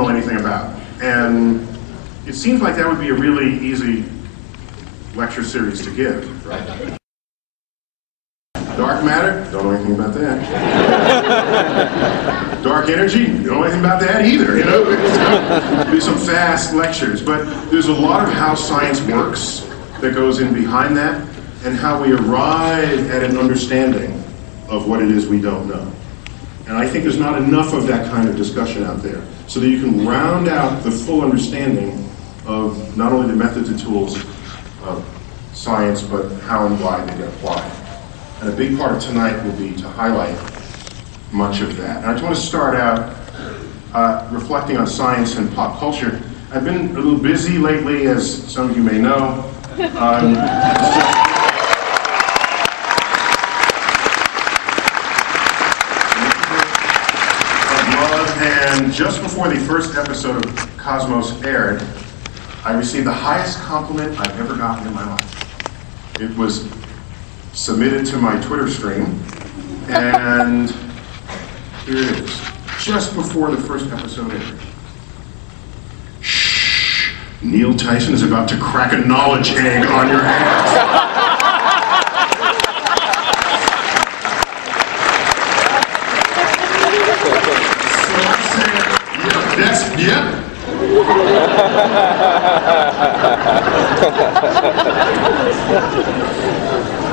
know anything about. And it seems like that would be a really easy lecture series to give, right? Dark matter, don't know anything about that. Dark energy, don't know anything about that either, you know? Do some fast lectures, but there's a lot of how science works that goes in behind that, and how we arrive at an understanding of what it is we don't know. And I think there's not enough of that kind of discussion out there, so that you can round out the full understanding of not only the methods and tools of science, but how and why they get applied. And a big part of tonight will be to highlight much of that. And I just want to start out reflecting on science and pop culture. I've been a little busy lately, as some of you may know. And just before the first episode of Cosmos aired, I received the highest compliment I've ever gotten in my life. It was submitted to my Twitter stream, and here it is, just before the first episode aired. Shh, Neil Tyson is about to crack a knowledge egg on your ass. Yep.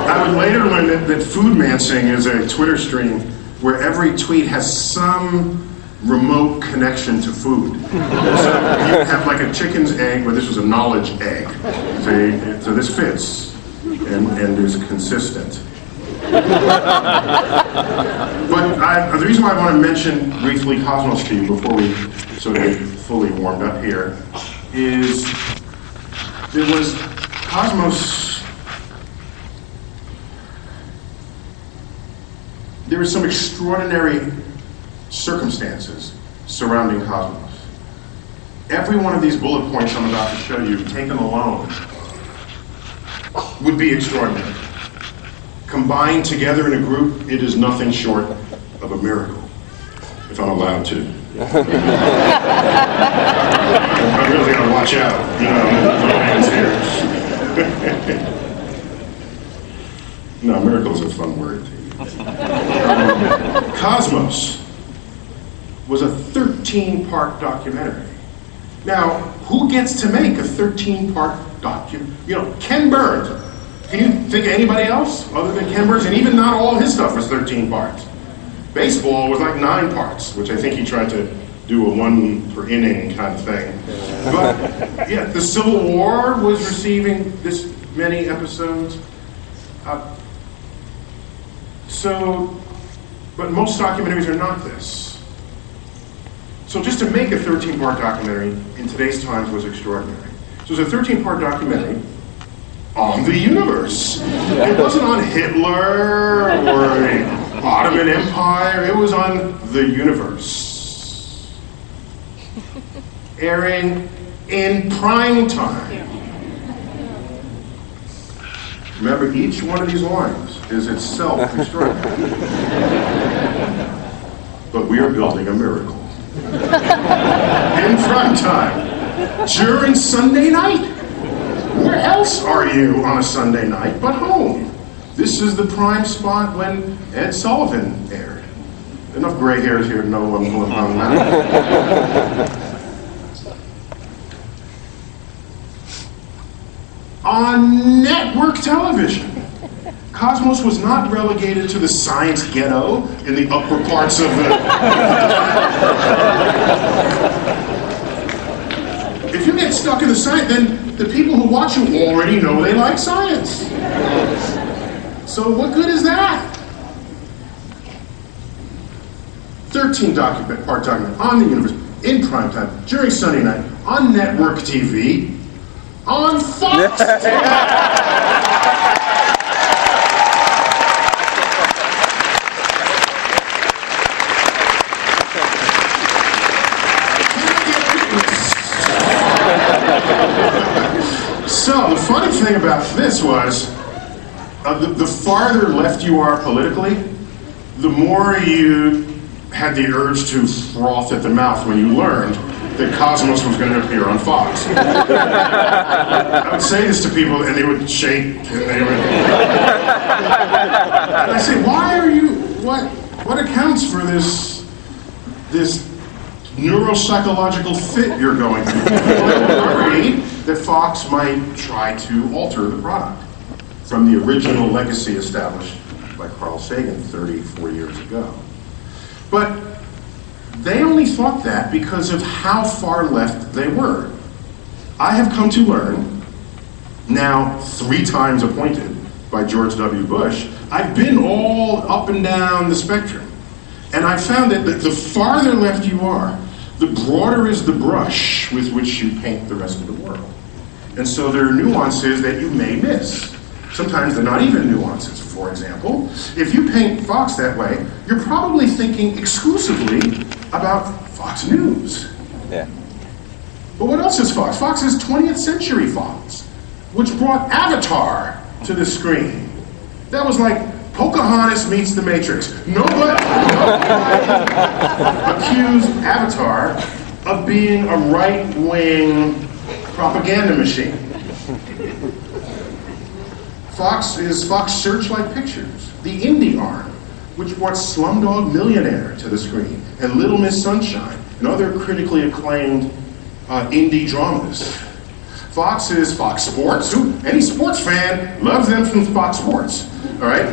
I would later learn that foodmancing is a Twitter stream where every tweet has some remote connection to food. So you have like a chicken's egg, but this was a knowledge egg. So this fits, and is consistent. But the reason why I want to mention briefly Cosmos to you before we sort of get fully warmed up here is there was Cosmos. There were some extraordinary circumstances surrounding Cosmos. Every one of these bullet points I'm about to show you, taken alone, would be extraordinary. Combined together in a group, it is nothing short of a miracle, if I'm allowed to. I really gotta watch out, you know, my hands here. No, miracle is a fun word. Cosmos was a 13-part documentary. Now, who gets to make a 13-part documentary? You know, Ken Burns. Can you think of anybody else other than Ken Burns? And even not all of his stuff was 13 parts. Baseball was like 9 parts, which I think he tried to do a 1 per inning kind of thing. But yeah, the Civil War was receiving this many episodes. But most documentaries are not this. So just to make a 13-part documentary in today's times was extraordinary. So it was a 13-part documentary on the universe. It wasn't on Hitler or the Ottoman Empire, it was on the universe. Airing in prime time. Remember, each one of these lines is itself extraordinary. But we are building a miracle. In prime time, during Sunday night. Where else are you on a Sunday night but home? This is the prime spot when Ed Sullivan aired. Enough gray hairs here to know what I'm going on now. On network television, Cosmos was not relegated to the science ghetto in the upper parts of the... If you get stuck in the science, then the people who watch you already know they like science. So what good is that? 13-part document on the universe, in prime time, during Sunday night, on network TV, on Fox TV. So the funny thing about this was, the farther left you are politically, the more you had the urge to froth at the mouth when you learned that Cosmos was going to appear on Fox. I would say this to people and they would shake and they would... And I say, why are you, what accounts for this neuropsychological fit you're going through? Well, worried that Fox might try to alter the product from the original legacy established by Carl Sagan 34 years ago. But they only thought that because of how far left they were. I have come to learn, now 3 times appointed by George W. Bush, I've been all up and down the spectrum. And I've found that the farther left you are, the broader is the brush with which you paint the rest of the world. And so there are nuances that you may miss. Sometimes they're not even nuances. For example, if you paint Fox that way, you're probably thinking exclusively about Fox News. Yeah. But what else is Fox? Fox is 20th century Fox, which brought Avatar to the screen. That was like Pocahontas meets the Matrix. Nobody accused Avatar of being a right-wing propaganda machine. Fox is Fox Searchlight Pictures, the indie arm, which brought Slumdog Millionaire to the screen, and Little Miss Sunshine, and other critically acclaimed indie dramas. Fox is Fox Sports. Any sports fan loves them from Fox Sports, all right?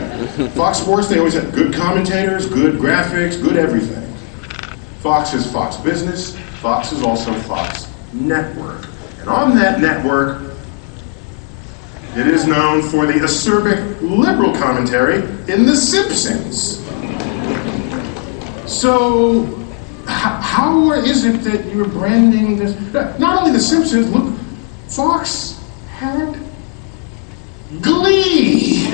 Fox Sports, they always have good commentators, good graphics, good everything. Fox is Fox Business. Fox is also Fox Network. And on that network, it is known for the acerbic liberal commentary in The Simpsons. So, how is it that you're branding this? Not only The Simpsons, look, Fox had Glee.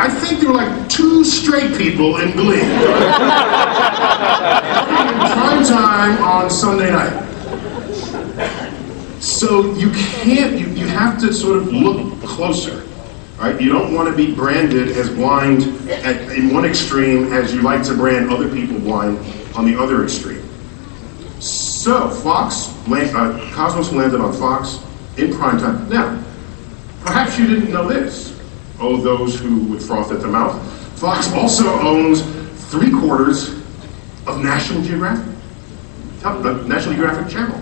I think there were like 2 straight people in Glee. Prime time on Sunday night. So you can't, you have to sort of look closer, right? You don't want to be branded as blind in one extreme as you like to brand other people blind on the other extreme. So Cosmos landed on Fox in prime time. Now, perhaps you didn't know this. Oh, those who would froth at the mouth. Fox also owns 3/4 of National Geographic, National Geographic Channel.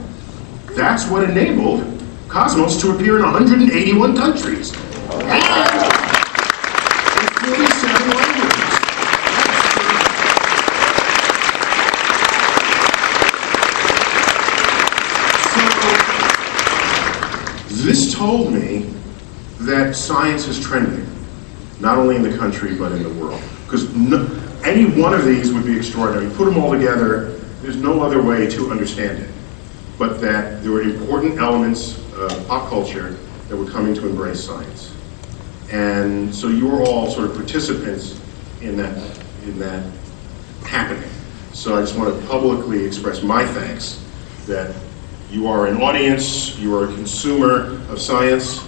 That's what enabled Cosmos to appear in 181 countries. And in 47 languages. So, this told me that science is trending, not only in the country, but in the world. Because any one of these would be extraordinary. Put them all together, there's no other way to understand it. But that there were important elements of pop culture that were coming to embrace science. And so you were all sort of participants in that happening. So I just want to publicly express my thanks that you are an audience, you are a consumer of science,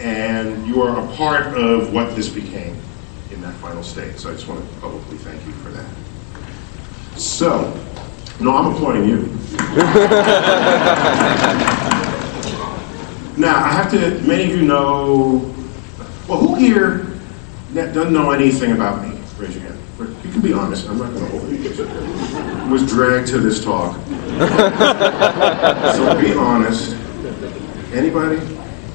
and you are a part of what this became in that final state. So I just want to publicly thank you for that. So, no, I'm applauding you. Now, I have to, many of you know, well, who here doesn't know anything about me? Raise your hand. You can be honest, I'm not going to hold you. Was dragged to this talk. So be honest. Anybody?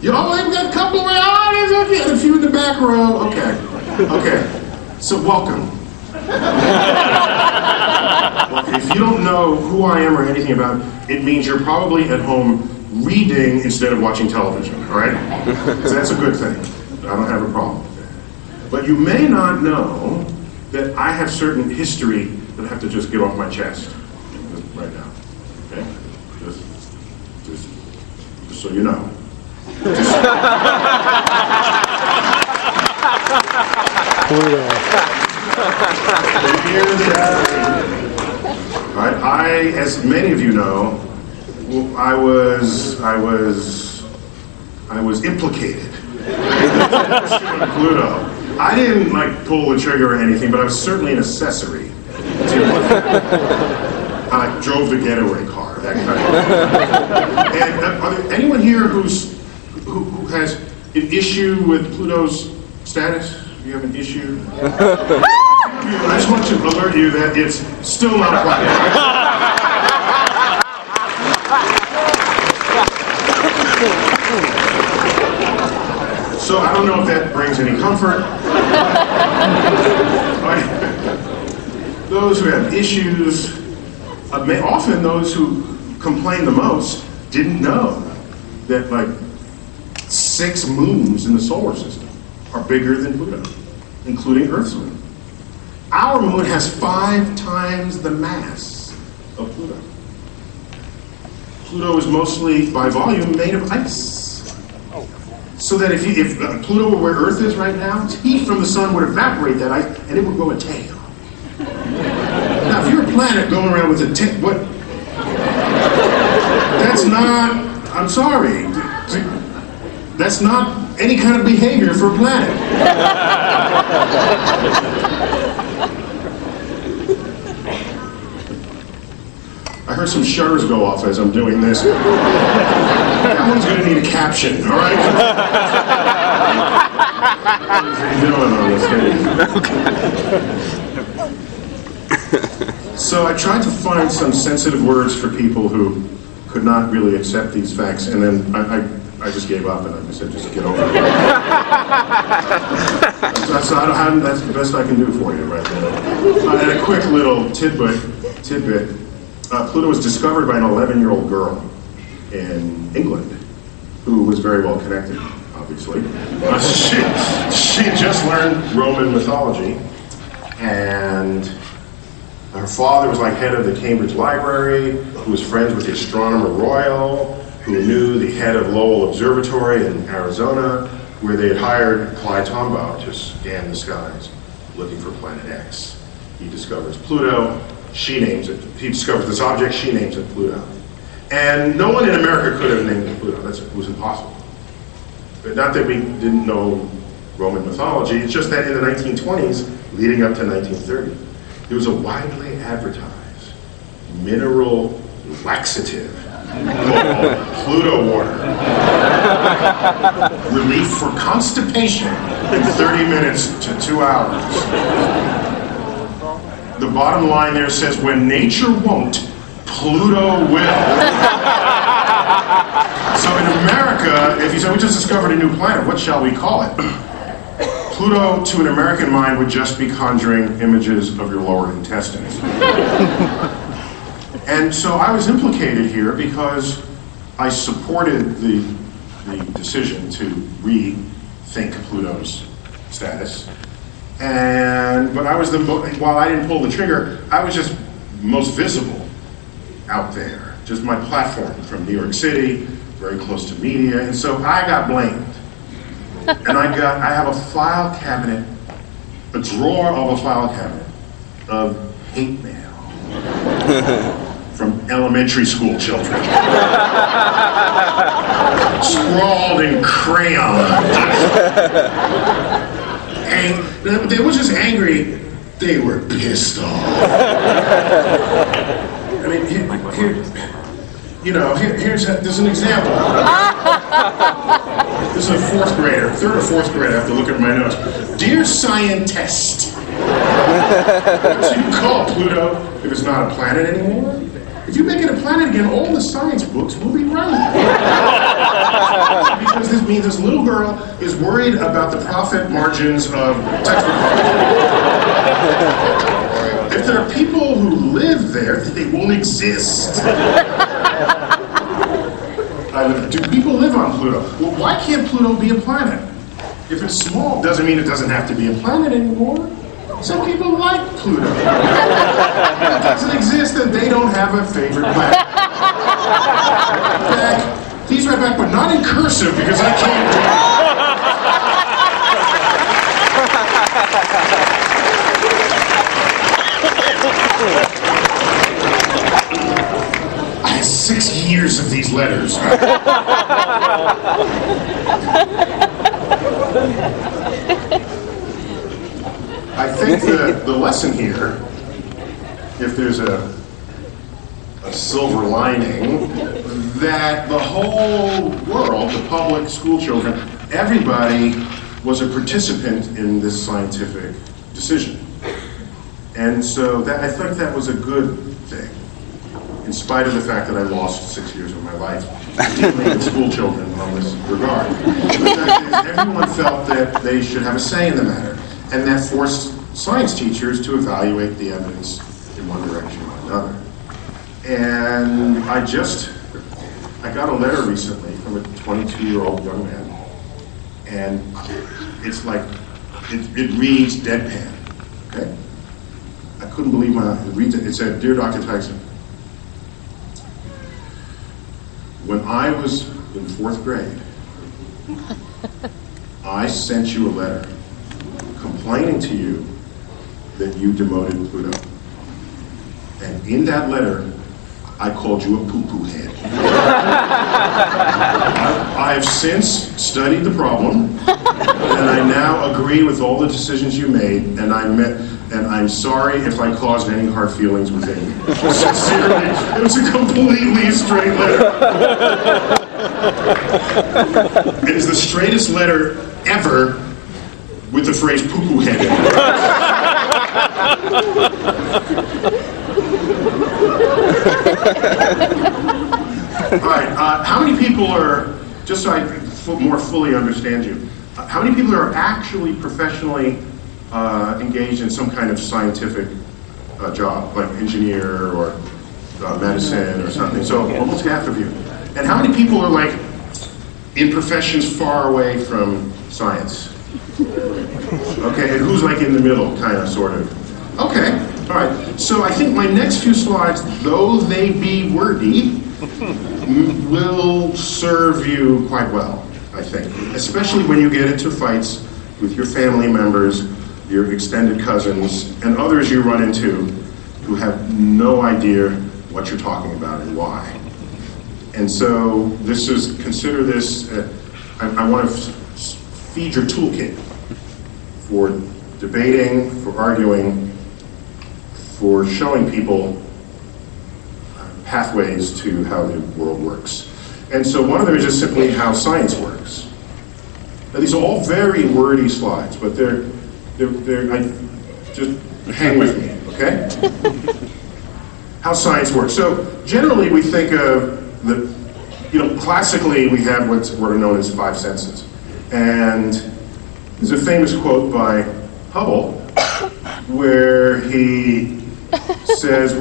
Oh, we've got a couple of audience, okay, and a few in the back row. Okay, okay. So welcome. Well, if you don't know who I am or anything about it, it means you're probably at home reading instead of watching television, all right? So that's a good thing. I don't have a problem with that. But you may not know that I have certain history that I have to just get off my chest right now, okay? Just so you know. Right, as many of you know, I was implicated in Pluto I didn't like pull the trigger or anything, but I was certainly an accessory. I drove the getaway car, that kind of thing. And are there anyone here who has an issue with Pluto's status? Do you have an issue? I just want to alert you that it's still not a planet. So I don't know if that brings any comfort. Those who have issues, often those who complain the most, didn't know that like 6 moons in the solar system are bigger than Pluto, including Earth's moon. Our moon has 5 times the mass of Pluto. Pluto is mostly, by volume, made of ice. So that if Pluto were where Earth is right now, heat from the sun would evaporate that ice and it would grow a tail. Now, if you're a planet going around with a tail, what? That's not, I'm sorry, that's not any kind of behavior for a planet. I heard some shutters go off as I'm doing this. That one's going to need a caption, all right? So I tried to find some sensitive words for people who could not really accept these facts, and then I just gave up and I said, just get over it. That's the best I can do for you right now. And a quick little tidbit. Pluto was discovered by an 11-year-old girl in England who was very well connected, obviously. She had just learned Roman mythology, and her father was like head of the Cambridge Library, who was friends with the Astronomer Royal, who knew the head of Lowell Observatory in Arizona, where they had hired Clyde Tombaugh to scan the skies looking for Planet X. He discovers Pluto. She names it. He discovers this object. She names it Pluto. And no one in America could have named it Pluto. It was impossible. But not that we didn't know Roman mythology. It's just that in the 1920s, leading up to 1930, there was a widely advertised mineral laxative called Pluto water. Relief for constipation in 30 minutes to 2 hours. The bottom line there says, when nature won't, Pluto will. So in America, if you say, we just discovered a new planet, what shall we call it? Pluto, to an American mind, would just be conjuring images of your lower intestines. And so I was implicated here because I supported the decision to rethink Pluto's status. But I was while I didn't pull the trigger, I was just most visible out there. Just my platform from New York City, very close to media, and so I got blamed. And I have a file cabinet, a drawer of a file cabinet of hate mail from elementary school children. Scrawled in crayon. And they were just angry, they were pissed off. I mean, there's an example. This is a 4th grader, 3rd or 4th grader, I have to look at my notes. Dear scientist, what do you call Pluto if it's not a planet anymore? If you make it a planet again, all the science books will be right. Because this means this little girl is worried about the profit margins of textbook publishing. If there are people who live there, they won't exist. Do people live on Pluto? Well, why can't Pluto be a planet? If it's small, doesn't mean it doesn't have to be a planet anymore. Some people like Pluto. If it doesn't exist, then they don't have a favorite planet. Please write back, but not in cursive because I can't do it. I have 6 years of these letters. think the lesson here, if there's a silver lining, that the whole world, the public, school children, everybody was a participant in this scientific decision. And so I think that was a good thing, in spite of the fact that I lost 6 years of my life dealing with school children on this regard. The fact is, everyone felt that they should have a say in the matter, and that forced science teachers to evaluate the evidence in one direction or another. And I got a letter recently from a 22-year-old young man, and it's like, it reads deadpan, okay? I couldn't believe my eyes. It reads it. It said, "Dear Dr. Tyson, when I was in 4th grade, I sent you a letter complaining to you that you demoted Pluto. And in that letter, I called you a poo-poo head. I have since studied the problem, and I now agree with all the decisions you made, and I'm sorry if I caused any hard feelings within you. Sincerely, it was a completely straight letter. It is the straightest letter ever with the phrase poo-poo head in it. All right, how many people are, just so I more fully understand you, how many people are actually professionally engaged in some kind of scientific job, like engineer or medicine or something? So almost half of you. And how many people are like in professions far away from science? Okay, and who's like in the middle, kind of, sort of? Okay, all right. So I think my next few slides, though they be wordy, will serve you quite well, I think. Especially when you get into fights with your family members, your extended cousins, and others you run into who have no idea what you're talking about and why. And so consider this, I want to feed your toolkit for debating, for arguing, for showing people pathways to how the world works. And so one of them is just simply how science works. Now, these are all very wordy slides, but just hang with me, okay? How science works. So generally we think of classically we have what are known as 5 senses. And there's a famous quote by Hubble where he says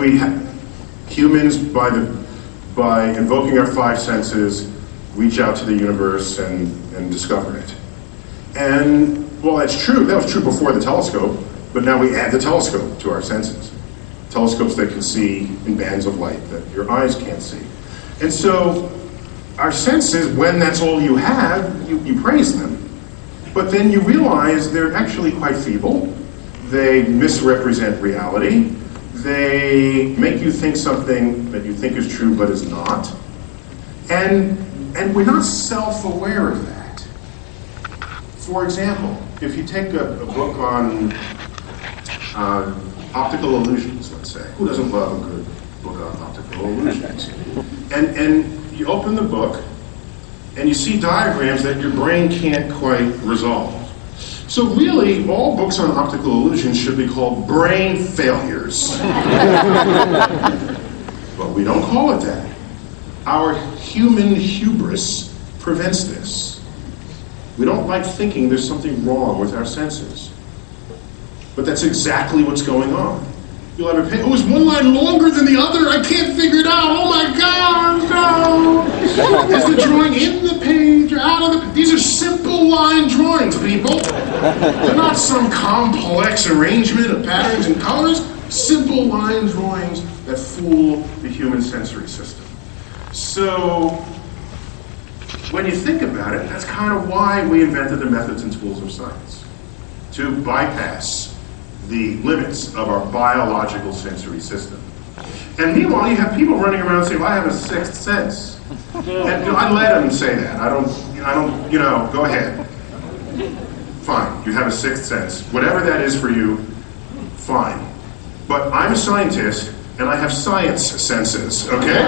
humans, by invoking our 5 senses, reach out to the universe and discover it. And, well, that's true. That was true before the telescope, but now we add the telescope to our senses. Telescopes that can see in bands of light that your eyes can't see. And so our senses, when that's all you have, you praise them. But then you realize they're actually quite feeble. They misrepresent reality. They make you think something that you think is true but is not. And we're not self-aware of that. For example, if you take a book on optical illusions, let's say. Who doesn't love a good book on optical illusions? And you open the book and you see diagrams that your brain can't quite resolve. So really, all books on optical illusions should be called brain failures. But we don't call it that. Our human hubris prevents this. We don't like thinking there's something wrong with our senses. But that's exactly what's going on. You'll have a page, oh, is one line longer than the other? I can't figure it out. Oh my God, no. Is the drawing in the page or out of the page? These are simple line drawings, people. They're not some complex arrangement of patterns and colors. Simple line drawings that fool the human sensory system. So, when you think about it, that's kind of why we invented the methods and tools of science. To bypass the limits of our biological sensory system. And meanwhile, you have people running around saying, well, I have a 6th sense. And I let them say that. I don't, go ahead. Fine, you have a 6th sense. Whatever that is for you, Fine. But I'm a scientist, and I have science senses, okay?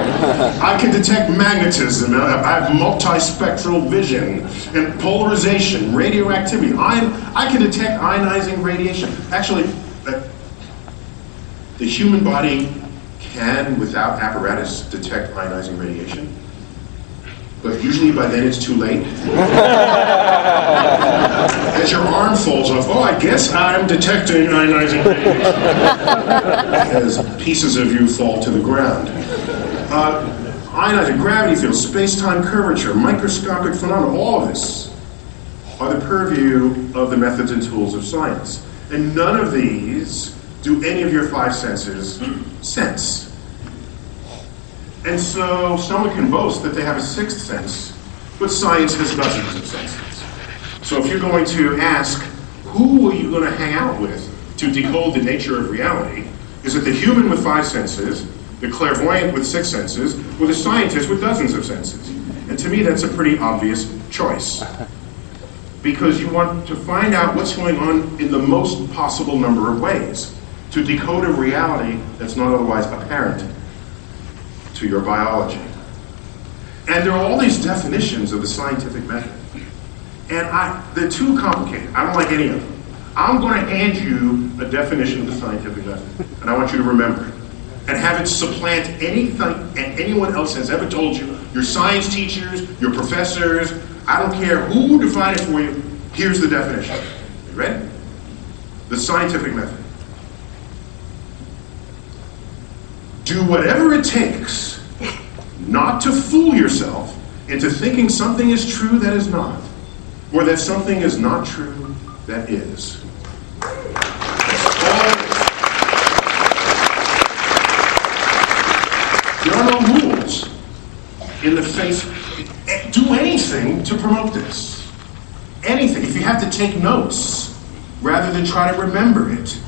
I can detect magnetism, I have multispectral vision, and polarization, radioactivity. I can detect ionizing radiation. Actually, the human body can, without apparatus, detect ionizing radiation. But usually by then it's too late. As your arm falls off, oh, I guess I'm detecting ionizing radiation. As pieces of you fall to the ground. Ionizing gravity fields, space-time curvature, microscopic phenomena, all of this are the purview of the methods and tools of science. And none of these do any of your five senses sense. And so someone can boast that they have a sixth sense, but science has dozens of senses. So if you're going to ask, who are you going to hang out with to decode the nature of reality? Is it the human with five senses, the clairvoyant with six senses, or the scientist with dozens of senses? And to me, that's a pretty obvious choice. Because you want to find out what's going on in the most possible number of ways to decode a reality that's not otherwise apparent to your biology. And there are all these definitions of the scientific method. And they're too complicated. I don't like any of them. I'm going to hand you a definition of the scientific method, and I want you to remember it. And have it supplant anything anyone else has ever told you, your science teachers, your professors, I don't care who defined it for you, here's the definition. You ready? The scientific method. Do whatever it takes not to fool yourself into thinking something is true that is not, or that something is not true that is. There are no rules in the face. Do anything to promote this. Anything. If you have to take notes rather than try to remember it.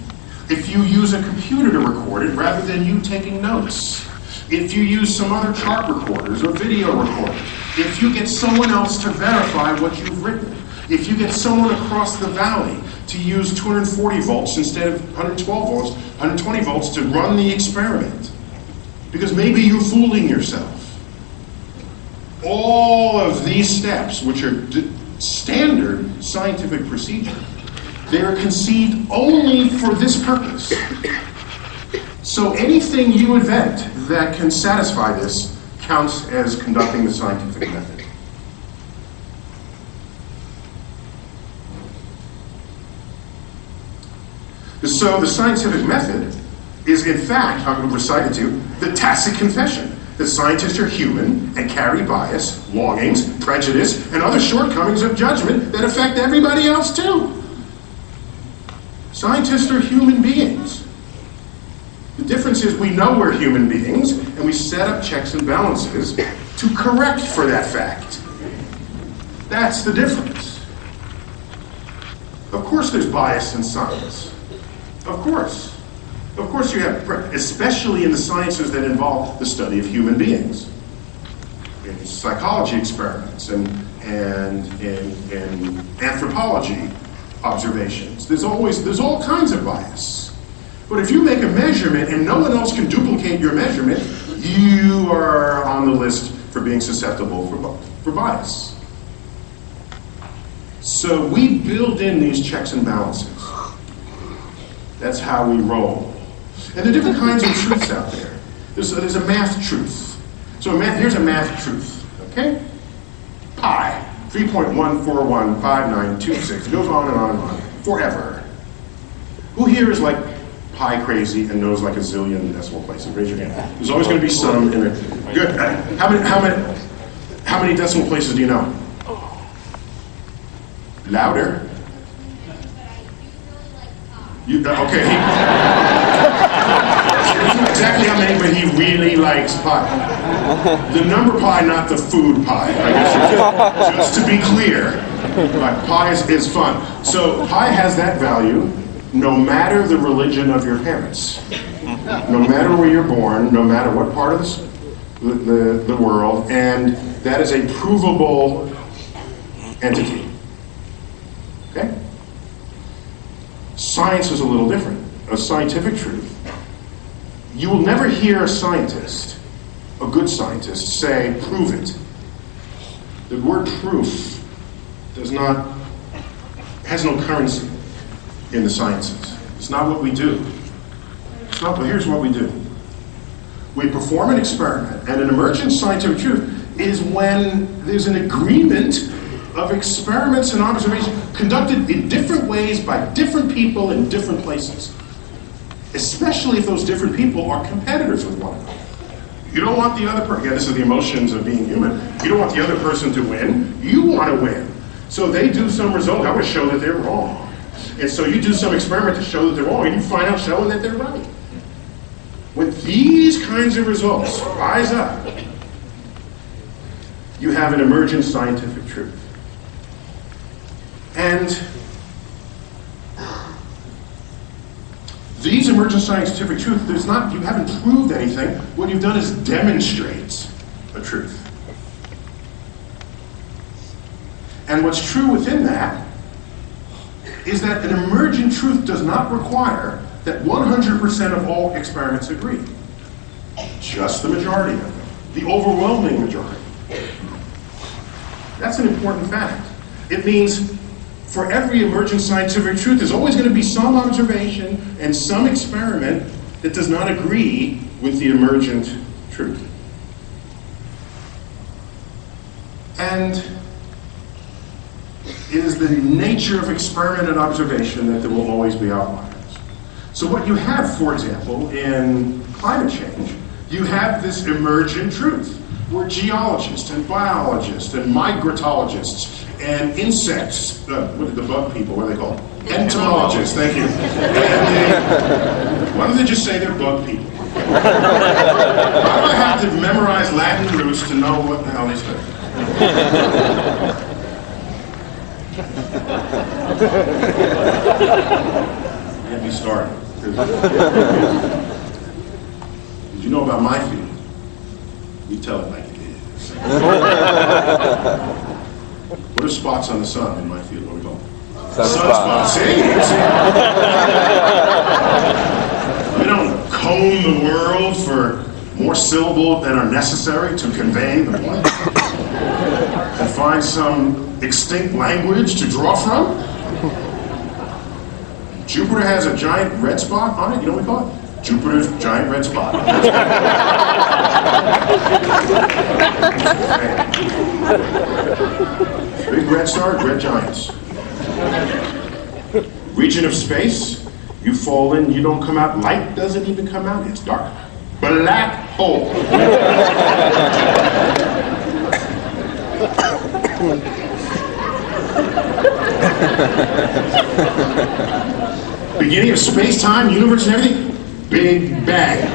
If you use a computer to record it rather than you taking notes. If you use some other chart recorders or video recorders. If you get someone else to verify what you've written. If you get someone across the valley to use 240 volts instead of 112 volts, 120 volts to run the experiment. Because maybe you're fooling yourself. All of these steps, which are standard scientific procedure, they are conceived only for this purpose. So anything you invent that can satisfy this counts as conducting the scientific method. So the scientific method is in fact, I'm going to recite it to you, the tacit confession that scientists are human and carry bias, longings, prejudice, and other shortcomings of judgment that affect everybody else too. Scientists are human beings. The difference is we know we're human beings and we set up checks and balances to correct for that fact. That's the difference. Of course there's bias in science. Of course. Of course you have, especially in the sciences that involve the study of human beings. In psychology experiments and in anthropology observations. There's all kinds of bias. But if you make a measurement and no one else can duplicate your measurement, you are on the list for being susceptible for bias. So we build in these checks and balances. That's how we roll. And there are different kinds of truths out there. There's a math truth. So here's a math truth, okay? Pi, 3.1415926. It goes on and on and on, forever. Who here is like pi crazy and knows like a zillion decimal places? Raise your hand. There's always going to be some in it. Good. How many decimal places do you know? Louder. Okay. He doesn't know exactly how many, but he really likes pie. The number pi, not the food pie. I guess just to be clear, pie is fun. So pi has that value no matter the religion of your parents. No matter where you're born, no matter what part of the world, and that is a provable entity. Okay? Science is a little different. a scientific truth, you will never hear a scientist, a good scientist, say, prove it. The word proof has no currency in the sciences. It's not what we do. Here's what we do. We perform an experiment, and an emergent scientific truth is when there's an agreement of experiments and observations conducted in different ways by different people in different places, especially if those different people are competitors with one another. You don't want the other person, again, this is the emotions of being human, you don't want the other person to win, you want to win. So they do some result, I want to show that they're wrong. And so you do some experiment to show that they're wrong, and you find out showing that they're right. When these kinds of results rise up, you have an emergent scientific truth. And these emergent scientific truths, you haven't proved anything. What you've done is demonstrate a truth. And what's true within that is that an emergent truth does not require that 100% of all experiments agree. Just the majority of them. The overwhelming majority. That's an important fact. It means for every emergent scientific truth, there's always going to be some observation and some experiment that does not agree with the emergent truth. And it is the nature of experiment and observation that there will always be outliers. So what you have, for example, in climate change, you have this emergent truth where geologists and biologists and migratologists and insects, what are the bug people, what are they called? Entomologists, thank you. And why don't they just say they're bug people? Why do I have to memorize Latin roots to know what the hell they say? Get me started. Did you know about my field? You tell it like it is. What are spots on the sun in my field? What do we call them? Sunspots. See? We don't comb the world for more syllables than are necessary to convey the point. And find some extinct language to draw from. Jupiter has a giant red spot on it. You know what we call it? Jupiter's giant red spot. Big red stars, red giants. Region of space, you fall in, you don't come out. Light doesn't even come out, it's dark. Black hole. Beginning of space, time, universe, and everything. Big Bang.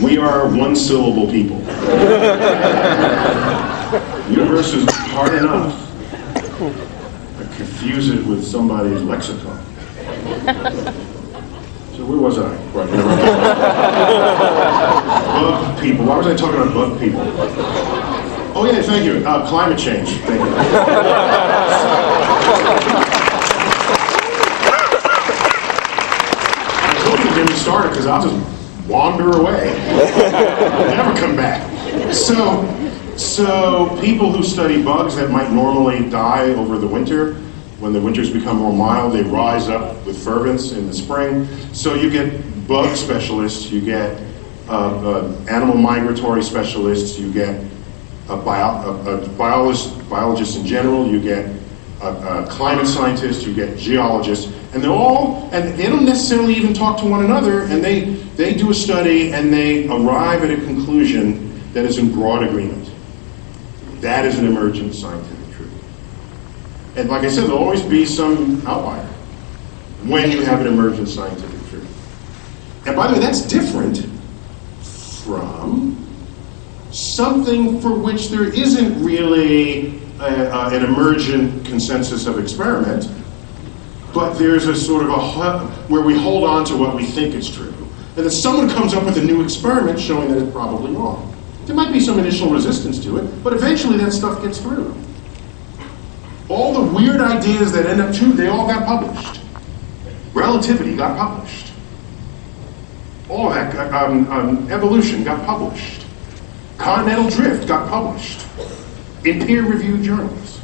We are one-syllable people. The universe is hard enough. I confuse it with somebody's lexicon. So where was I? Bug people. Why was I talking about bug people? Oh yeah, thank you. Climate change. Thank you. Get me started because I'll just wander away. Never come back. So people who study bugs that might normally die over the winter, when the winters become more mild, they rise up with fervence in the spring. So you get bug specialists, you get animal migratory specialists, you get biologists in general, you get climate scientists, you get geologists, and they don't necessarily even talk to one another, and they do a study and they arrive at a conclusion that is in broad agreement. That is an emergent scientific truth. And like I said, there'll always be some outlier when you have an emergent scientific truth. And by the way, that's different from something for which there isn't really an emergent consensus of experiment, but there's a sort of where we hold on to what we think is true. And then someone comes up with a new experiment showing that it's probably wrong. There might be some initial resistance to it, but eventually that stuff gets through. All the weird ideas that end up true, they all got published. Relativity got published. All of that, evolution got published. Continental drift got published in peer-reviewed journals.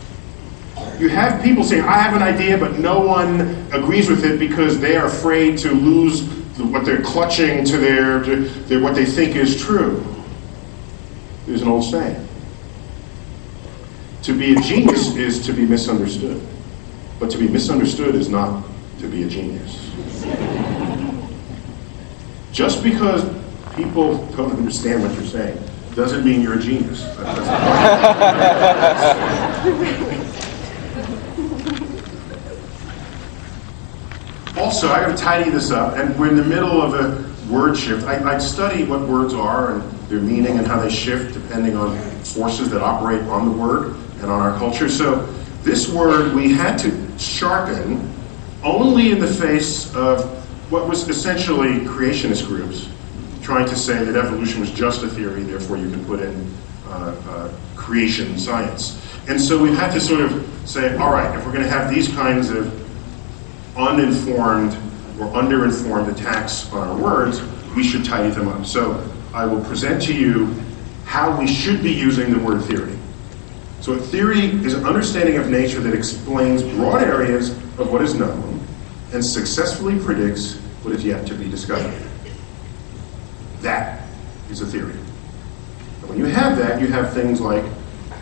You have people saying, I have an idea, but no one agrees with it because they are afraid to lose what they're clutching to their what they think is true. There's an old saying. To be a genius is to be misunderstood. But to be misunderstood is not to be a genius. Just because people don't understand what you're saying doesn't mean you're a genius. Also, I gotta tidy this up, and we're in the middle of a word shift. I study what words are and their meaning and how they shift depending on forces that operate on the word and on our culture. So this word we had to sharpen only in the face of what was essentially creationist groups trying to say that evolution was just a theory, therefore you can put in creation science. And so we had to sort of say, all right, if we're going to have these kinds of uninformed or underinformed attacks on our words, we should tidy them up. So I will present to you how we should be using the word theory. So a theory is an understanding of nature that explains broad areas of what is known and successfully predicts what is yet to be discovered. That is a theory. And when you have that, you have things like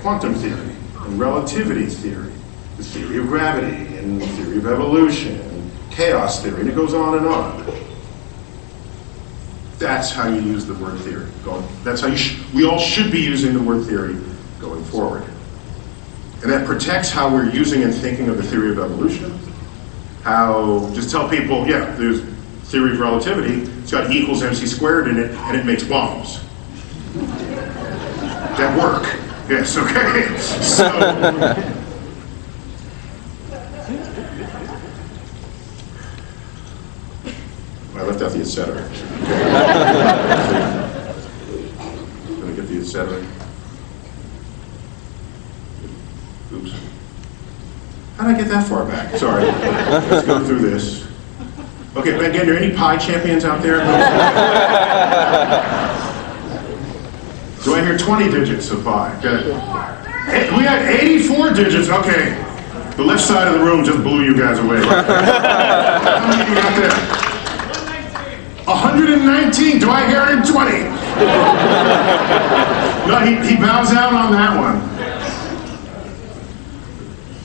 quantum theory and relativity theory, the theory of gravity and the theory of evolution and chaos theory, and it goes on and on. That's how you use the word theory. That's how we all should be using the word theory going forward. And that protects how we're using and thinking of the theory of evolution. How, just tell people, yeah, there's theory of relativity, it's got E equals mc squared in it, and it makes bombs. That work. Yes, okay. So, I left out the et cetera. Gonna get the et cetera. Oops. How did I get that far back? Sorry. Let's go through this. Okay, again, are there any pi champions out there? Do I hear 20 digits of pi? Okay. We had 84 digits. Okay. The left side of the room just blew you guys away. How many of you got there? 119. Do I hear 120? No, he bows out on that one.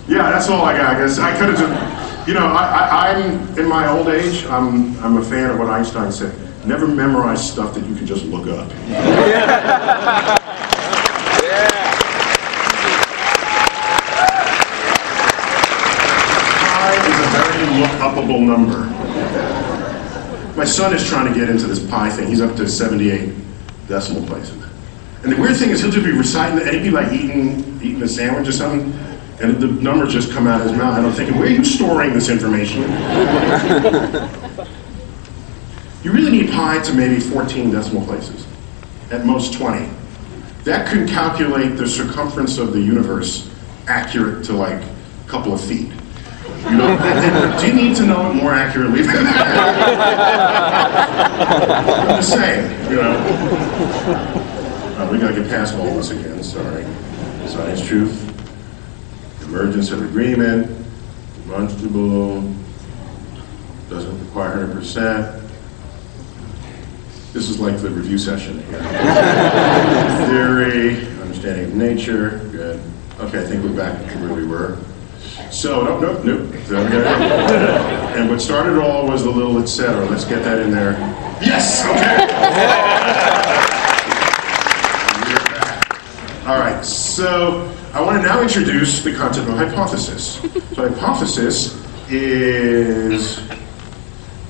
Yeah, that's all I got. I guess I could have just, you know, I'm in my old age. I'm a fan of what Einstein said. Never memorize stuff that you can just look up. Yeah. Pi is a very look-upable number. My son is trying to get into this pi thing. He's up to 78 decimal places. And the weird thing is he'll just be reciting it, and he'd be like eating a sandwich or something, and the numbers just come out of his mouth. And I'm thinking, where are you storing this information? You really need pi to maybe 14 decimal places, at most 20. That could calculate the circumference of the universe accurate to like a couple of feet. You know, do you need to know it more accurately than that? I'm just saying, you know. We gotta get past all this again, sorry. Science truth, emergence of agreement, demonstrable, doesn't require 100%. This is like the review session here. Theory, understanding of nature, good. Okay, I think we're back to where we were. So, nope. And what started it all was the little et cetera. Let's get that in there. Yes, okay. All right, so I want to now introduce the concept of hypothesis. So hypothesis is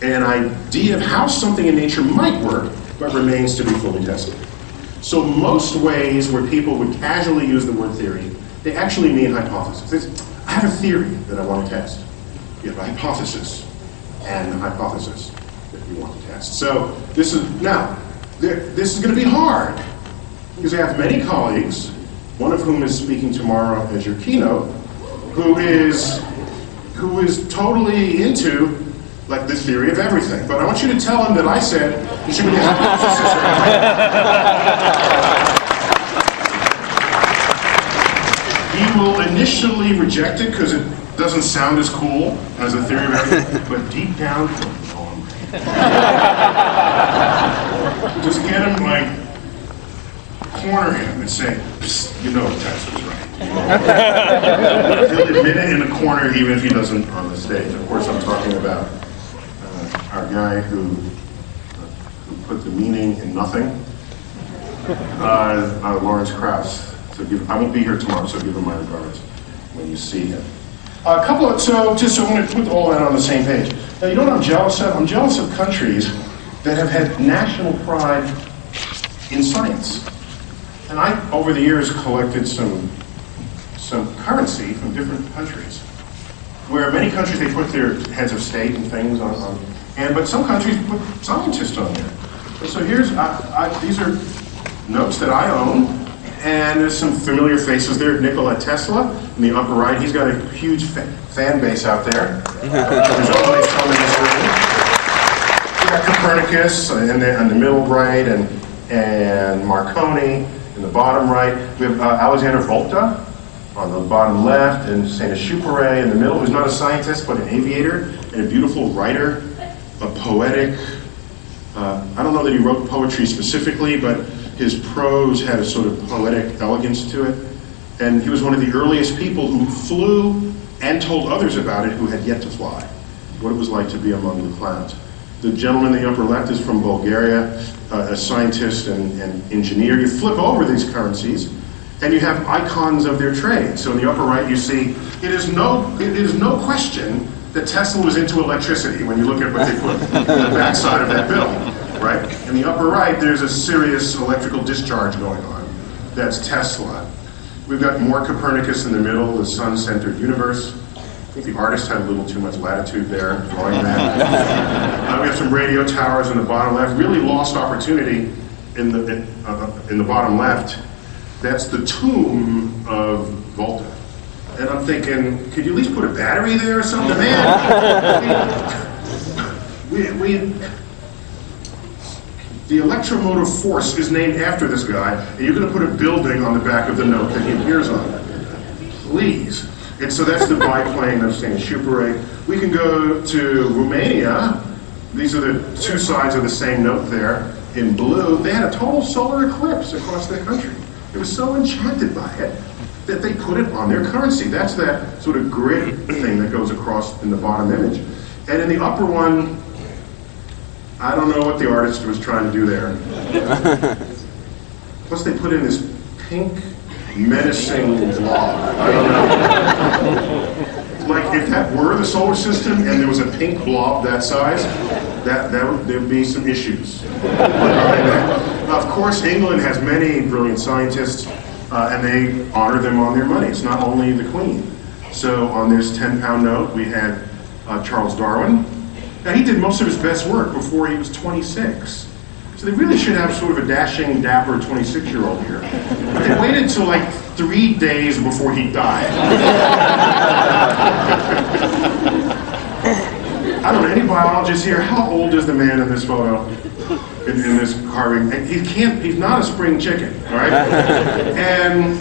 an idea of how something in nature might work, but remains to be fully tested. So most ways where people would casually use the word theory, they actually mean hypothesis. I have a theory that I want to test. You have a hypothesis and a hypothesis that you want to test. So this is going to be hard because I have many colleagues, one of whom is speaking tomorrow as your keynote, who is totally into like the theory of everything. But I want you to tell him that I said he should be his He will initially reject it because it doesn't sound as cool as the theory of everything, but deep down, just get him, like, corner him and say, you know Tyson's right. He'll admit it in the corner even if he doesn't on the stage. Of course, I'm talking about our guy who put the meaning in nothing, Lawrence Krauss. So I won't be here tomorrow, so give him my regards when you see him. So I'm going to put all that on the same page. Now, you know what I'm jealous of? I'm jealous of countries that have had national pride in science. And I, over the years, collected some currency from different countries, where many countries, they put their heads of state and things on but some countries put scientists on there. And so here's, these are notes that I own. And there's some familiar faces there. Nikola Tesla in the upper right. He's got a huge fan base out there. There's always some in this room. We got Copernicus in the middle right, and Marconi in the bottom right. We have Alexander Volta on the bottom left, and Saint-Exupéry in the middle, who's not a scientist but an aviator and a beautiful writer, a poetic. I don't know that he wrote poetry specifically, but his prose had a sort of poetic elegance to it. And he was one of the earliest people who flew and told others about it who had yet to fly, what it was like to be among the clouds. The gentleman in the upper left is from Bulgaria, a scientist and engineer. You flip over these currencies, and you have icons of their trade. So in the upper right, you see, it is no question that Tesla was into electricity when you look at what they put on the backside of that bill. Right? In the upper right, there's a serious electrical discharge going on. That's Tesla. We've got more Copernicus in the middle, the sun-centered universe. I think the artist had a little too much latitude there, drawing that. We have some radio towers in the bottom left. Really lost opportunity in the bottom left. That's the tomb of Volta. And I'm thinking, could you at least put a battery there or something? Man, the electromotive force is named after this guy, and you're going to put a building on the back of the note that he appears on. Please. And so that's the biplane of Saint-Exupéry. We can go to Romania. These are the two sides of the same note there in blue. They had a total solar eclipse across their country. It was so enchanted by it that they put it on their currency. That's that sort of grid thing that goes across in the bottom image. And in the upper one, I don't know what the artist was trying to do there. Plus they put in this pink, menacing blob. I don't know. Like if that were the solar system and there was a pink blob that size, there'd be some issues. Of course, England has many brilliant scientists, and they honor them on their money. It's not only the Queen. So on this 10-pound note, we had Charles Darwin. Now, he did most of his best work before he was 26. So they really should have sort of a dashing, dapper 26-year-old here. But they waited until like 3 days before he died. I don't know, any biologists here, how old is the man in this photo? In this carving? He's not a spring chicken, all right? And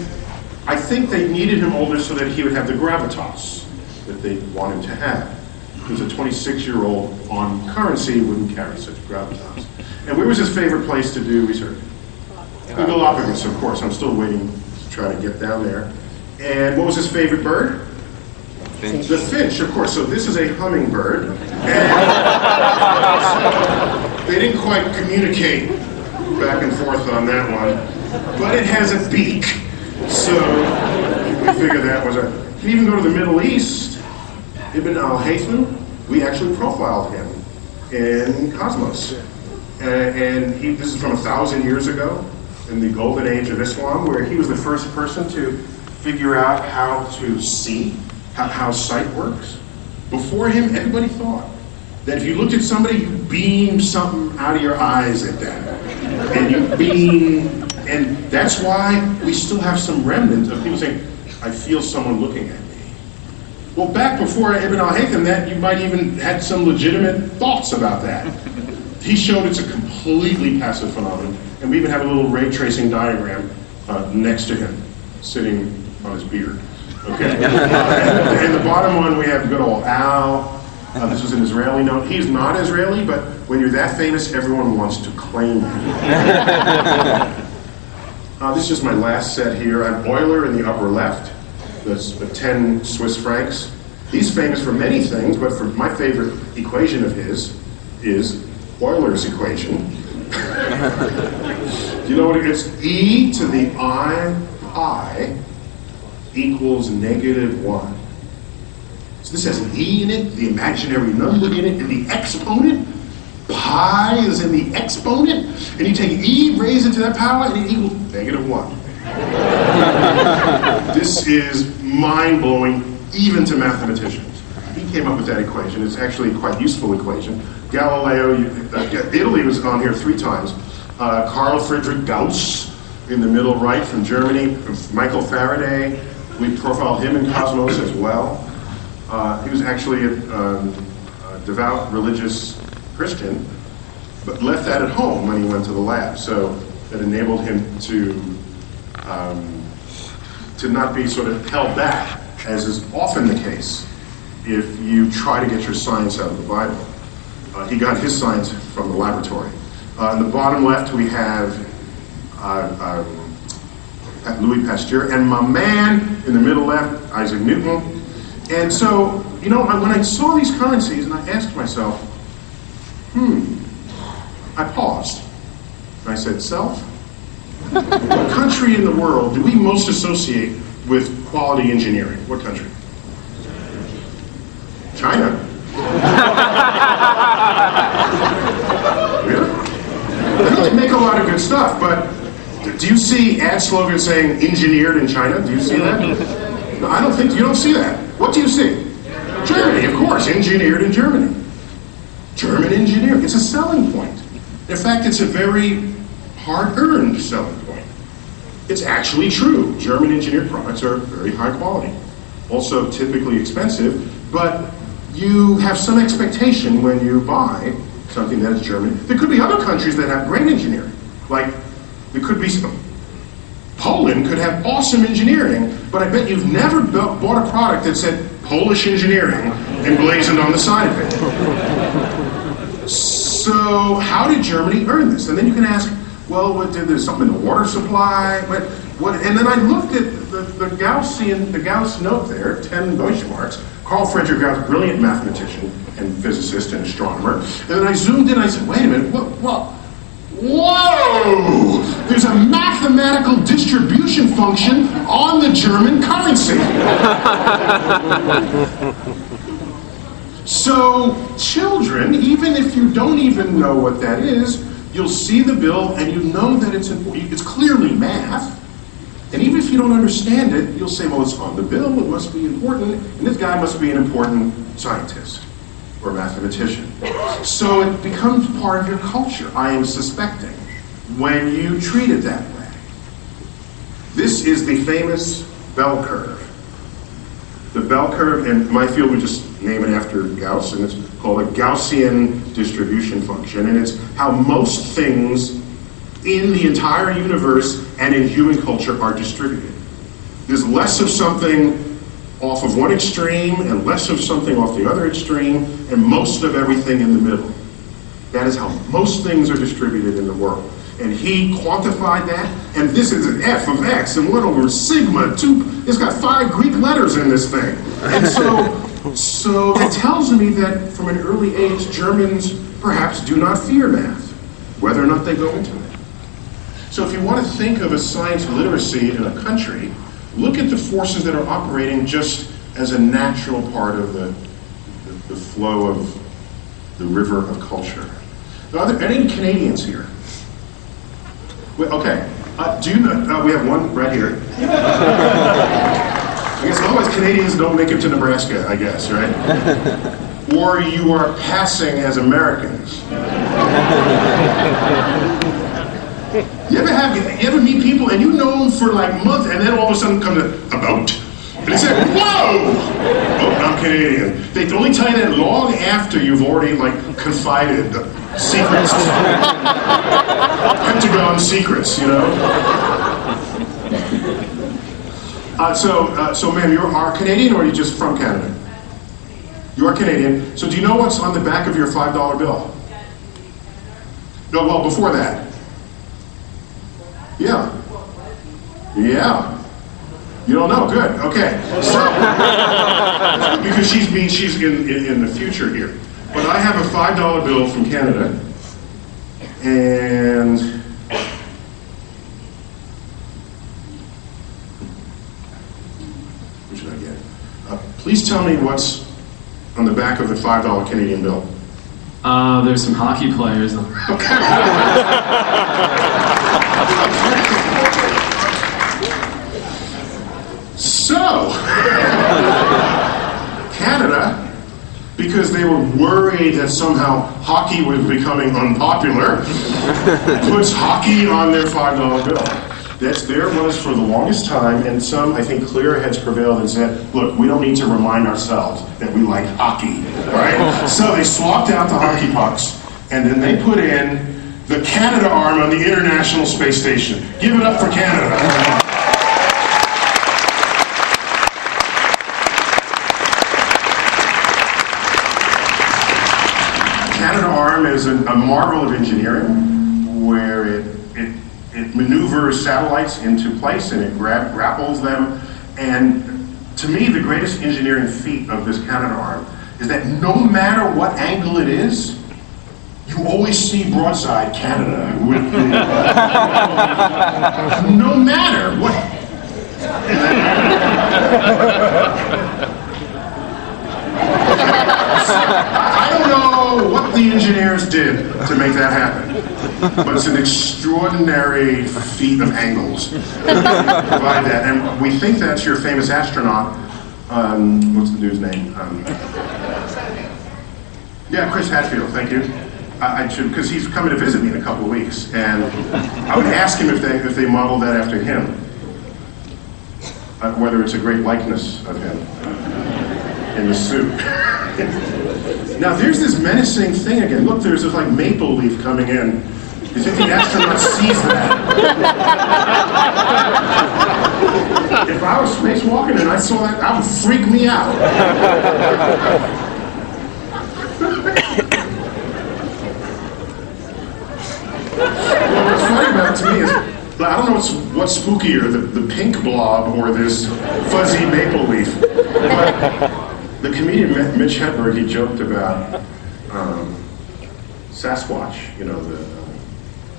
I think they needed him older so that he would have the gravitas that they wanted to have. Because a 26-year-old on currency wouldn't carry such gravitas. And where was his favorite place to do research? The Galapagos, of course. I'm still waiting to try to get down there. And what was his favorite bird? Finch. The finch, of course. So this is a hummingbird. And so they didn't quite communicate back and forth on that one. But it has a beak. So we figured that was a... You can even go to the Middle East. Ibn al-Haytham, we actually profiled him in Cosmos. And this is from 1,000 years ago, in the golden age of Islam, where he was the first person to figure out how to see, how sight works. Before him, everybody thought that if you looked at somebody, you beamed something out of your eyes at them. And you beam, and that's why we still have some remnant of people saying, I feel someone looking at me. Well, back before Ibn al-Haytham, that you might even had some legitimate thoughts about that. He showed it's a completely passive phenomenon, and we even have a little ray tracing diagram next to him, sitting on his beard. Okay. And the bottom one, we have good old Al. This was an Israeli note. He's not Israeli, but when you're that famous, everyone wants to claim you. This is just my last set here. I have Euler in the upper left. That's the 10 Swiss francs. He's famous for many things, but for my favorite equation of his is Euler's equation. You know what it is? E to the I pi equals -1. So this has an E in it, the imaginary number in it, and the exponent. Pi is in the exponent, and you take E, raise it to that power, and it equals -1. This is mind-blowing, even to mathematicians. He came up with that equation. It's actually a quite useful equation. Galileo, Italy was on here 3 times. Carl Friedrich Gauss in the middle right from Germany. Michael Faraday, we profiled him in Cosmos as well. He was actually a devout religious Christian, but left that at home when he went to the lab. So that enabled him to not be sort of held back, as is often the case if you try to get your science out of the Bible. He got his science from the laboratory. In the bottom left, we have Louis Pasteur, and my man in the middle left, Isaac Newton. And so, you know, when I saw these currencies, and I asked myself, I paused. And I said, self, what country in the world do we most associate with quality engineering? What country? China. Really? They make a lot of good stuff, but do you see ad slogans saying engineered in China? Do you see that? No, I don't think, you don't see that. What do you see? Germany, of course, engineered in Germany. German engineering, it's a selling point. In fact, it's a very hard-earned selling point. It's actually true. German engineered products are very high quality. Also typically expensive, but you have some expectation when you buy something that is German. There could be other countries that have great engineering. Like, there could be some, Poland could have awesome engineering, but I bet you've never bought a product that said Polish engineering emblazoned on the side of it. So how did Germany earn this? And then you can ask, well, there's something in the water supply? And then I looked at the Gauss note there, 10 Deutschmarks. Carl Friedrich Gauss, brilliant mathematician and physicist and astronomer. And then I zoomed in and I said, wait a minute, what? Whoa! There's a mathematical distribution function on the German currency. So children, even if you don't even know what that is, you'll see the bill and you know that it's important. It's clearly math. And even if you don't understand it, you'll say, well, it's on the bill, it must be important, and this guy must be an important scientist or mathematician. So it becomes part of your culture, I am suspecting, when you treat it that way. This is the famous bell curve. The bell curve, in my field we just name it after Gauss, and it's called a Gaussian distribution function, and it's how most things in the entire universe and in human culture are distributed. There's less of something off of one extreme and less of something off the other extreme, and most of everything in the middle. That is how most things are distributed in the world. And he quantified that, and this is an f of x and 1 over sigma, 2, it's got 5 Greek letters in this thing. And so that tells me that from an early age, Germans perhaps do not fear math, whether or not they go into it. So if you want to think of a science literacy in a country, look at the forces that are operating just as a natural part of the flow of the river of culture. Now, are there any Canadians here? Well, okay, do you know, we have one right here. I guess otherwise Canadians don't make it to Nebraska, I guess, right? Or you are passing as Americans. You ever meet people and you know them for like months and then all of a sudden come to about And he said, whoa! Oh, I'm Canadian. They only tell you that long after you've already, like, confided secrets. Pentagon secrets, you know? So ma'am, you are Canadian, or are you just from Canada? You are Canadian. So do you know what's on the back of your $5 bill? No, well, before that. Yeah. Yeah. You don't know? Good. Okay. So, because she's in the future here. But I have a $5 bill from Canada, and what should I get? Please tell me what's on the back of the $5 Canadian bill. There's some hockey players. Okay. So, Canada, because they were worried that somehow hockey was becoming unpopular, puts hockey on their $5 bill. There was for the longest time, and some, I think, clearer heads prevailed and said, look, we don't need to remind ourselves that we like hockey, right? So they swapped out the hockey pucks, and then they put in the Canada arm on the International Space Station. Give it up for Canada. Canada arm is a marvel of engineering, where it maneuvers satellites into place and it grapples them. And to me, the greatest engineering feat of this Canada arm is that no matter what angle it is, you always see broadside Canada with the, no matter what. I don't know what the engineers did to make that happen, but it's an extraordinary feat of angles to provide that. And we think that's your famous astronaut, what's the dude's name? Yeah, Chris Hadfield, thank you. I should, because he's coming to visit me in a couple of weeks, and I would ask him if they modeled that after him, whether it's a great likeness of him in the suit. Now there's this menacing thing again. Look, there's this like maple leaf coming in. You think the astronaut sees that? If I was spacewalking and I saw that, that would freak me out. Well, what's funny about it to me is, I don't know what's spookier, the pink blob or this fuzzy maple leaf. But the comedian Mitch Hedberg, he joked about Sasquatch, you know, the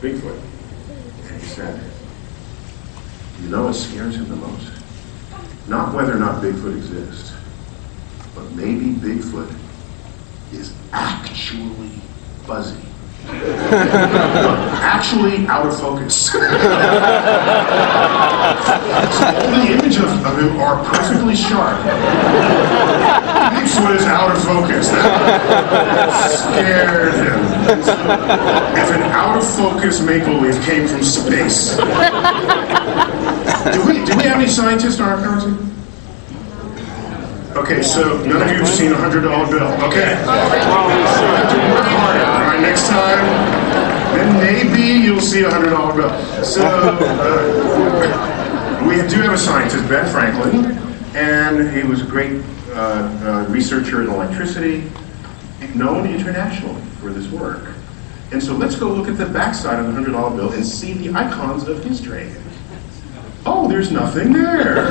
Bigfoot. And he said, you know what scares him the most? Not whether or not Bigfoot exists, but maybe Bigfoot is actually fuzzy. Actually out of focus. So all the images of him are perfectly sharp. Bigfoot is out of focus. That scared him. If an out of focus maple leaf came from space. Do we have any scientists on our council? Okay, so none of you have seen a $100 bill. Okay. So you have to work harder. All right, next time, then maybe you'll see a $100 bill. So we do have a scientist, Ben Franklin, and he was a great researcher in electricity, known internationally for this work. And so let's go look at the backside of the $100 bill and see the icons of his trade. Oh, there's nothing there.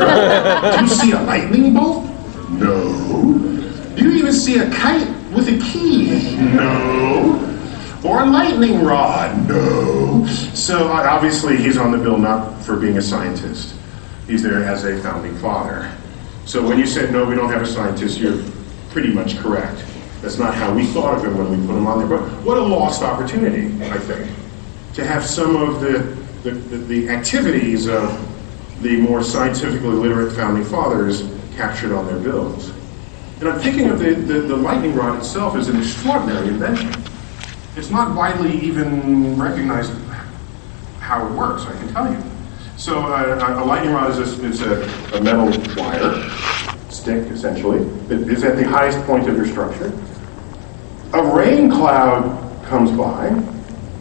Do you see a lightning bolt? No. Do you even see a kite with a key? No. Or a lightning rod? No. So obviously he's on the bill not for being a scientist. He's there as a founding father. So when you said, no, we don't have a scientist, you're pretty much correct. That's not how we thought of him when we put him on there. But what a lost opportunity, I think, to have some of the activities of the more scientifically literate founding fathers captured on their bills. And I'm thinking of the lightning rod itself as an extraordinary invention. It's not widely even recognized how it works, I can tell you. So a lightning rod is a metal wire, stick essentially, that is at the highest point of your structure. A rain cloud comes by.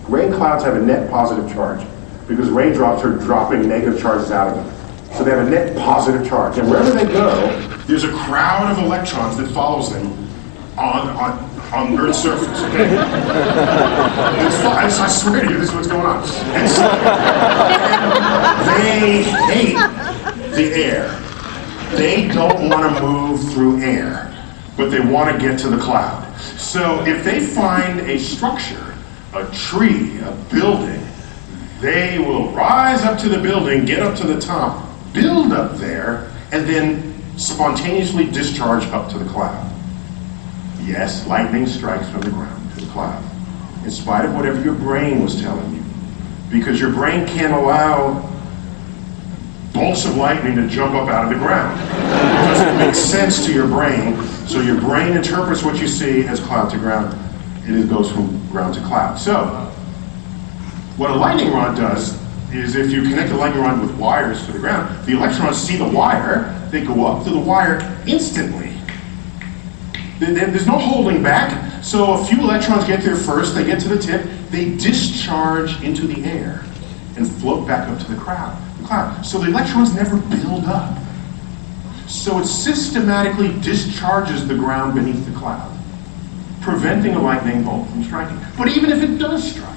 Rain clouds have a net positive charge because raindrops are dropping negative charges out of them. So they have a net positive charge. And wherever they go, there's a crowd of electrons that follows them on Earth's surface. Okay? I swear to you, this is what's going on. And so, they hate the air. They don't want to move through air, but they want to get to the cloud. So if they find a structure, a tree, a building, they will rise up to the building, get up to the top, build up there, and then spontaneously discharge up to the cloud. Yes, lightning strikes from the ground to the cloud, in spite of whatever your brain was telling you, because your brain can't allow bolts of lightning to jump up out of the ground. It doesn't make sense to your brain, so your brain interprets what you see as cloud to ground, and it goes from ground to cloud. So, what a lightning rod does is if you connect a lightning rod with wires to the ground, the electrons see the wire, they go up to the wire instantly. There's no holding back, so a few electrons get there first, they get to the tip, they discharge into the air and float back up to the cloud. So the electrons never build up. So it systematically discharges the ground beneath the cloud, preventing a lightning bolt from striking. But even if it does strike,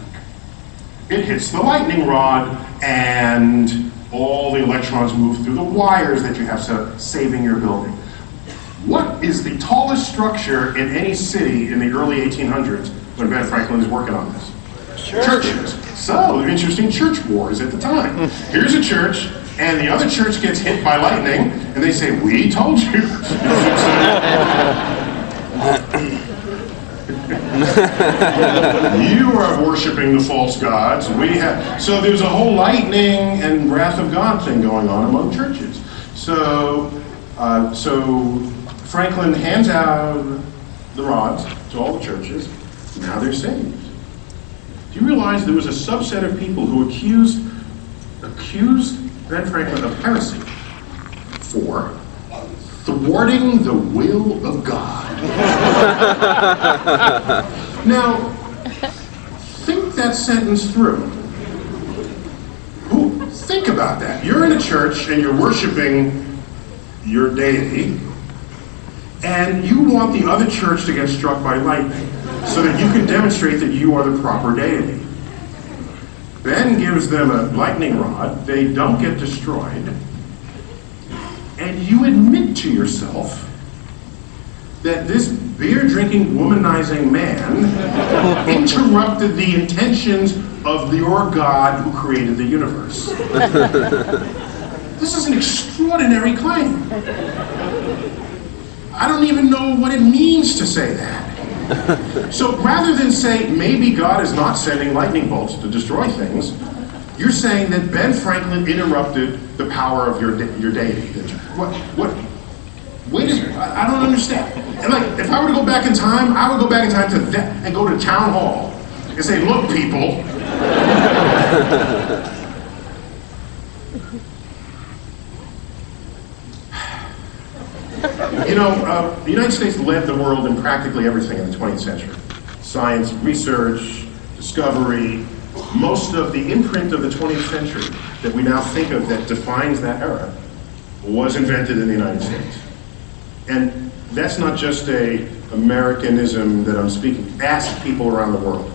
it hits the lightning rod and all the electrons move through the wires that you have, saving your building. What is the tallest structure in any city in the early 1800s when Ben Franklin is working on this? Churches. So, interesting church wars at the time. Here's a church, and the other church gets hit by lightning, and they say, "We told you." You are worshiping the false gods. So there's a whole lightning and wrath of God thing going on among churches. So Franklin hands out the rods to all the churches. Now they're saved. Do you realize there was a subset of people who accused Ben Franklin of heresy for thwarting the will of God? Now, think that sentence through. Think about that. You're in a church and you're worshiping your deity, and you want the other church to get struck by lightning so that you can demonstrate that you are the proper deity. Ben gives them a lightning rod, they don't get destroyed, and you admit to yourself that this beer-drinking, womanizing man interrupted the intentions of your God who created the universe. This is an extraordinary claim. I don't even know what it means to say that. So rather than say, maybe God is not sending lightning bolts to destroy things, you're saying that Ben Franklin interrupted the power of your deity. I don't understand. And like, if I were to go back in time, I would go back in time to that and go to town hall and say, "Look, people." You know, the United States led the world in practically everything in the 20th century. Science, research, discovery. Most of the imprint of the 20th century that we now think of that defines that era was invented in the United States. And that's not just a Americanism that I'm speaking. Ask people around the world.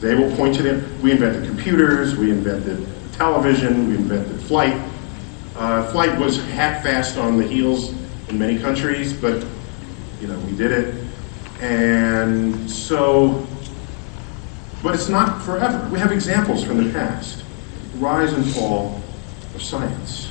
They will point to them. We invented computers, we invented television, we invented flight. Flight was half-fast on the heels in many countries, but you know, we did it. And so, but it's not forever. We have examples from the past. Rise and fall of science.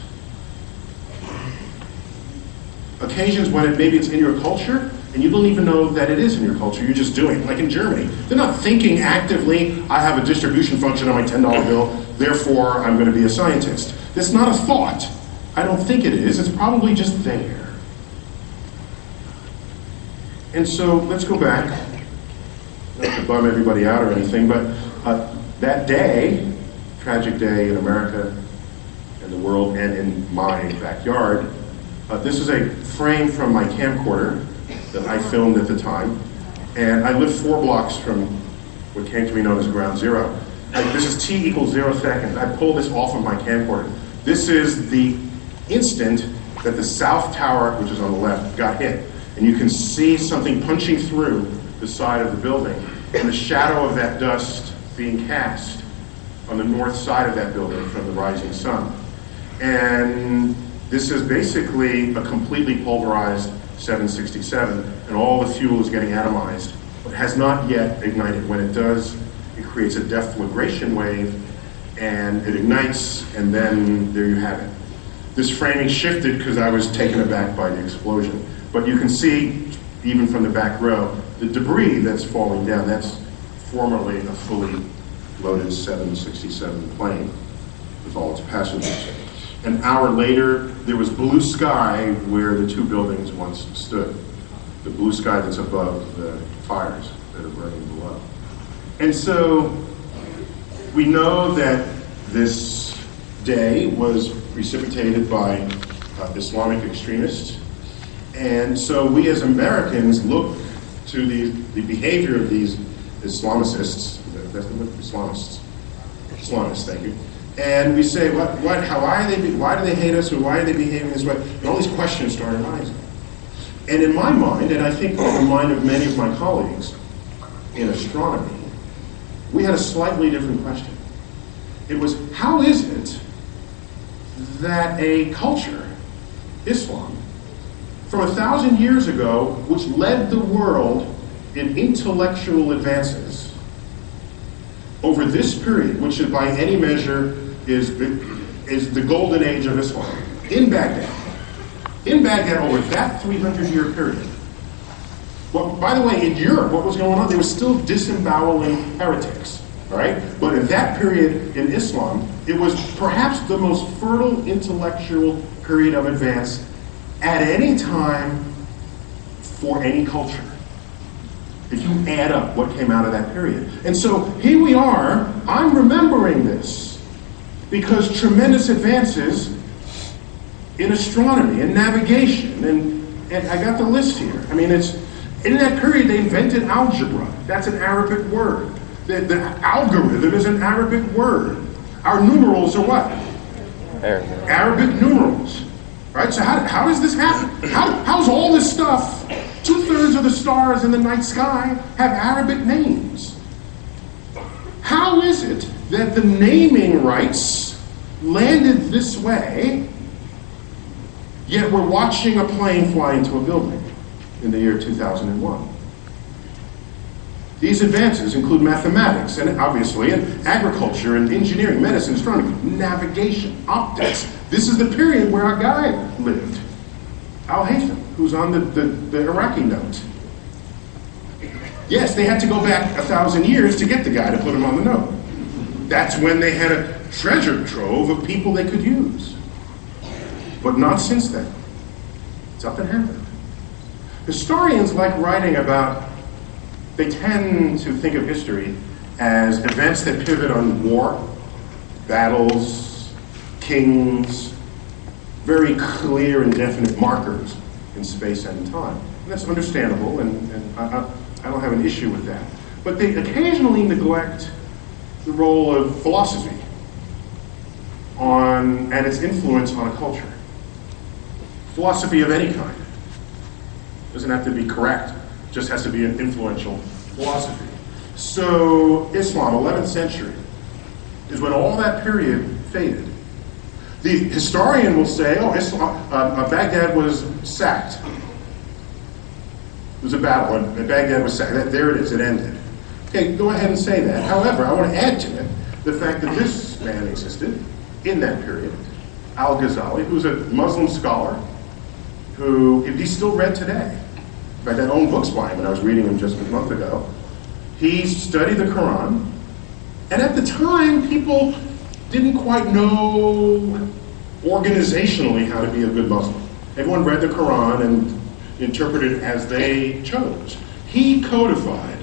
Occasions when maybe it's in your culture, and you don't even know that it is in your culture, you're just doing it. Like in Germany, they're not thinking actively, I have a distribution function on my $10 bill, therefore I'm going to be a scientist. That's not a thought. I don't think it is. It's probably just there. And so let's go back, not to bum everybody out or anything, but that day, tragic day in America, in the world and in my backyard. This is a frame from my camcorder that I filmed at the time, and I lived 4 blocks from what came to be known as Ground Zero. This is t = 0 seconds. I pulled this off of my camcorder. This is the instant that the South Tower, which is on the left, got hit. And you can see something punching through the side of the building, and the shadow of that dust being cast on the north side of that building from the rising sun. And this is basically a completely pulverized 767, and all the fuel is getting atomized, but has not yet ignited. When it does, it creates a deflagration wave, and it ignites, and then there you have it. This framing shifted because I was taken aback by the explosion. But you can see, even from the back row, the debris that's falling down. That's formerly a fully loaded 767 plane with all its passengers. An hour later, there was blue sky where the 2 buildings once stood. The blue sky that's above the fires that are burning below. And so we know that this day was precipitated by Islamic extremists. And so we as Americans look to the behavior of these Islamicists, that's the word, Islamists, thank you. And we say, why do they hate us, or why are they behaving this way? And all these questions start arising. And in my mind, and I think in the mind of many of my colleagues in astronomy, we had a slightly different question. It was, how is it that a culture, Islam, from 1,000 years ago, which led the world in intellectual advances, over this period, which by any measure is the golden age of Islam, in Baghdad over that 300-year period. Well, by the way, in Europe, what was going on? They were still disemboweling heretics, all right? But in that period in Islam, it was perhaps the most fertile intellectual period of advance at any time for any culture, if you add up what came out of that period. And so here we are, I'm remembering this, because tremendous advances in astronomy and navigation, and I got the list here. I mean, it's in that period they invented algebra. That's an Arabic word. The algorithm is an Arabic word. Our numerals are what? Arabic numerals. Right? So how does this happen? How's all this stuff, 2/3 of the stars in the night sky have Arabic names? How is it that the naming rights landed this way, yet we're watching a plane fly into a building in the year 2001? These advances include mathematics, and obviously, and agriculture, and engineering, medicine, astronomy, navigation, optics. This is the period where our guy lived, Al-Haytham, who's on the Iraqi note. Yes, they had to go back 1,000 years to get the guy to put him on the note. That's when they had a treasure trove of people they could use. But not since then. It's up and happened. Historians like writing about, they tend to think of history as events that pivot on war, battles, kings, very clear and definite markers in space and time. And that's understandable, and I don't have an issue with that. But they occasionally neglect the role of philosophy and its influence on a culture. Philosophy of any kind. Doesn't have to be correct, just has to be an influential philosophy. So Islam, 11th century, is when all that period faded. The historian will say, oh, Baghdad was sacked. It was a battle, and Baghdad was sacked. There it is, it ended. Okay, go ahead and say that. However, I want to add to it the fact that this man existed in that period, Al-Ghazali, who's a Muslim scholar, who, if he's still read today, in fact, I own books by him, and I was reading them just a month ago. He studied the Quran, and at the time, people didn't quite know organizationally how to be a good Muslim. Everyone read the Quran and interpreted it as they chose. He codified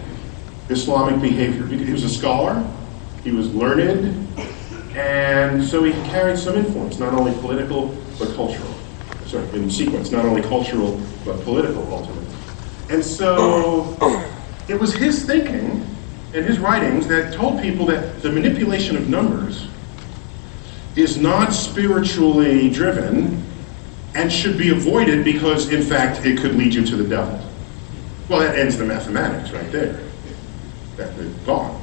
Islamic behavior. He was a scholar, he was learned, And so he carried some influence, not only political, but cultural. Sorry, in sequence, not only cultural, but political, ultimately. And so it was his thinking and his writings that told people that the manipulation of numbers is not spiritually driven and should be avoided because, in fact, it could lead you to the devil. Well, that ends the mathematics right there. That's gone.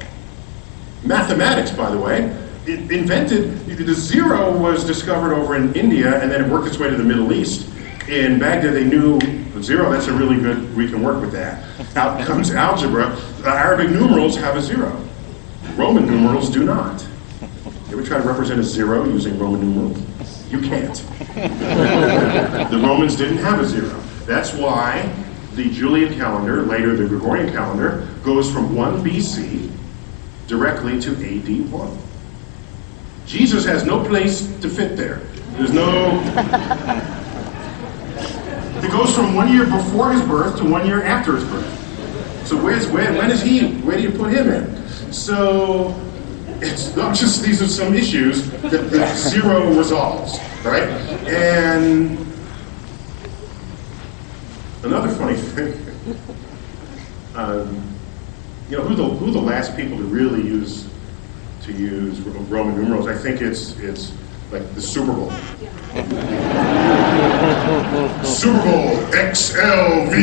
Mathematics, by the way, the zero was discovered over in India, and then it worked its way to the Middle East. In Baghdad, they knew zero, that's a really good, we can work with that. Out comes algebra. Arabic numerals have a zero. Roman numerals do not. You ever try to represent a zero using Roman numerals? You can't. The Romans didn't have a zero. That's why the Julian calendar, later the Gregorian calendar, goes from 1 BC directly to AD 1. Jesus has no place to fit there. There's no... It goes from 1 year before his birth to 1 year after his birth. So when is he? Where do you put him in? So it's not just, these are some issues that zero resolves, right? And another funny thing, you know, who are the last people to really use Roman numerals? I think it's like the Super Bowl. Super Bowl, XLVII.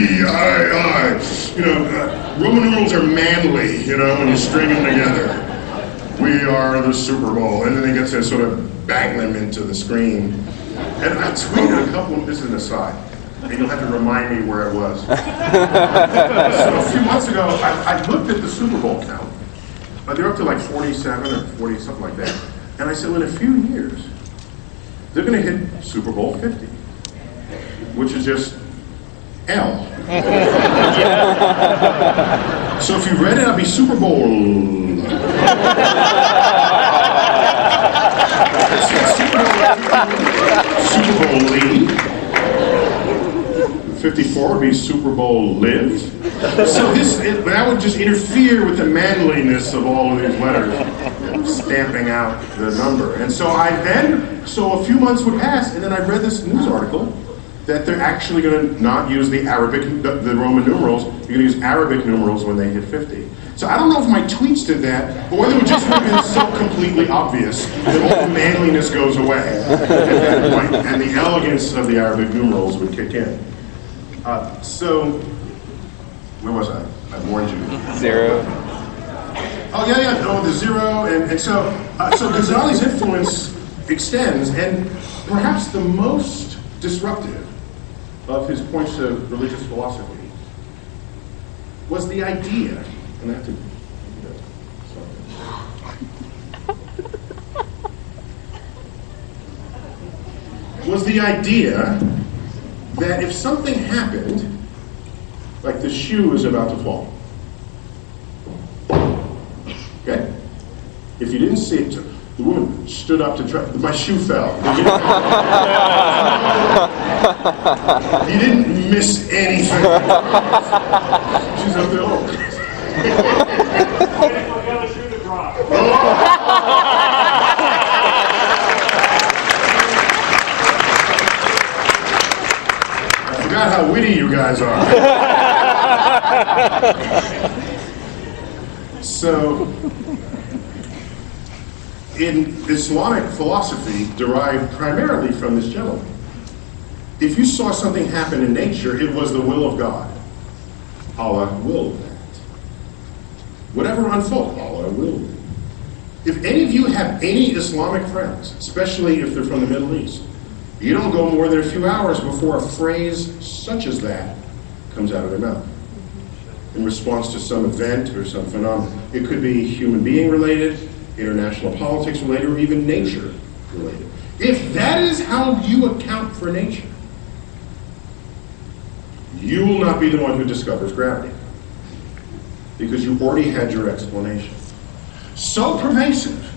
You know, Roman numerals are manly, you know, when you string them together. We are the Super Bowl. And then they get to sort of bang them into the screen. And I tweeted a couple, this is an aside, and you'll have to remind me where I was. So a few months ago, I looked at the Super Bowl count. They're up to like 47 or 40, something like that. And I said, well, in a few years, they're going to hit Super Bowl 50, which is just L. So if you read it, it'll be Super Bowl. Super Bowl lead. 54 would be Super Bowl live. So that would just interfere with the manliness of all of these letters, stamping out the number. And so a few months would pass, and then I read this news article that they're actually going to not use the Roman numerals. You're going to use Arabic numerals when they hit 50. So I don't know if my tweets did that, or whether it just would have been so completely obvious that all the manliness goes away at that point, and the elegance of the Arabic numerals would kick in. So, where was I? I warned you. Zero. Oh, yeah, no, the zero, and so Ghazali's influence extends, and perhaps the most disruptive of his points of religious philosophy was the idea, and I have to, was the idea that if something happened, like the shoe is about to fall, okay? If you didn't see it, the woman stood up to try, my shoe fell. You didn't miss anything. She's up there, oh. I forgot how witty you guys are. So, in Islamic philosophy, derived primarily from this gentleman, if you saw something happen in nature, it was the will of God. Allah willed that. Whatever unfolds, Allah willed it. If any of you have any Islamic friends, especially if they're from the Middle East, you don't go more than a few hours before a phrase such as that comes out of their mouth in response to some event or some phenomenon. It could be human being related, international politics related, or even nature related. If that is how you account for nature, you will not be the one who discovers gravity, because you already had your explanation. So pervasive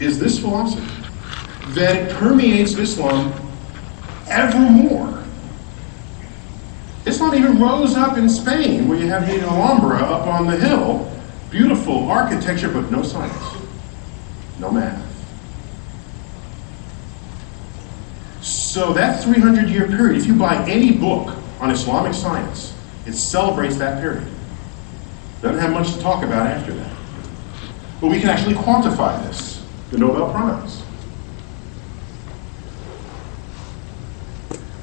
is this philosophy that it permeates Islam ever more. Islam even rose up in Spain, where you have the Alhambra up on the hill, beautiful architecture, but no science, no math, So that 300-year period, if you buy any book on Islamic science, it celebrates that period. Doesn't have much to talk about after that. But we can actually quantify this, the Nobel Prize.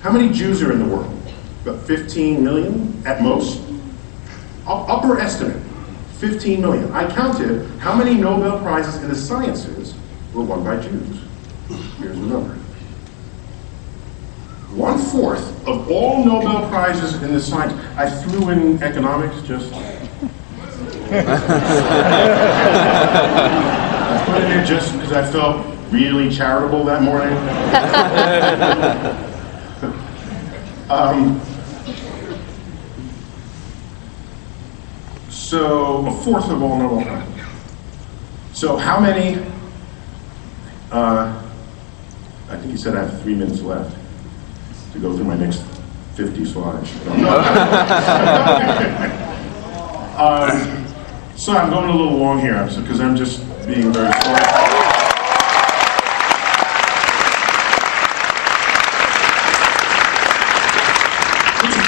How many Jews are in the world? About 15 million at most? Upper estimate, 15 million. I counted how many Nobel Prizes in the sciences were won by Jews. Here's the number. 1/4 of all Nobel Prizes in the science. I threw in economics just. I put it in just because I felt really charitable that morning. So 1/4 of all Nobel Prizes. So how many? I think you said I have 3 minutes left to go through my next 50 slides. So I'm going a little long here because I'm just being very short.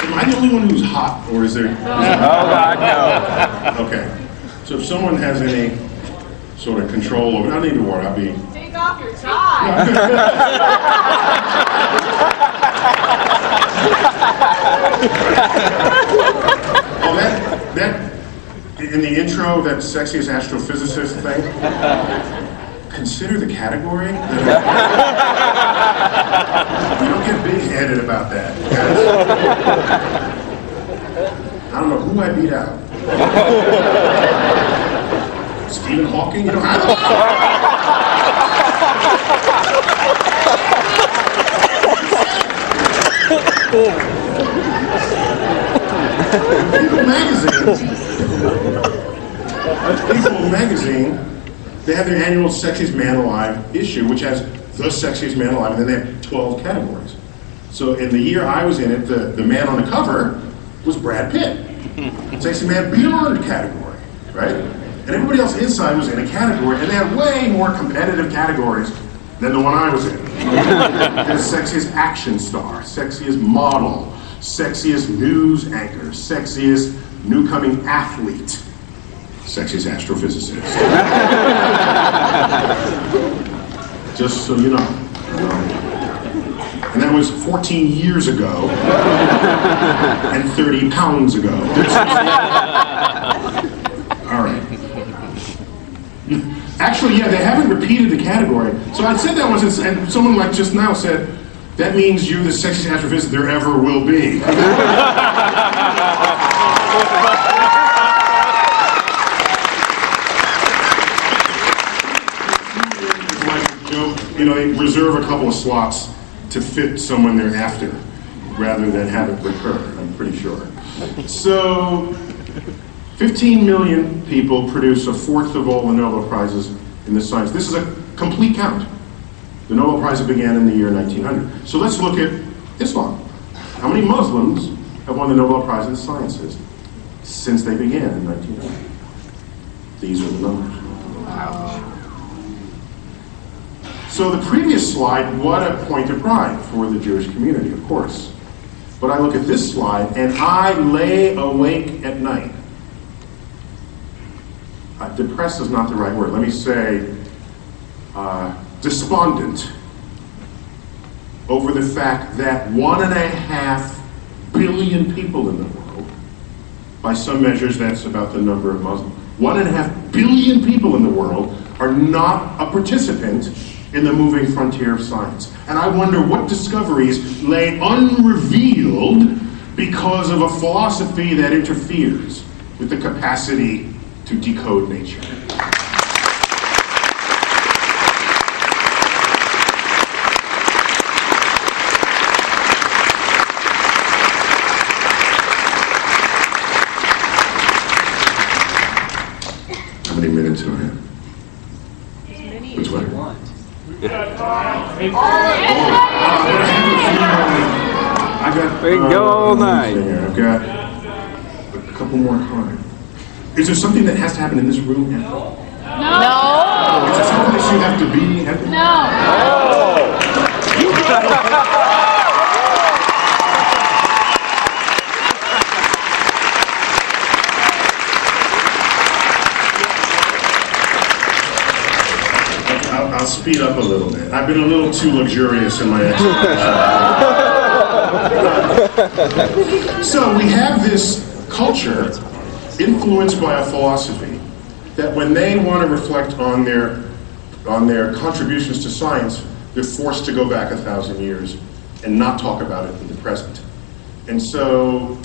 Am I the only one who's hot, or is there? Oh God, no. Okay. So if someone has any sort of control over, I don't need to worry. I'll be. Take off your tie. Oh, that in the intro, that sexiest astrophysicist thing. Consider the category. You don't get big-headed about that, guys. I don't know who I beat out. Stephen Hawking? You know, I don't People magazine, they have their annual Sexiest Man Alive issue, which has the sexiest man alive, and then they have 12 categories. So in the year I was in it, the man on the cover was Brad Pitt. Sexy Man Beyond category, right? And everybody else inside was in a category, and they had way more competitive categories than the one I was in. There's sexiest action star, sexiest model, sexiest news anchor, sexiest new coming athlete, sexiest astrophysicist. Just so you know. And that was 14 years ago and 30 pounds ago. All right. Actually, yeah, they haven't repeated the category. So I said that was, and someone like just now said, that means you're the sexiest astrophysicist there ever will be. You know, they reserve a couple of slots to fit someone they're after, rather than have it recur, I'm pretty sure. So, 15 million people produce 1/4 of all the Nobel Prizes in this science. This is a complete count. The Nobel Prize began in the year 1900. So let's look at Islam. How many Muslims have won the Nobel Prize in Sciences since they began in 1900? These are the numbers. So the previous slide, what a point of pride for the Jewish community, of course. But I look at this slide, and I lay awake at night. Depressed is not the right word. Let me say despondent over the fact that 1.5 billion people in the world, by some measures that's about the number of Muslims, 1.5 billion people in the world are not a participant in the moving frontier of science. And I wonder what discoveries lay unrevealed because of a philosophy that interferes with the capacity to decode nature. How many minutes do I have? Which way? We can go all night. I've got a couple more cards. Is there something that has to happen in this room? No. Is there something that you have to be? No. I'll speed up a little bit. I've been a little too luxurious in my explanation. So we have this culture influenced by a philosophy that when they want to reflect on their contributions to science, they're forced to go back 1,000 years and not talk about it in the present. And so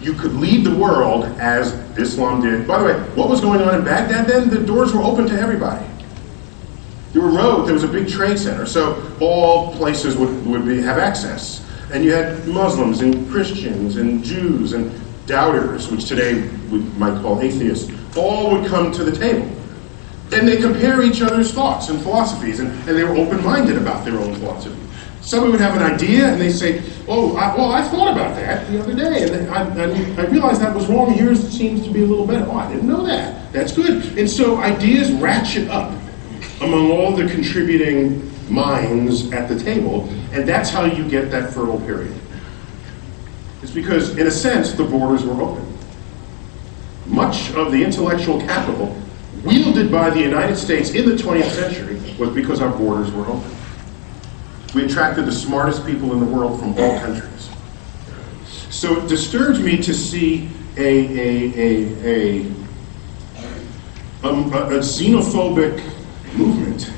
you could lead the world as Islam did. By the way, what was going on in Baghdad then? The doors were open to everybody. There was a big trade center, so all places would have access. And you had Muslims and Christians and Jews and doubters, which today we might call atheists, all would come to the table. And they compare each other's thoughts and philosophies, and they were open-minded about their own philosophy. Somebody would have an idea, and they say, "Oh, I thought about that the other day, and I realized that was wrong. Yours seems to be a little better. Oh, I didn't know that. That's good." And so ideas ratchet up among all the contributing minds at the table, and that's how you get that fertile period. It's because, in a sense, the borders were open. Much of the intellectual capital wielded by the United States in the 20th century was because our borders were open. We attracted the smartest people in the world from all countries. So it disturbs me to see a xenophobic movement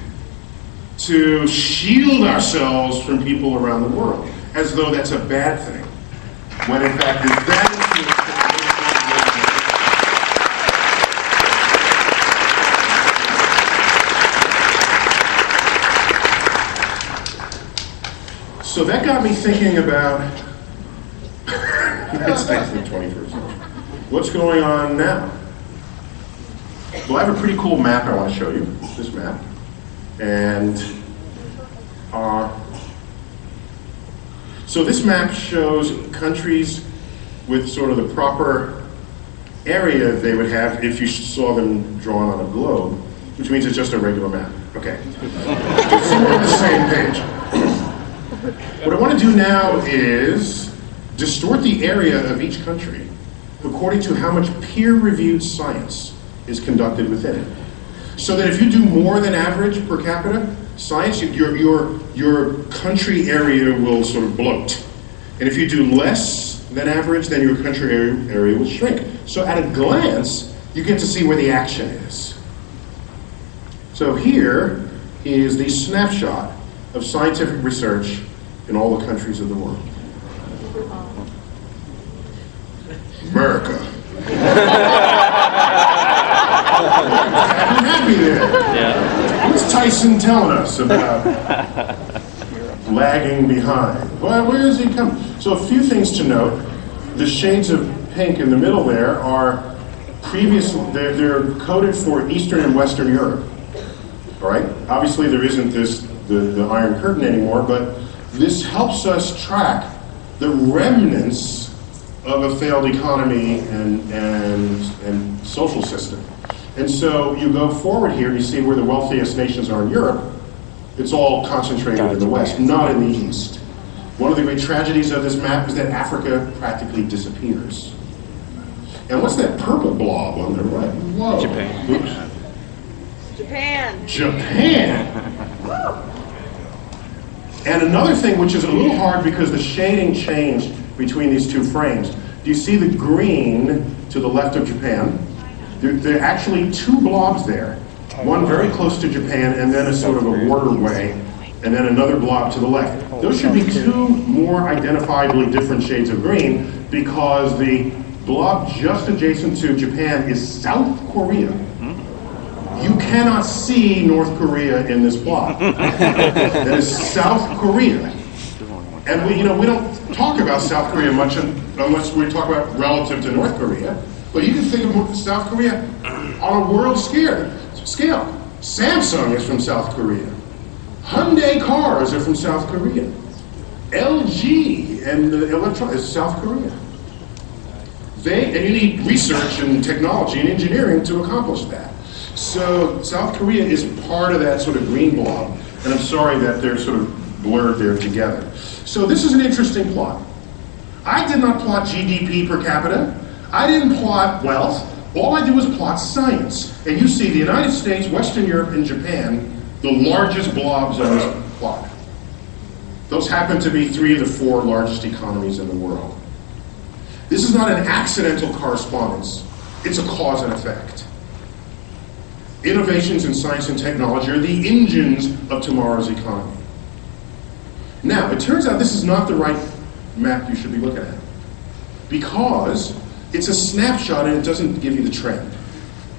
to shield ourselves from people around the world, as though that's a bad thing, when in fact it's that So that got me thinking about United States in the 21st century. What's going on now? Well, I have a pretty cool map I want to show you, this map. And so this map shows countries with sort of the proper area they would have if you saw them drawn on a globe, which means it's just a regular map. Okay. So we're on the same page. What I want to do now is distort the area of each country according to how much peer-reviewed science is conducted within it. So that if you do more than average per capita science, your country area will sort of bloat. And if you do less than average, then your country area will shrink. So at a glance, you get to see where the action is. So here is the snapshot of scientific research in all the countries of the world. America. I'm happy there. Yeah. What's Tyson telling us about lagging behind? Well, where is he coming? So a few things to note. The shades of pink in the middle there are they're coded for Eastern and Western Europe. All right? Obviously there isn't the Iron Curtain anymore, but this helps us track the remnants of a failed economy and social system. And so you go forward here, you see where the wealthiest nations are in Europe. It's all concentrated in the West, not in the East. One of the great tragedies of this map is that Africa practically disappears. And what's that purple blob on the right? Whoa. Japan. Oops. Japan! And another thing which is a little hard because the shading changed between these two frames. Do you see the green to the left of Japan? There are actually two blobs there. One very close to Japan and then a sort of a waterway, and then another blob to the left. Those should be two more identifiably different shades of green because the blob just adjacent to Japan is South Korea. You cannot see North Korea in this blob. That is South Korea. And we don't talk about South Korea much unless we talk about relative to North Korea. But you can think of South Korea on a world scale. Samsung is from South Korea. Hyundai cars are from South Korea. LG and the electronics is South Korea. And you need research and technology and engineering to accomplish that. So South Korea is part of that sort of green blob, and I'm sorry that they're sort of blurred there together. So this is an interesting plot. I did not plot GDP per capita. I didn't plot wealth All I do is plot science. And you see the United States, Western Europe, and Japan, the largest blobs on this plot. Those happen to be 3 of the 4 largest economies in the world. This is not an accidental correspondence. It's a cause and effect. Innovations in science and technology are the engines of tomorrow's economy. Now, it turns out this is not the right map you should be looking at, because it's a snapshot and it doesn't give you the trend.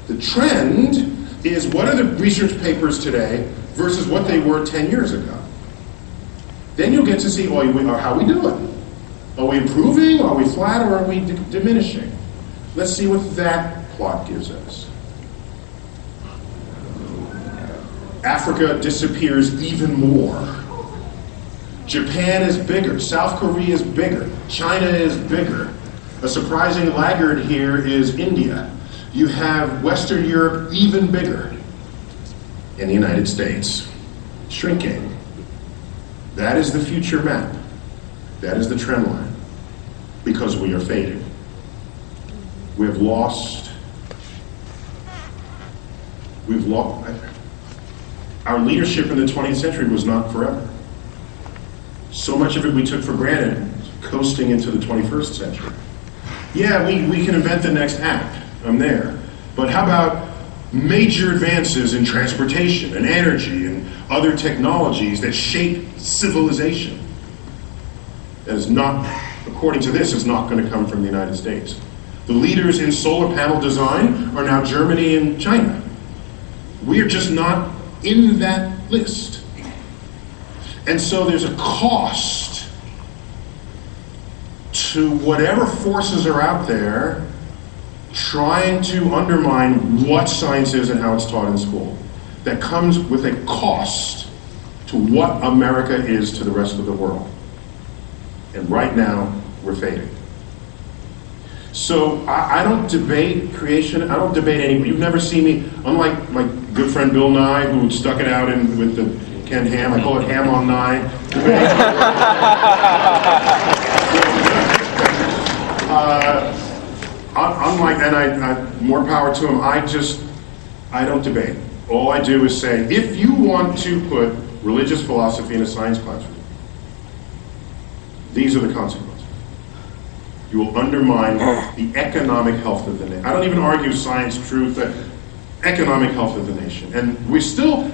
The trend is, what are the research papers today versus what they were 10 years ago? Then you'll get to see, how are we doing? Are we improving, are we flat, or are we diminishing? Let's see what that plot gives us. Africa disappears even more. Japan is bigger, South Korea is bigger, China is bigger. A surprising laggard here is India. You have Western Europe even bigger. And the United States shrinking. That is the future map. That is the trend line. Because we are fading. We have lost. Our leadership in the 20th century was not forever. So much of it we took for granted, coasting into the 21st century. Yeah, we can invent the next app. I'm there. But how about major advances in transportation and energy and other technologies that shape civilization? That is not, according to this, is not going to come from the United States. The leaders in solar panel design are now Germany and China. We are just not in that list. And so there's a cost to whatever forces are out there trying to undermine what science is and how it's taught in school. That comes with a cost to what America is to the rest of the world. And right now, we're fading. So I don't debate creation. I don't debate anybody. You've never seen me, unlike my good friend Bill Nye, who stuck it out with the Ken Ham. I call it Ham on Nye. Unlike, and more power to him, I don't debate. All I do is say, if you want to put religious philosophy in a science classroom, these are the consequences. You will undermine the economic health of the nation. I don't even argue science, truth, the economic health of the nation. And we're still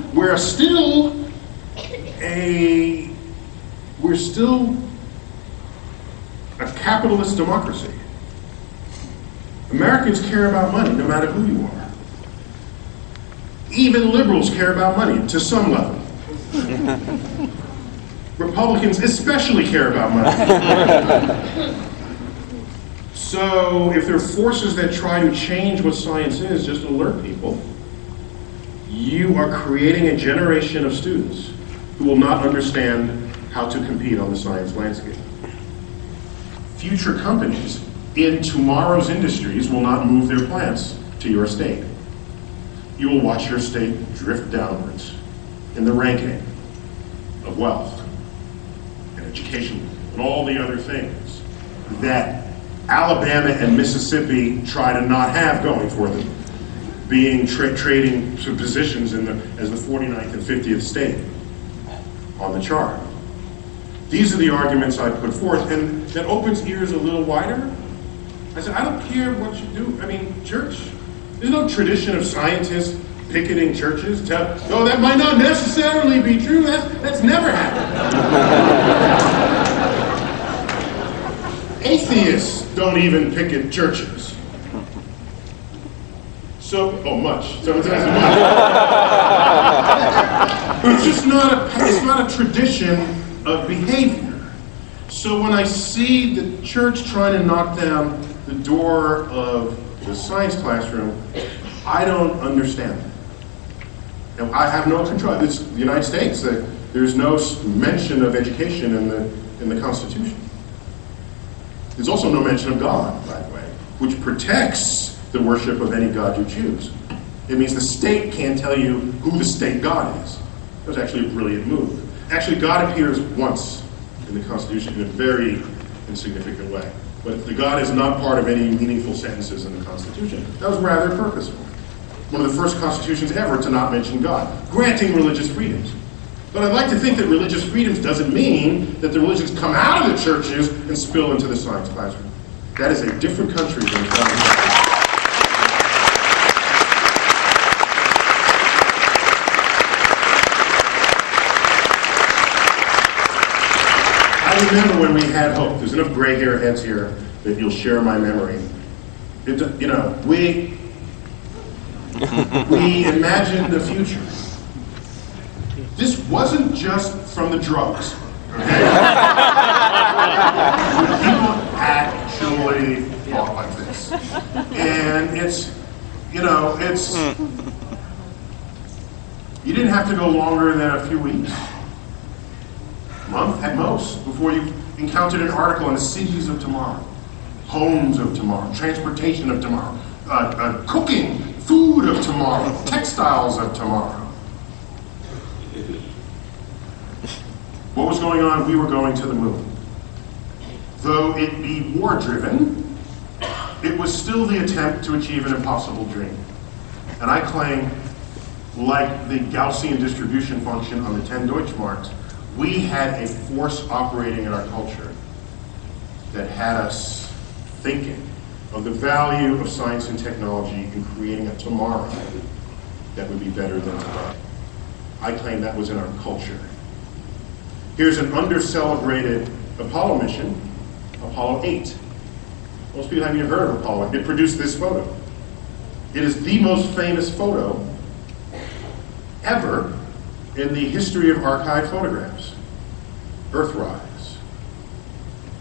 a capitalist democracy. Americans care about money, no matter who you are. Even liberals care about money, to some level. Republicans especially care about money. So if there are forces that try to change what science is, just alert people, you are creating a generation of students who will not understand how to compete on the science landscape. Future companies in tomorrow's industries will not move their plants to your state. You will watch your state drift downwards in the ranking of wealth and education and all the other things that Alabama and Mississippi try to not have going for them, being trading positions as the 49th and 50th state on the chart. These are the arguments I put forth, and that opens ears a little wider. I said, I don't care what you do. I mean, church, there's no tradition of scientists picketing churches. That might not necessarily be true. That's never happened. Atheists don't even picket churches. So, much. So it's much. It's just not a tradition of behavior. So when I see the church trying to knock down the door of the science classroom, I don't understand that. And I have no control. It's the United States. There's no mention of education in the Constitution. There's also no mention of God, by the way, which protects the worship of any God you choose. It means the state can't tell you who the state God is. That was actually a brilliant move. Actually, God appears once in the Constitution in a very insignificant way. But the God is not part of any meaningful sentences in the Constitution. That was rather purposeful. One of the first constitutions ever to not mention God, granting religious freedoms. But I'd like to think that religious freedoms doesn't mean that the religions come out of the churches and spill into the science classroom. That is a different country than the founding. I remember when we had hope. There's enough gray hair heads here that you'll share my memory. We imagined a future. This wasn't just from the drugs, okay? People actually thought like this. And you didn't have to go longer than a few weeks, a month at most, before you encountered an article on the cities of tomorrow, homes of tomorrow, transportation of tomorrow, cooking, food of tomorrow, textiles of tomorrow. What was going on? We were going to the moon. Though it be war-driven, it was still the attempt to achieve an impossible dream. And I claim, like the Gaussian distribution function on the 10 Deutschmarks, we had a force operating in our culture that had us thinking of the value of science and technology in creating a tomorrow that would be better than today. I claim that was in our culture. Here's an under-celebrated Apollo mission, Apollo 8. Most people haven't even heard of Apollo. It produced this photo. It is the most famous photo ever in the history of archived photographs. Earthrise.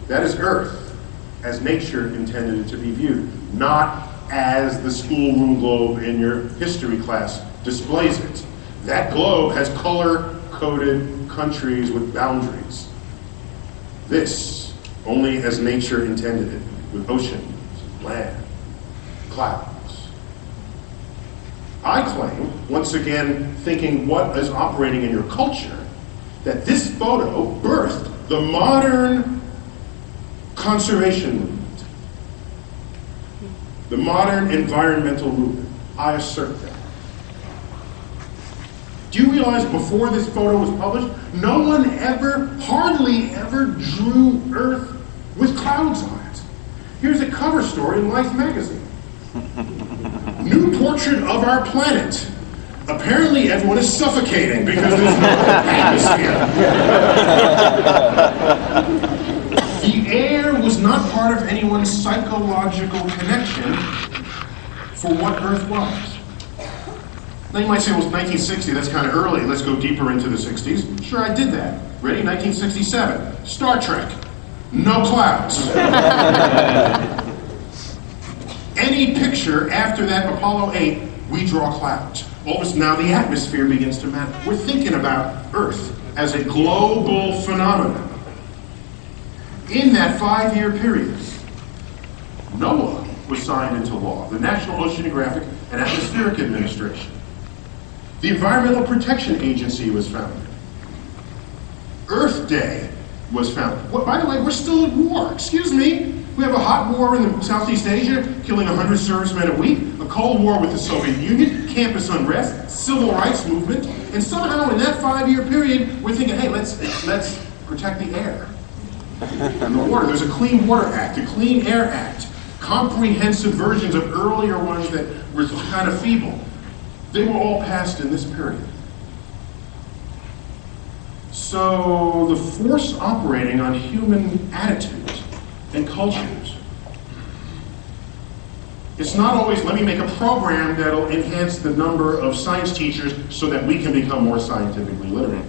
That is Earth as nature intended it to be viewed, not as the schoolroom globe in your history class displays it. That globe has color-coded countries with boundaries. This, only as nature intended it, with oceans, land, clouds. I claim, once again, thinking what is operating in your culture, that this photo birthed the modern conservation movement, the modern environmental movement. I assert that. Do you realize before this photo was published, no one ever, hardly ever drew Earth with clouds on it? Here's a cover story in Life magazine. New portrait of our planet. Apparently everyone is suffocating because there's no atmosphere. The air was not part of anyone's psychological connection for what Earth was. Now you might say, well, it's 1960, that's kind of early. Let's go deeper into the 60s. Sure, I did that. Ready? 1967. Star Trek. No clouds. Any picture after that Apollo 8, we draw clouds. All of a sudden, now the atmosphere begins to matter. We're thinking about Earth as a global phenomenon. In that 5-year period, NOAA was signed into law, the National Oceanographic and Atmospheric Administration. The Environmental Protection Agency was founded. Earth Day was founded. By the way, we're still at war. Excuse me. We have a hot war in Southeast Asia, killing 100 servicemen a week, a Cold War with the Soviet Union, campus unrest, civil rights movement, and somehow in that 5-year period, we're thinking, hey, let's protect the air and the water. There's a Clean Water Act, a Clean Air Act, comprehensive versions of earlier ones that were kind of feeble. They were all passed in this period. So the force operating on human attitudes and cultures, it's not always, let me make a program that'll enhance the number of science teachers so that we can become more scientifically literate.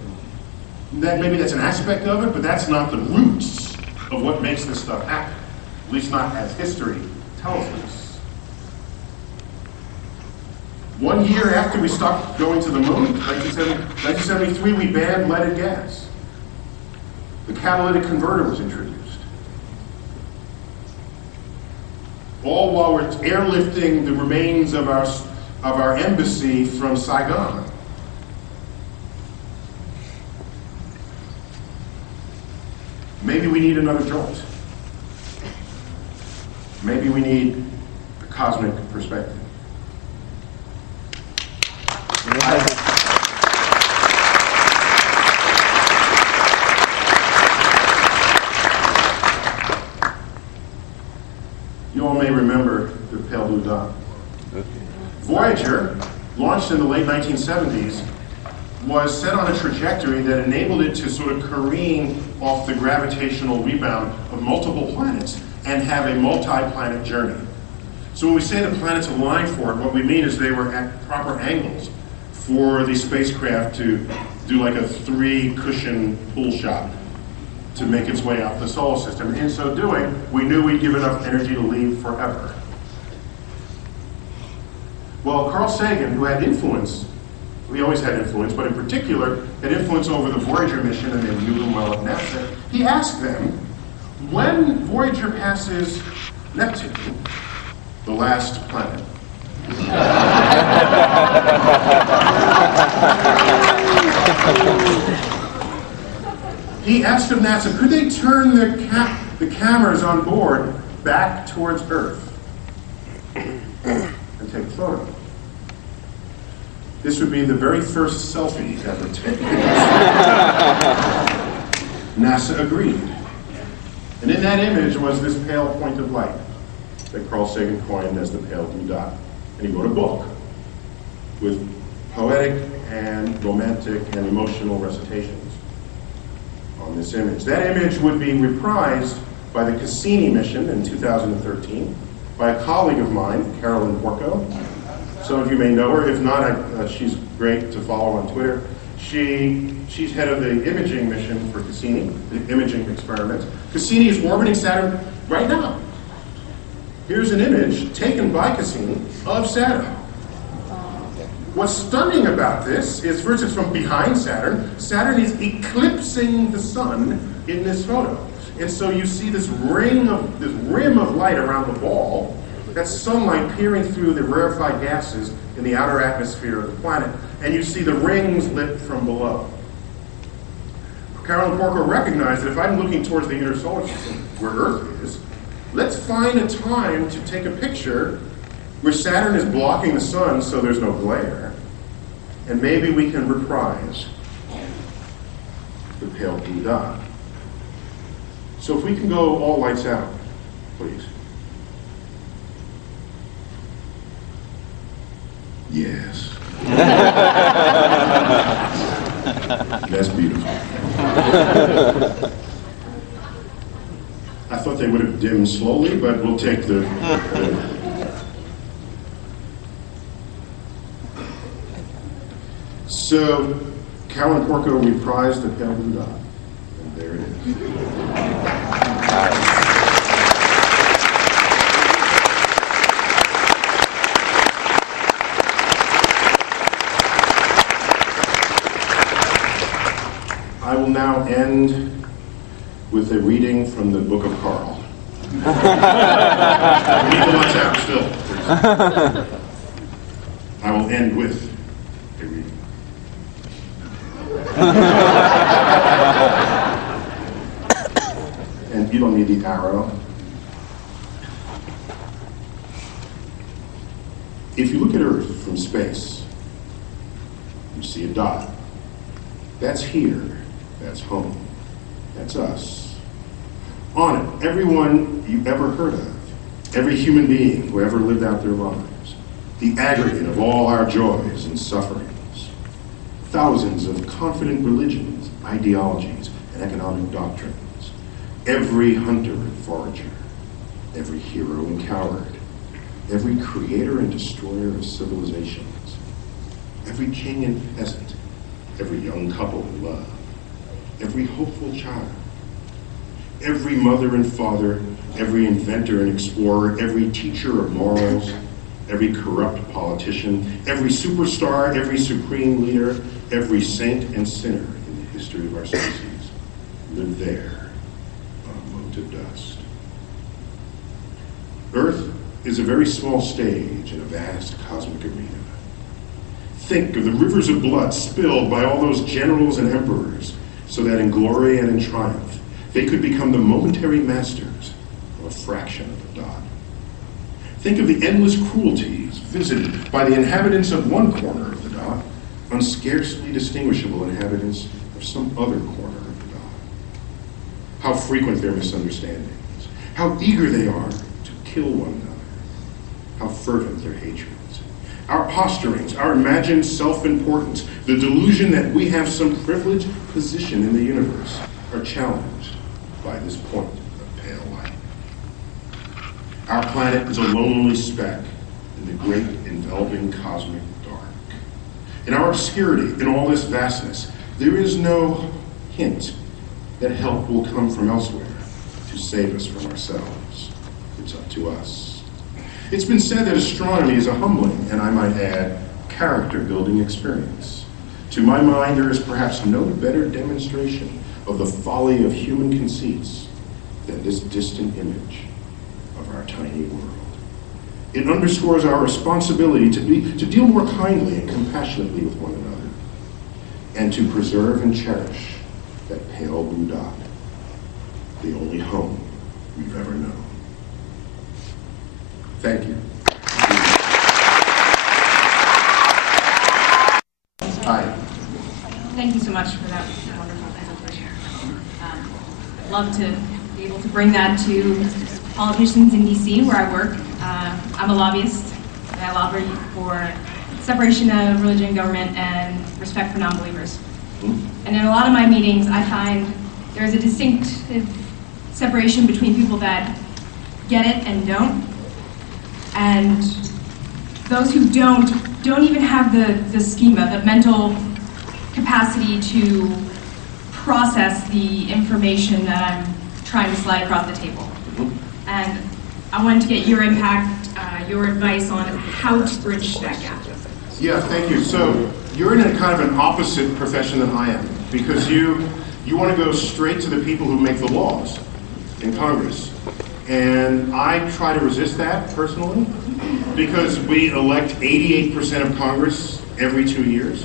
Maybe that's an aspect of it, but that's not the roots of what makes this stuff happen. At least not as history tells us. 1 year after we stopped going to the moon, 1973, we banned leaded gas. The catalytic converter was introduced. All while we're airlifting the remains of our embassy from Saigon. Maybe we need another jolt. Maybe we need a cosmic perspective. You all may remember the pale blue dot. Voyager, launched in the late 1970s, was set on a trajectory that enabled it to sort of careen off the gravitational rebound of multiple planets and have a multi-planet journey. So when we say the planets aligned for it, what we mean is they were at proper angles for the spacecraft to do like a 3-cushion pull shot to make its way out the solar system. In so doing, we knew we'd give enough energy to leave forever. Well, Carl Sagan, who had influence, he always had influence, but in particular, had influence over the Voyager mission, and they knew him well at NASA, he asked them, when Voyager passes Neptune, the last planet, he asked of NASA, could they turn the cameras on board back towards Earth and take a photo? This would be the very first selfie ever taken. NASA agreed. And in that image was this pale point of light that Carl Sagan coined as the pale blue dot. And he wrote a book with poetic and romantic and emotional recitations on this image. That image would be reprised by the Cassini mission in 2013 by a colleague of mine, Carolyn Porco. Some of you may know her. If not, she's great to follow on Twitter. She's head of the imaging mission for Cassini, the imaging experiments. Cassini is orbiting Saturn right now. Here's an image taken by Cassini of Saturn. What's stunning about this is, first, it's from behind Saturn. Saturn is eclipsing the sun in this photo. And so you see this rim of light around the ball. That's sunlight peering through the rarefied gases in the outer atmosphere of the planet, and you see the rings lit from below. Carolyn Porco recognized that if I'm looking towards the inner solar system, where Earth is, let's find a time to take a picture where Saturn is blocking the sun so there's no glare, and maybe we can reprise the pale blue dot. So if we can go all lights out, please. Yes. That's beautiful. I thought they would have dimmed slowly, but we'll take the So, Carolyn Porco reprised the pale blue dot, and there it is. I will now end with a reading from the Book of Carl. Leave the lights out still. I will end with a reading. And you don't need the arrow. If you look at Earth from space, you see a dot. That's here. That's home. That's us. On it, everyone you've ever heard of, every human being who ever lived out their lives, the aggregate of all our joys and sufferings, thousands of confident religions, ideologies, and economic doctrines, every hunter and forager, every hero and coward, every creator and destroyer of civilizations, every king and peasant, every young couple in love, every hopeful child, every mother and father, every inventor and explorer, every teacher of morals, every corrupt politician, every superstar, every supreme leader, every saint and sinner in the history of our species live there on a mote of dust. Earth is a very small stage in a vast cosmic arena. Think of the rivers of blood spilled by all those generals and emperors, so that in glory and in triumph, they could become the momentary masters of a fraction of a dot. Think of the endless cruelties visited by the inhabitants of one corner of the dot on scarcely distinguishable inhabitants of some other corner of the dot. How frequent their misunderstandings, how eager they are to kill one another, how fervent their hatreds. Our posturings, our imagined self-importance, the delusion that we have some privileged position in the universe are challenged by this point of pale light. Our planet is a lonely speck in the great enveloping cosmic dark. In our obscurity, in all this vastness, there is no hint that help will come from elsewhere to save us from ourselves. It's up to us. It's been said that astronomy is a humbling, and I might add, character-building experience. To my mind, there is perhaps no better demonstration of the folly of human conceits than this distant image of our tiny world. It underscores our responsibility to deal more kindly and compassionately with one another, and to preserve and cherish that pale blue dot, the only home we've ever known. Thank you. Hi. Thank you so much for that wonderful presentation. I'd love to be able to bring that to politicians in DC where I work. I'm a lobbyist, and I lobby for separation of religion and government and respect for non-believers. And in a lot of my meetings, I find there's a distinctive separation between people that get it and don't. And those who don't even have the schema, the mental capacity to process the information that I'm trying to slide across the table. And I wanted to get your impact, your advice on how to bridge that gap. Yeah, thank you. So you're in a kind of an opposite profession than I am, because you want to go straight to the people who make the laws in Congress. And I try to resist that personally, because we elect 88% of Congress every 2 years.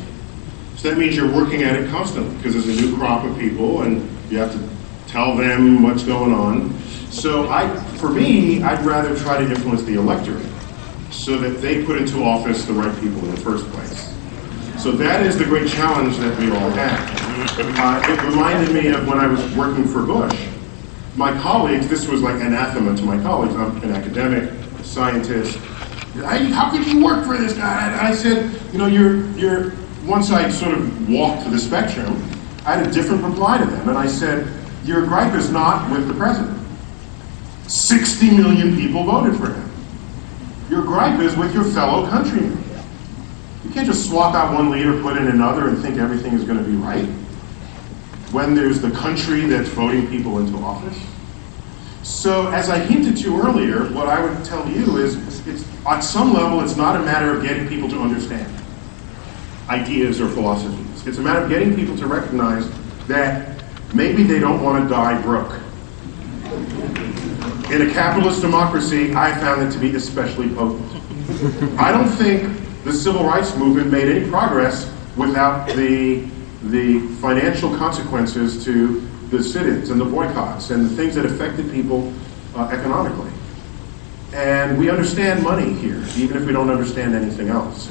So that means you're working at it constantly, because there's a new crop of people and you have to tell them what's going on. So for me, I'd rather try to influence the electorate so that they put into office the right people in the first place. So that is the great challenge that we all have. It reminded me of when I was working for Bush. My colleagues, this was like anathema to my colleagues. I'm an academic, a scientist. How could you work for this guy? And I said, you're. Once I sort of walked to the spectrum, I had a different reply to them. And I said, your gripe is not with the president. 60 million people voted for him. Your gripe is with your fellow countrymen. You can't just swap out one leader, put in another, and think everything is going to be right when there's the country that's voting people into office. So as I hinted to earlier, what I would tell you is, at some level, it's not a matter of getting people to understand ideas or philosophies. It's a matter of getting people to recognize that maybe they don't want to die broke. In a capitalist democracy, I found it to be especially potent. I don't think the civil rights movement made any progress without the financial consequences to the sit-ins and the boycotts and the things that affected people economically. And we understand money here, even if we don't understand anything else.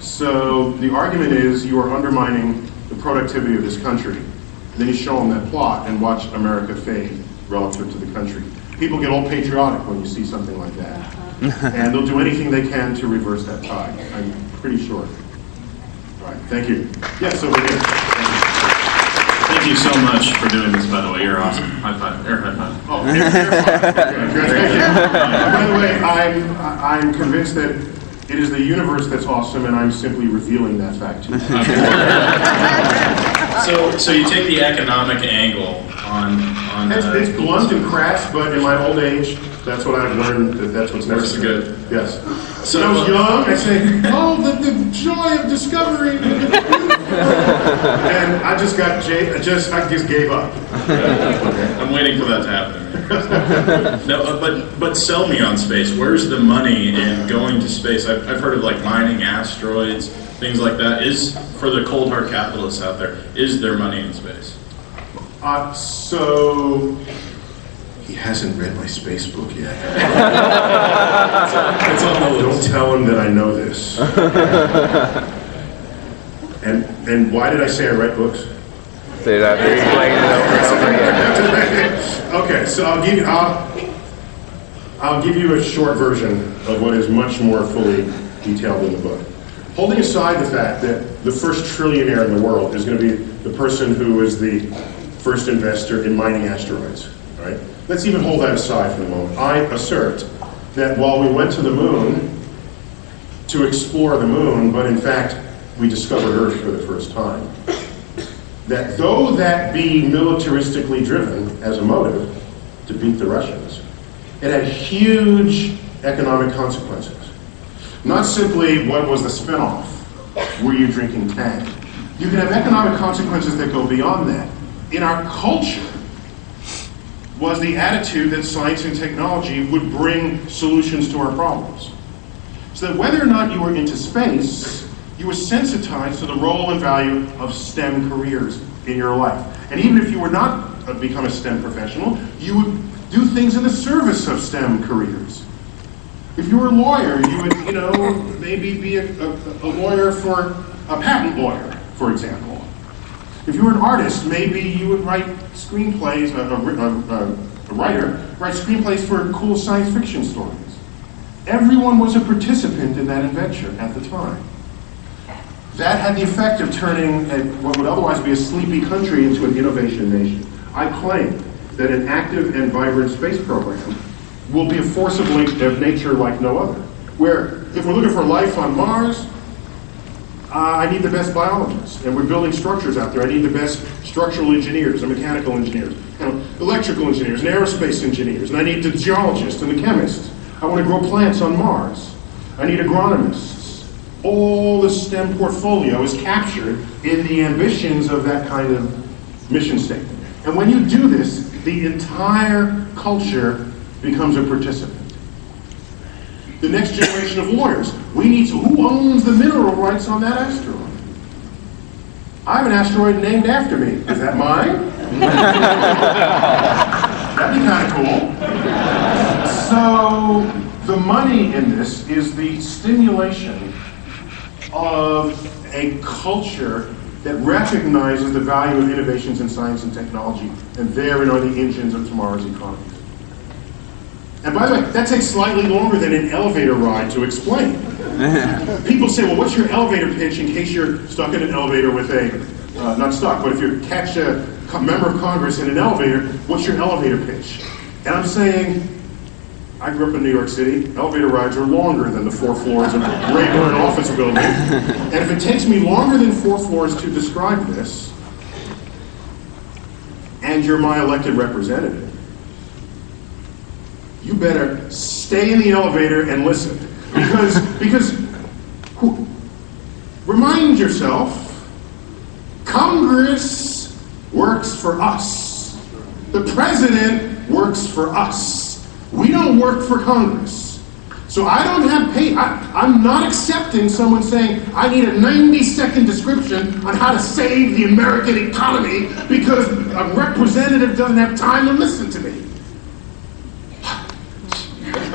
So the argument is you are undermining the productivity of this country. Then you show them that plot and watch America fade relative to the country. People get all patriotic when you see something like that. And they'll do anything they can to reverse that tide. I'm pretty sure. All right, thank you. Yes, over here. Thank you so much for doing this, by the way. You're awesome. High five. Air high five. Oh, air five. Okay, thank you. By the way, I'm convinced that it is the universe that's awesome, and I'm simply revealing that fact to you. So you take the economic angle on it's blunt and crass, but in my old age, that's what I've learned, that's what's necessary. Good. Yes. So when I was young, I say, the joy of discovery. And I just gave up. I'm waiting for that to happen. No, but sell me on space. Where's the money in going to space? I've heard of like mining asteroids, things like that. For the cold hard capitalists out there, is there money in space? So He hasn't read my space book yet. It's on the Don't list. tell him that I know this. And why did I say I write books? Say that after explaining it over and over again. Okay, so I'll give you a short version of what is much more fully detailed in the book. Holding aside the fact that the first trillionaire in the world is going to be the person who is the first investor in mining asteroids, right? Let's even hold that aside for the moment. I assert that while we went to the moon to explore the moon, but in fact we discovered Earth for the first time, that though that be militaristically driven as a motive to beat the Russians, it had huge economic consequences. Not simply what was the spinoff, were you drinking Tang? You can have economic consequences that go beyond that. In our culture was the attitude that science and technology would bring solutions to our problems. So that whether or not you were into space, you were sensitized to the role and value of STEM careers in your life. And even if you were not become a STEM professional, you would do things in the service of STEM careers. If you were a lawyer, you would, maybe be a lawyer for a patent lawyer, for example. If you were an artist, maybe you would write screenplays, a writer, write screenplays for cool science fiction stories. Everyone was a participant in that adventure at the time. That had the effect of turning what would otherwise be a sleepy country into an innovation nation. I claim that an active and vibrant space program will be a force of nature like no other. Where, if we're looking for life on Mars, I need the best biologists, and we're building structures out there. I need the best structural engineers and mechanical engineers, electrical engineers and aerospace engineers, and I need the geologists and the chemists. I want to grow plants on Mars. I need agronomists. All the STEM portfolio is captured in the ambitions of that kind of mission statement. And when you do this, the entire culture becomes a participant. The next generation of lawyers, who owns the mineral rights on that asteroid? I have an asteroid named after me. Is that mine? That'd be kind of cool. So the money in this is the stimulation of a culture that recognizes the value of innovations in science and technology, and therein are the engines of tomorrow's economy. And by the way, that takes slightly longer than an elevator ride to explain. People say, well, what's your elevator pitch in case you're stuck in an elevator with not stuck, but if you catch a member of Congress in an elevator, what's your elevator pitch? And I'm saying, I grew up in New York City. Elevator rides are longer than the 4 floors of a regular office building. And if it takes me longer than 4 floors to describe this, and you're my elected representative, you better stay in the elevator and listen. Because remind yourself, Congress works for us. The president works for us. We don't work for Congress. So I don't have I'm not accepting someone saying, I need a 90-second description on how to save the American economy because a representative doesn't have time to listen to me. I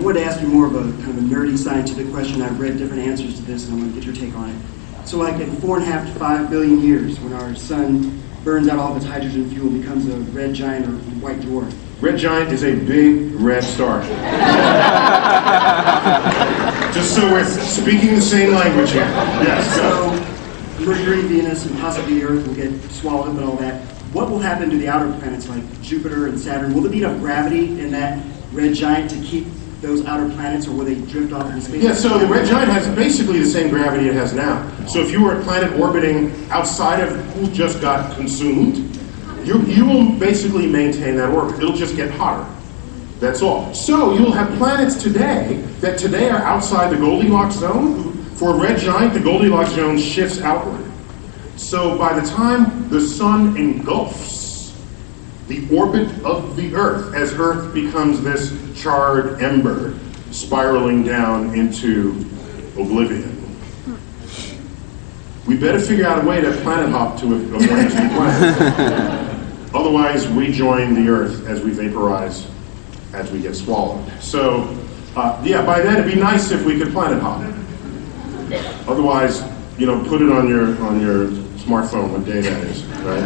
wanted to ask you more of a kind of a nerdy scientific question. I've read different answers to this, and I want to get your take on it. So, like in 4.5 to 5 billion years, when our sun burns out all of its hydrogen fuel, becomes a red giant or white dwarf. Red giant is a big red star. Just so we're speaking the same language here. Yes. So, Mercury, Venus, and possibly Earth will get swallowed up and all that. What will happen to the outer planets like Jupiter and Saturn? Will there be enough gravity in that red giant to keep those outer planets, or will they drift off into space? Yeah, so the red giant has basically the same gravity it has now. So if you were a planet orbiting outside of who just got consumed, you will basically maintain that orbit. It'll just get hotter. That's all. So you'll have planets today that today are outside the Goldilocks zone. For a red giant, the Goldilocks zone shifts outward. So by the time the sun engulfs the orbit of the Earth, as Earth becomes this charred ember spiraling down into oblivion. We better figure out a way to planet hop to a more distant planet. Otherwise, we join the Earth as we vaporize, as we get swallowed. So, yeah, by then it'd be nice if we could planet hop. Otherwise, you know, put it on your smartphone what day that is, right?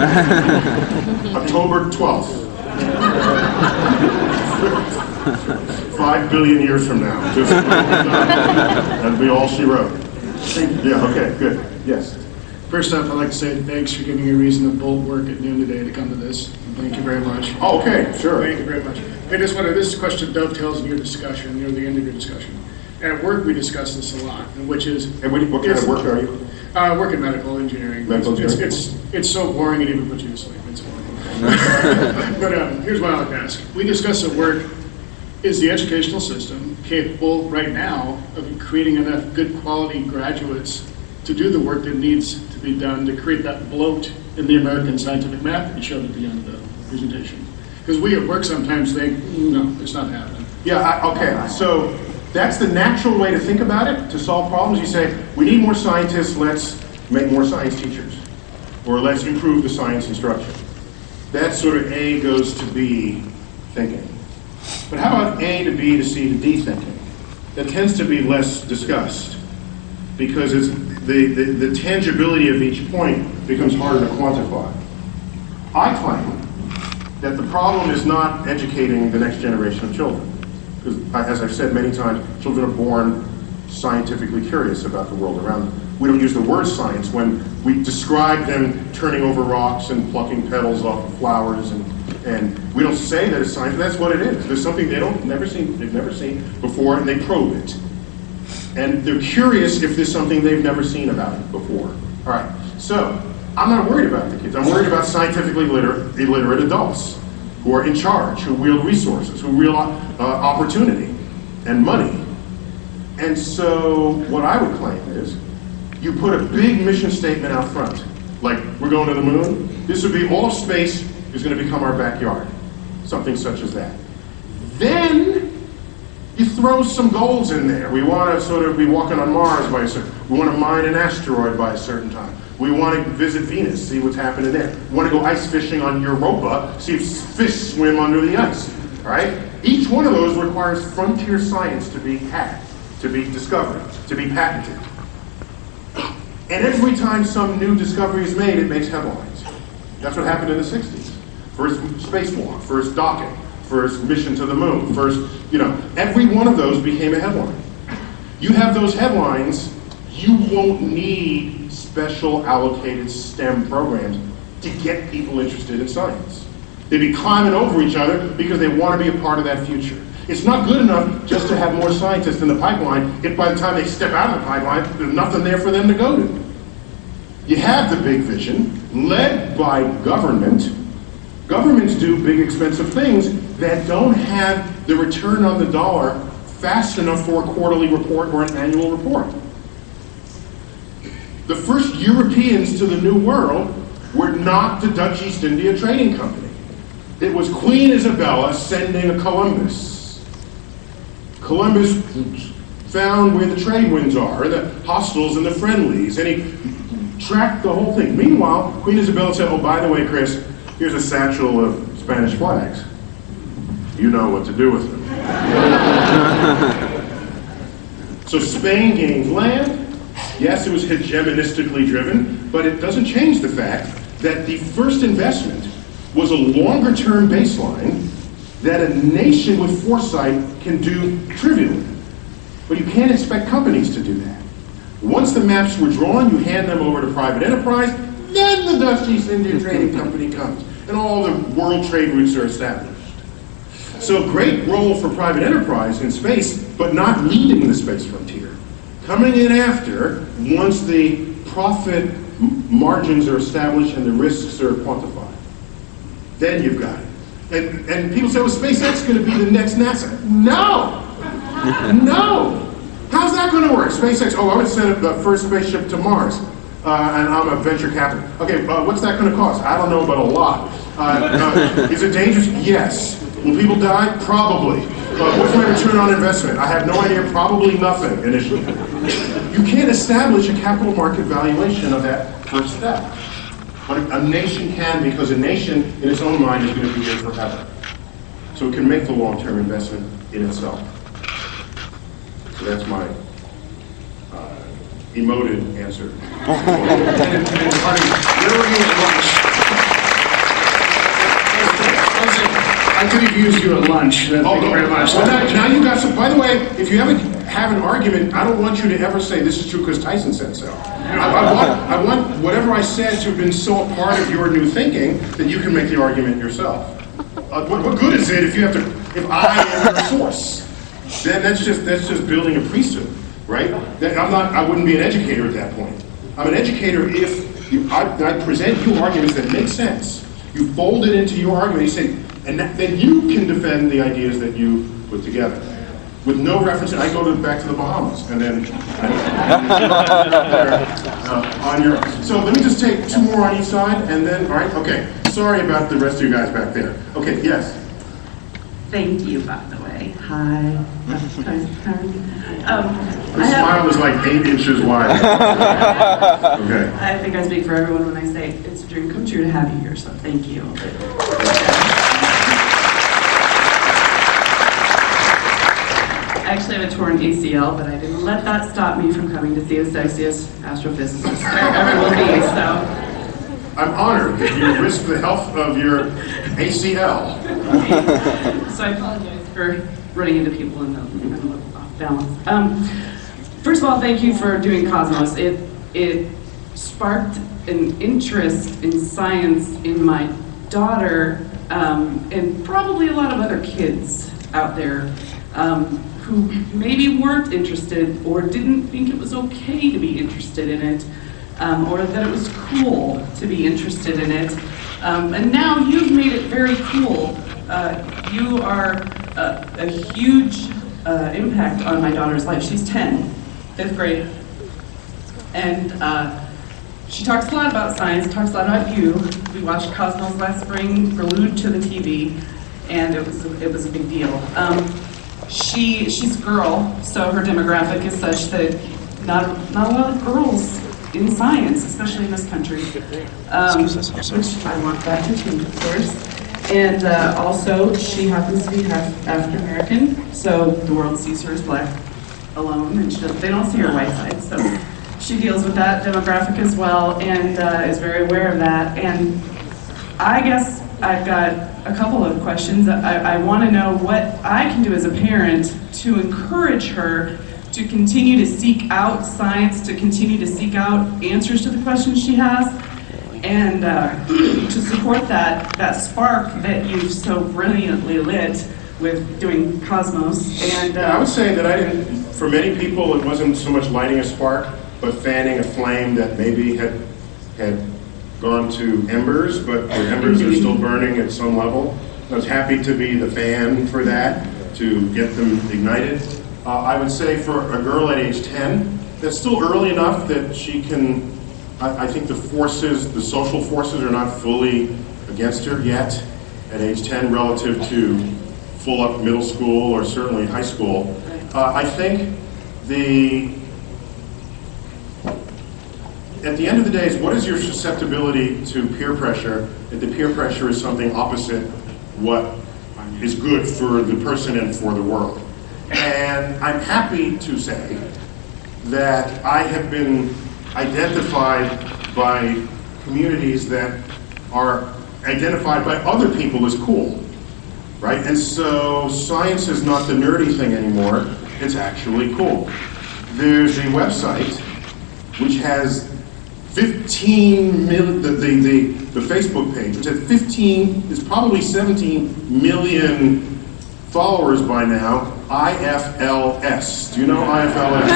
October 12th. 5 billion years from now. Just, that'd be all she wrote. Yeah, okay, good. Yes. First off, I'd like to say thanks for giving me a reason to bolt work at noon today to come to this. Thank you very much. Oh, okay, sure. Thank you very much. I just wanted, this question dovetails in your discussion, near the end of your discussion. At work, we discuss this a lot, which is... And what kind of work are you? I work in medical engineering. Medical engineering? It's so boring it even puts you to sleep. It's horrible. But here's what I like to ask. We discuss at work, is the educational system capable right now of creating enough good quality graduates to do the work that needs to be done to create that bloat in the American scientific map that you showed at the end of the presentation? Because we at work sometimes think, no, it's not happening. Yeah, okay, so that's the natural way to think about it, to solve problems. You say, we need more scientists, let's make more science teachers. Or let's improve the science instruction. That's sort of A goes to B thinking. But how about A to B to C to D thinking? That tends to be less discussed because it's the tangibility of each point becomes harder to quantify. I claim that the problem is not educating the next generation of children. Because, as I've said many times, children are born scientifically curious about the world around them. We don't use the word science when we describe them turning over rocks and plucking petals off of flowers, and we don't say that it's science, but that's what it is. There's something they've never seen before, and they probe it. And they're curious if there's something they've never seen about it before. All right, so I'm not worried about the kids. I'm worried about scientifically illiterate adults who are in charge, who wield resources, who wield opportunity and money. And so what I would claim is, you put a big mission statement out front, like we're going to the moon. This would be all of space is going to become our backyard, something such as that. Then you throw some goals in there. We want to sort of be walking on Mars by a certain, we want to mine an asteroid by a certain time. We want to visit Venus, see what's happening there. We want to go ice fishing on Europa, see if fish swim under the ice, all right? Each one of those requires frontier science to be had, to be discovered, to be patented. And every time some new discovery is made, it makes headlines. That's what happened in the 60s. First spacewalk, first docking, first mission to the moon, first, every one of those became a headline. You have those headlines, you won't need special allocated STEM programs to get people interested in science. They'd be climbing over each other because they want to be a part of that future. It's not good enough just to have more scientists in the pipeline if by the time they step out of the pipeline, there's nothing there for them to go to. You have the big vision, led by government. Governments do big expensive things that don't have the return on the dollar fast enough for a quarterly report or an annual report. The first Europeans to the New World were not the Dutch East India Trading Company. It was Queen Isabella sending a Columbus. Columbus found where the trade winds are, the hostiles and the friendlies, and he tracked the whole thing. Meanwhile, Queen Isabella said, oh, by the way, Chris, here's a satchel of Spanish flags. You know what to do with them. So Spain gains land. Yes, it was hegemonistically driven, but it doesn't change the fact that the first investment was a longer-term baseline that a nation with foresight can do trivially. But you can't expect companies to do that. Once the maps were drawn, you hand them over to private enterprise, then the Dutch East India Trading Company comes, and all the world trade routes are established. So great role for private enterprise in space, but not leading the space frontier. Coming in after, once the profit margins are established and the risks are quantified. Then you've got it. And people say, well, SpaceX is going to be the next NASA. No! No! How's that going to work? SpaceX, oh, I would send the first spaceship to Mars, and I'm a venture capital. Okay, what's that going to cost? I don't know, but a lot. Is it dangerous? Yes. Will people die? Probably. What's my return on investment? I have no idea, probably nothing initially. You can't establish a capital market valuation of that first step. But a nation can, because a nation in its own mind is going to be there forever. So it can make the long-term investment in itself. So that's my emoted answer. I could have used you at lunch. Thank you very much. Well, now you got some. By the way, if you ever have an argument, I don't want you to ever say this is true because Tyson said so. I want whatever I said to have been so a part of your new thinking that you can make the argument yourself. What good is it if you have to? If I am your source, then that's just building a priesthood, right? I wouldn't be an educator at that point. I'm an educator if I present you arguments that make sense. You fold it into your argument. You say. And then you can defend the ideas that you put together. With no reference, I go back to the Bahamas, and then on your. So let me just take two more on each side, and then, all right, okay. Sorry about the rest of you guys back there. Okay, yes. Thank you, by the way. Hi. The smile is like 8 inches wide. Okay. I think I speak for everyone when I say it's a dream come true to have you here, so thank you. I actually have a torn ACL, but I didn't let that stop me from coming to see the sexiest astrophysicist there ever will be, so. I'm honored that you risked the health of your ACL. So I apologize for running into people in the off balance. First of all, thank you for doing Cosmos. It sparked an interest in science in my daughter, and probably a lot of other kids out there who maybe weren't interested or didn't think it was okay to be interested in it, or that it was cool to be interested in it. And now you've made it very cool. You are a huge impact on my daughter's life. She's 10, 5th grade. And she talks a lot about science, talks a lot about you. We watched Cosmos last spring, glued to the TV, and it was a big deal. She's a girl, so her demographic is such that not a lot of girls in science, especially in this country, which I want that to change, of course. And also, she happens to be half African American, so the world sees her as black alone, and they don't see her white side. So she deals with that demographic as well, and is very aware of that. And I guess I've got a couple of questions. I want to know what I can do as a parent to encourage her to continue to seek out science, to continue to seek out answers to the questions she has, and to support that spark that you've so brilliantly lit with doing Cosmos. And I would say that for many people, it wasn't so much lighting a spark, but fanning a flame that maybe had gone to embers, but the embers are still burning at some level. I was happy to be the fan for that, to get them ignited. I would say for a girl at age 10, that's still early enough that she can, I think the social forces are not fully against her yet at age 10 relative to full up middle school or certainly high school. I think at the end of the day, is what is your susceptibility to peer pressure, if the peer pressure is something opposite what is good for the person and for the world. And I'm happy to say that I have been identified by communities that are identified by other people as cool, right? And so science is not the nerdy thing anymore, it's actually cool. There's a website which has 15 million, the Facebook page, which has 15, is probably 17 million followers by now, IFLS. Do you know IFLS?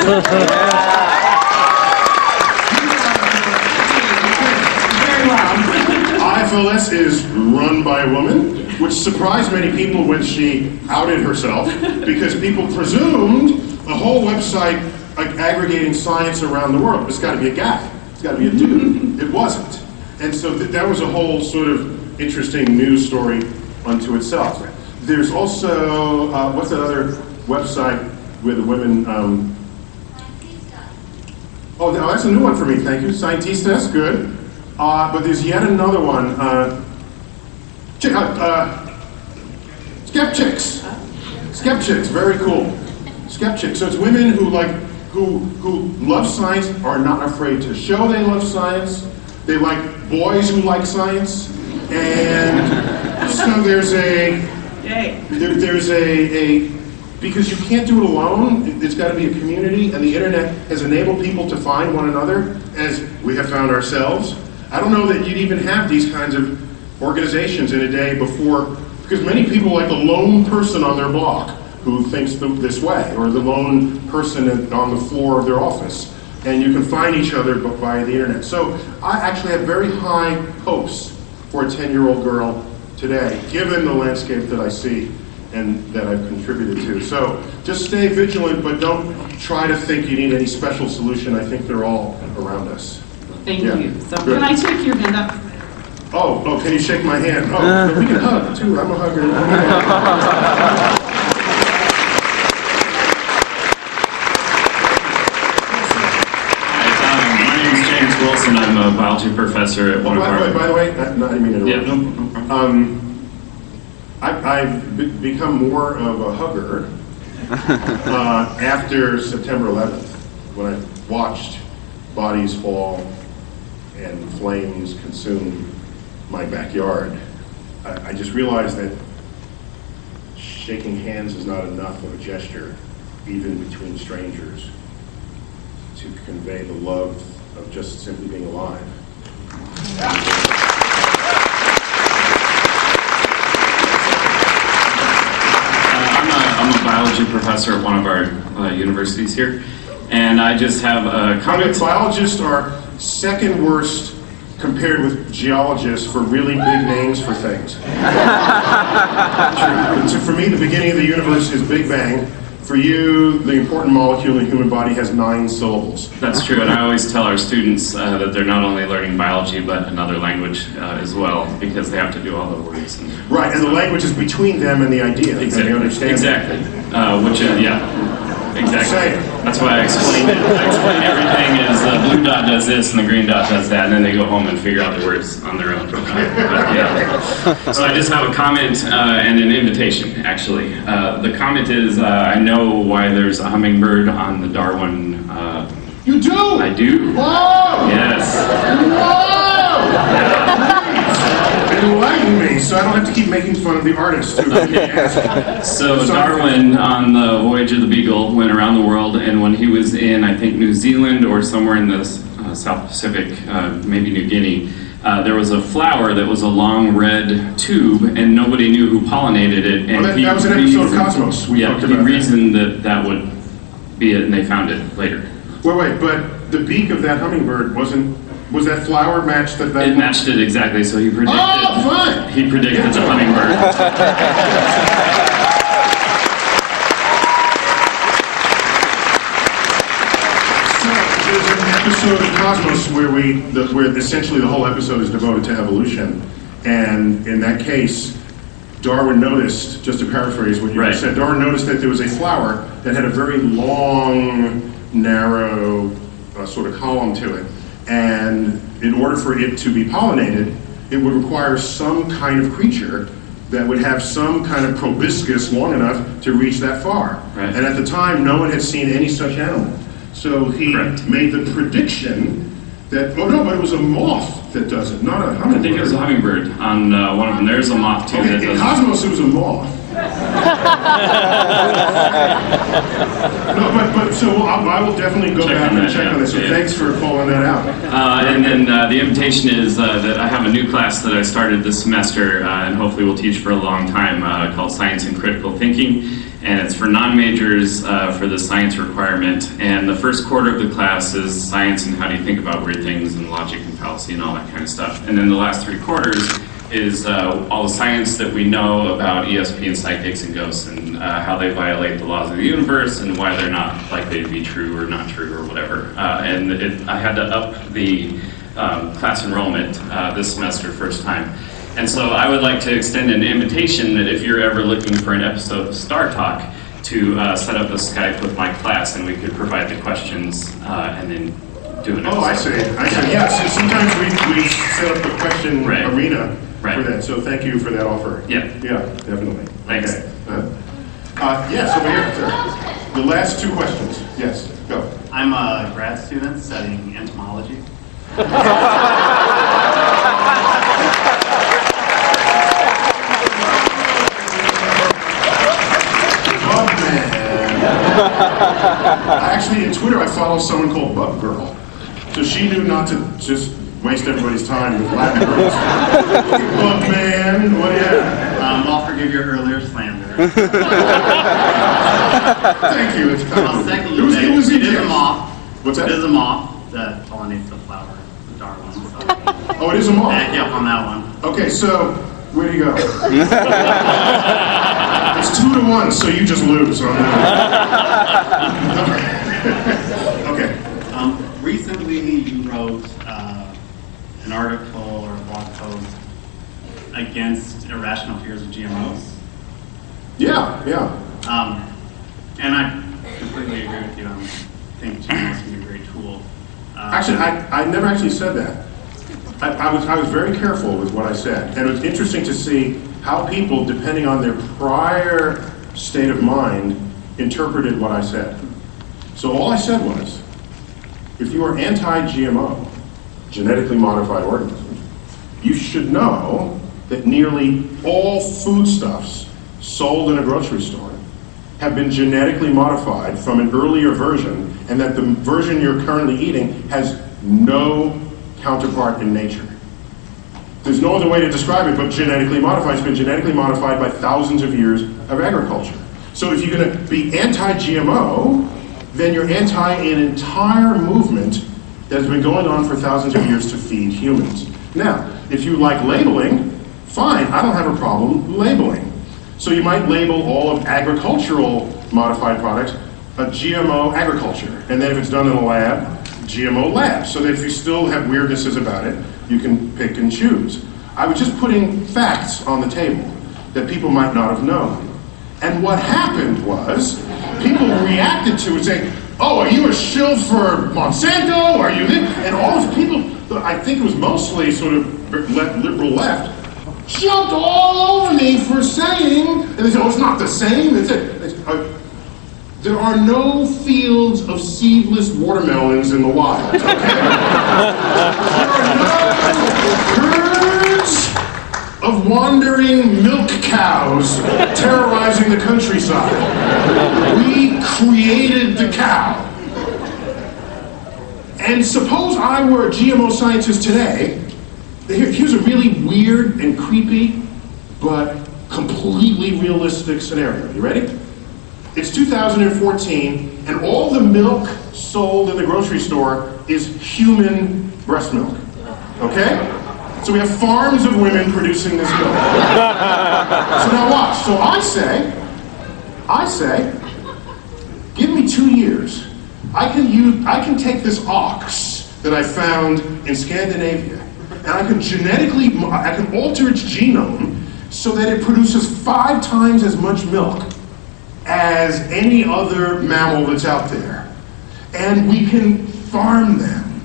very well. IFLS is run by a woman, which surprised many people when she outed herself, because people presumed the whole website aggregating science around the world. It's got to be a guy. It's got to be a dude. It wasn't. And so that was a whole sort of interesting news story unto itself. There's also, what's that other website with the women? Oh, that's a new one for me, thank you. Scientistas, good. But there's yet another one. Check out Skeptics. Skeptics, very cool. Skeptics. So it's women who who love science, are not afraid to show they love science. They like boys who like science, and so there's because you can't do it alone. It's got to be a community, and the internet has enabled people to find one another, as we have found ourselves. I don't know that you'd even have these kinds of organizations in a day before, because many people like the lone person on their block who thinks this way, or the lone person on the floor of their office. And you can find each other via the internet. So I actually have very high hopes for a 10-year-old girl today, given the landscape that I see and that I've contributed to. So just stay vigilant, but don't try to think you need any special solution. I think they're all around us. Thank you. So can I shake your hand up? Oh, can you shake my hand? Oh, we can hug, too. I'm a hugger. I'm a biology professor at one of our... By the way, no, I didn't mean to interrupt. Yeah, no. I've become more of a hugger after September 11th, when I watched bodies fall and flames consume my backyard. I just realized that shaking hands is not enough of a gesture, even between strangers, to convey the love of just simply being alive. I'm a biology professor at one of our universities here, and I just have a comment. Biologists are second worst compared with geologists for really big names for things. True. So for me, the beginning of the universe is Big Bang. For you, the important molecule in the human body has 9 syllables. That's true, and I always tell our students that they're not only learning biology, but another language as well, because they have to do all the words. Right, and the language is between them and the idea, exactly. And they understand. Exactly, which is, exactly. That's why I explained it. I explained everything is the blue dot does this and the green dot does that, and then they go home and figure out the words on their own. So I just have a comment and an invitation, actually. The comment is, I know why there's a hummingbird on the Darwin... You do? I do. Whoa! Yes. Whoa! Yeah. Enlighten me, so I don't have to keep making fun of the artist who So Darwin, on the voyage of the Beagle, went around the world, and when he was in, I think, New Zealand or somewhere in the South Pacific, maybe New Guinea, there was a flower that was a long red tube, and nobody knew who pollinated it. And that was an episode of Cosmos. He reasoned that would be it, and they found it later. Wait, but the beak of that hummingbird was that flower matched that? It matched it exactly, so he predicted. Oh, fun! He predicted the hummingbird. So there's an episode of Cosmos where essentially the whole episode is devoted to evolution, and in that case, Darwin noticed, just to paraphrase what you just said, Darwin noticed that there was a flower that had a very long, narrow sort of column to it. And in order for it to be pollinated, it would require some kind of creature that would have some kind of proboscis long enough to reach that far. Right. And at the time, no one had seen any such animal. So he made the prediction that, oh no, but it was a moth that does it, not a hummingbird. I think it was a hummingbird on one of them. There's a moth too. Okay, in Cosmos it was a moth. No, but so I will definitely go back and check on this. So thanks for calling that out. And then the invitation is that I have a new class that I started this semester, and hopefully we'll teach for a long time, called Science and Critical Thinking. And it's for non-majors for the science requirement. And the first quarter of the class is science and how do you think about weird things and logic and fallacy and all that kind of stuff. And then the last 3 quarters is all the science that we know about ESP and psychics and ghosts and how they violate the laws of the universe and why they're not likely to be true or not true or whatever. I had to up the class enrollment this semester, first time. And so I would like to extend an invitation that if you're ever looking for an episode of Star Talk, to set up a Skype with my class, and we could provide the questions and then do an episode. Oh, I see. Yeah, so sometimes we set up the question arena for that, so thank you for that offer. Yeah. Yeah, definitely. Thanks. Okay. Yes, over here, sir. The last two questions. Yes, go. I'm a grad student studying entomology. Actually, in Twitter, I follow someone called Bug Girl. So she knew not to just waste everybody's time with Latin words. Bug man, well, yeah. I'll forgive your earlier slander. Thank you. It's kind Well, of secondly, it was it is a moth. What's that? It is a moth that pollinates the flower, the Darwin. So. Oh, it is a moth? Yep, on that one. Okay, so where do you go? It's 2-1, so you just lose on that. Okay. Recently, you wrote an article or a blog post against irrational fears of GMOs. Yeah. And I completely agree with you. I think GMOs can be a great tool. Actually, I never actually said that. I was very careful with what I said, and it was interesting to see how people, depending on their prior state of mind, interpreted what I said. So all I said was, if you are anti-GMO, genetically modified organisms, you should know that nearly all foodstuffs sold in a grocery store have been genetically modified from an earlier version, and that the version you're currently eating has no counterpart in nature. There's no other way to describe it but genetically modified. It's been genetically modified by thousands of years of agriculture. So if you're going to be anti-GMO, then you're anti an entire movement that has been going on for thousands of years to feed humans. Now, if you like labeling, fine, I don't have a problem labeling. So you might label all of agricultural modified products a GMO agriculture, and then if it's done in a lab, GMO lab, so that if you still have weirdnesses about it, you can pick and choose. I was just putting facts on the table that people might not have known. And what happened was, people reacted to it saying, oh, are you a shill for Monsanto? Are you this? And all of the people, I think it was mostly sort of liberal left, jumped all over me for saying, and they said, oh, it's not the same. They said, there are no fields of seedless watermelons in the wild, okay? There are no herds of wandering milk cows terrorizing the countryside. We created the cow. And suppose I were a GMO scientist today. Here's a really weird and creepy, but completely realistic scenario. You ready? It's 2014, and all the milk sold in the grocery store is human breast milk. Okay? So we have farms of women producing this milk. So now watch. So I say, give me 2 years. I can take this ox that I found in Scandinavia, and I can alter its genome so that it produces 5 times as much milk as any other mammal that's out there. And we can farm them.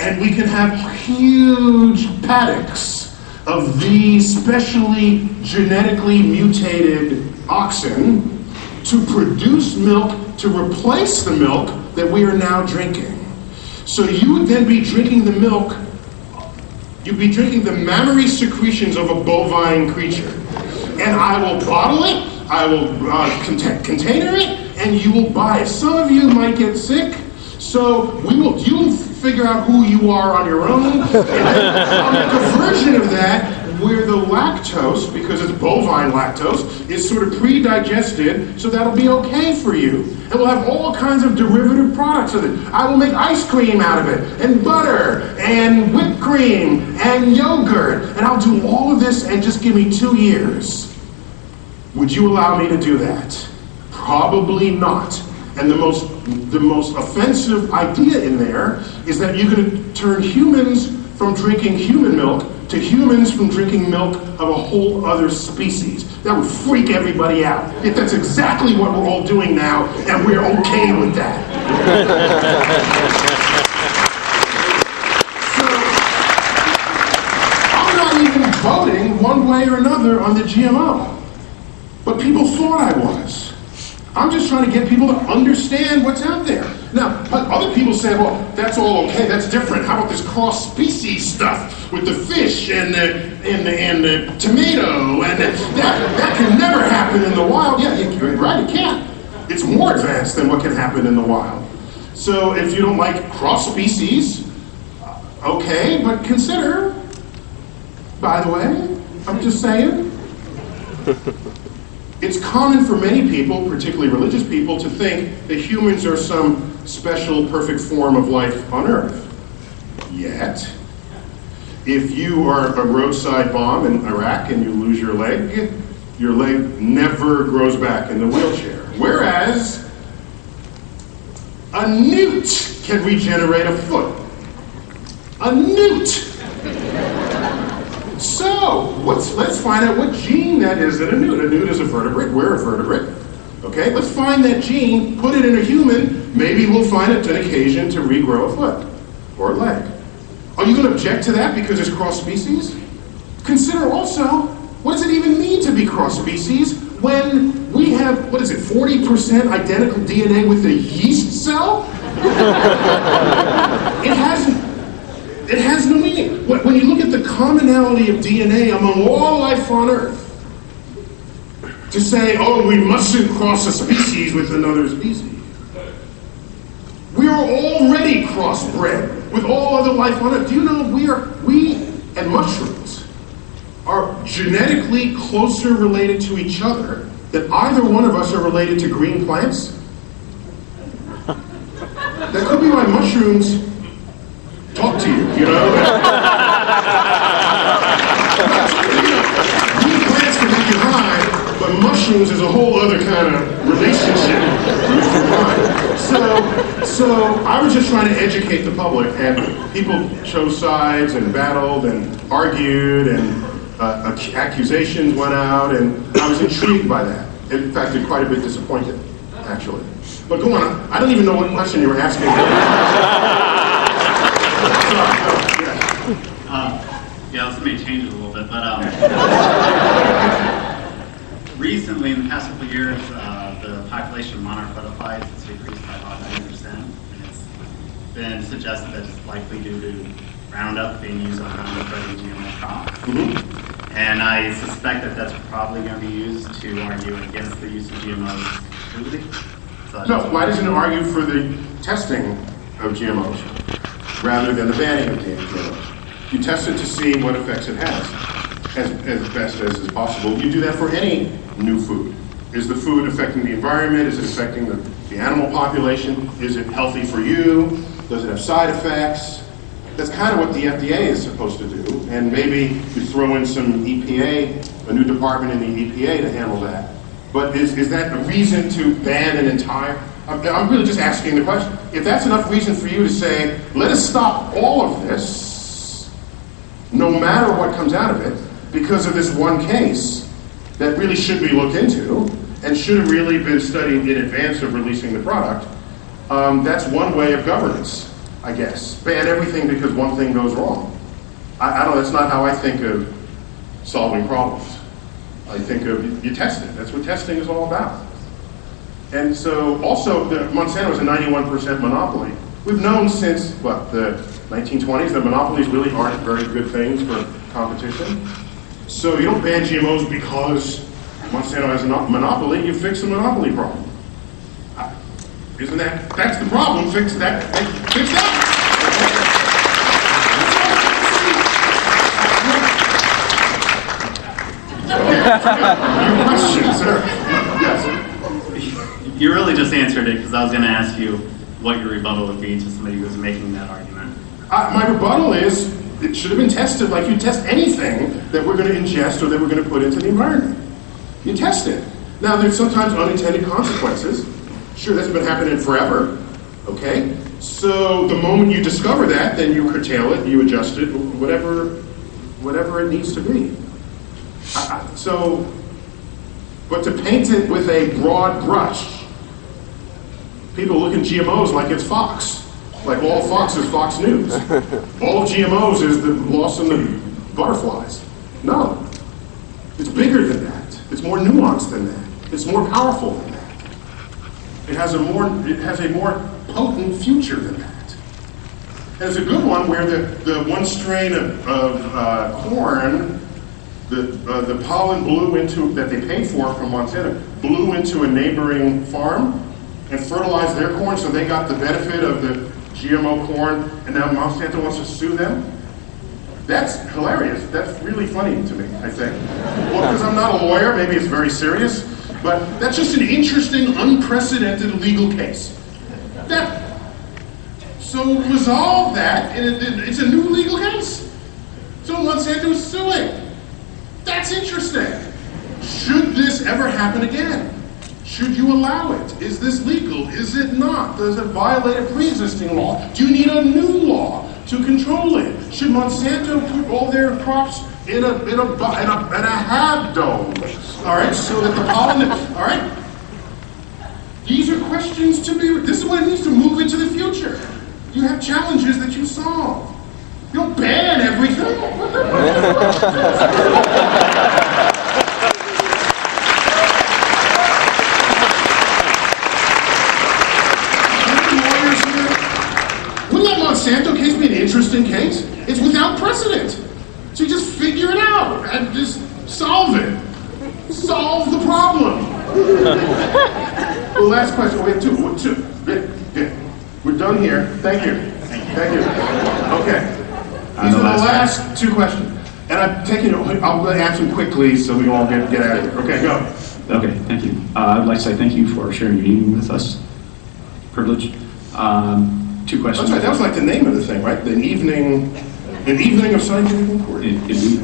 And we can have huge paddocks of these specially genetically mutated oxen to produce milk to replace the milk that we are now drinking. So you would then be drinking the milk, you'd be drinking the mammary secretions of a bovine creature. And I will bottle it, I will container it, and you will buy it. Some of you might get sick, so you'll figure out who you are on your own. And then I'll make a version of that where the lactose, because it's bovine lactose, is sort of pre-digested, so that'll be okay for you. And we'll have all kinds of derivative products of it. I will make ice cream out of it, and butter, and whipped cream, and yogurt, and I'll do all of this and just give me 2 years. Would you allow me to do that? Probably not. And the most offensive idea in there is that you're going to turn humans from drinking human milk to humans from drinking milk of a whole other species. That would freak everybody out. Yet that's exactly what we're all doing now, and we're okay with that. So, I'm not even voting one way or another on the GMO. But people thought I was. I'm just trying to get people to understand what's out there. Now, other people say, well, that's all okay, that's different. How about this cross-species stuff with the fish and the tomato? And that can never happen in the wild. Yeah, you're right, it can't. It's more advanced than what can happen in the wild. So if you don't like cross-species, okay, but consider, by the way, I'm just saying, it's common for many people, particularly religious people, to think that humans are some special, perfect form of life on Earth. Yet, if you are a roadside bomb in Iraq and you lose your leg never grows back in the wheelchair. Whereas, a newt can regenerate a foot. A newt! So, let's find out what gene that is in a newt. A newt is a vertebrate, we're a vertebrate. Okay, let's find that gene, put it in a human, maybe we'll find it an occasion to regrow a foot or a leg. Are you going to object to that because it's cross-species? Consider also, what does it even mean to be cross-species when we have, 40% identical DNA with a yeast cell? It has no meaning. When you look at the commonality of DNA among all life on Earth, to say, oh, we mustn't cross a species with another species. We are already crossbred with all other life on Earth. Do you know we and mushrooms are genetically closer related to each other than either one of us are related to green plants? That could be why mushrooms talk to you, you know? Green plants can make you high, but mushrooms is a whole other kind of relationship with your mind. So I was just trying to educate the public, and people chose sides and battled and argued, and accusations went out, and I was intrigued by that. In fact, I'm quite a bit disappointed, actually. But go on, I don't even know what question you were asking. Yeah, this may change it a little bit, but recently, in the past couple of years, the population of monarch butterflies has decreased by about 90%. And it's been suggested that it's likely due to Roundup being used on Roundup-ready GMO crops. Mm-hmm. And I suspect that that's probably going to be used to argue against the use of GMOs completely. No, why doesn't it argue for the testing of GMOs rather than the banning of GMOs? You test it to see what effects it has, as best as is possible. You do that for any new food. Is the food affecting the environment? Is it affecting the animal population? Is it healthy for you? Does it have side effects? That's kind of what the FDA is supposed to do. And maybe you throw in some EPA, a new department in the EPA to handle that. But is that a reason to ban an entire? I'm really just asking the question. If that's enough reason for you to say, let us stop all of this, no matter what comes out of it, because of this one case that really should be looked into and should have really been studied in advance of releasing the product, that's one way of governance, I guess. Ban everything because one thing goes wrong. I don't know, that's not how I think of solving problems. I think of, you test it. That's what testing is all about. And so, also, Monsanto is a 91% monopoly. We've known since, the 1920s that monopolies really aren't very good things for competition. So you don't ban GMOs because Monsanto has a monopoly, you fix the monopoly problem. Isn't that's the problem, fix that, fix that. Your question, sir. Yes. You really just answered it, because I was going to ask you what your rebuttal would be to somebody who's making that argument. My rebuttal is, it should have been tested like you test anything that we're going to ingest or that we're going to put into the environment. You test it. Now, there's sometimes unintended consequences. Sure, that's been happening forever, okay? So the moment you discover that, then you curtail it, you adjust it, whatever whatever it needs to be. But to paint it with a broad brush, people look at GMOs like it's Fox. Like all Fox is Fox News. All of GMOs is the loss in the butterflies. No. It's bigger than that. It's more nuanced than that. It's more powerful than that. It has a more potent future than that. And there's a good one where the one strain of corn, the pollen blew into, that they paid for from Montana, blew into a neighboring farm and fertilized their corn, so they got the benefit of the GMO corn, and now Monsanto wants to sue them? That's hilarious. That's really funny to me, I think. Well, because I'm not a lawyer, maybe it's very serious, but that's just an interesting, unprecedented legal case. So resolve that, and it's a new legal case. So Monsanto is suing. That's interesting. Should this ever happen again? Should you allow it? Is this legal? Is it not? Does it violate a pre-existing law? Do you need a new law to control it? Should Monsanto put all their crops in a hab dome? All right, so that the pollen. All right. These are questions to be. This is what it means to move into the future. You have challenges that you solve. You don't ban everything. Wouldn't that Monsanto case be an interesting case? It's without precedent. So you just figure it out and just solve it. Solve the problem. The last question. We have two. Yeah. We're done here. Thank you. Thank you. Okay. These are the last two questions. And I'm taking, I'll answer them quickly so we can all get out of here. Okay, go. Okay, thank you. I'd like to say thank you for sharing your evening with us. Privilege. Two questions. That's right, that was like the name of the thing, right? An evening of scientific inquiry.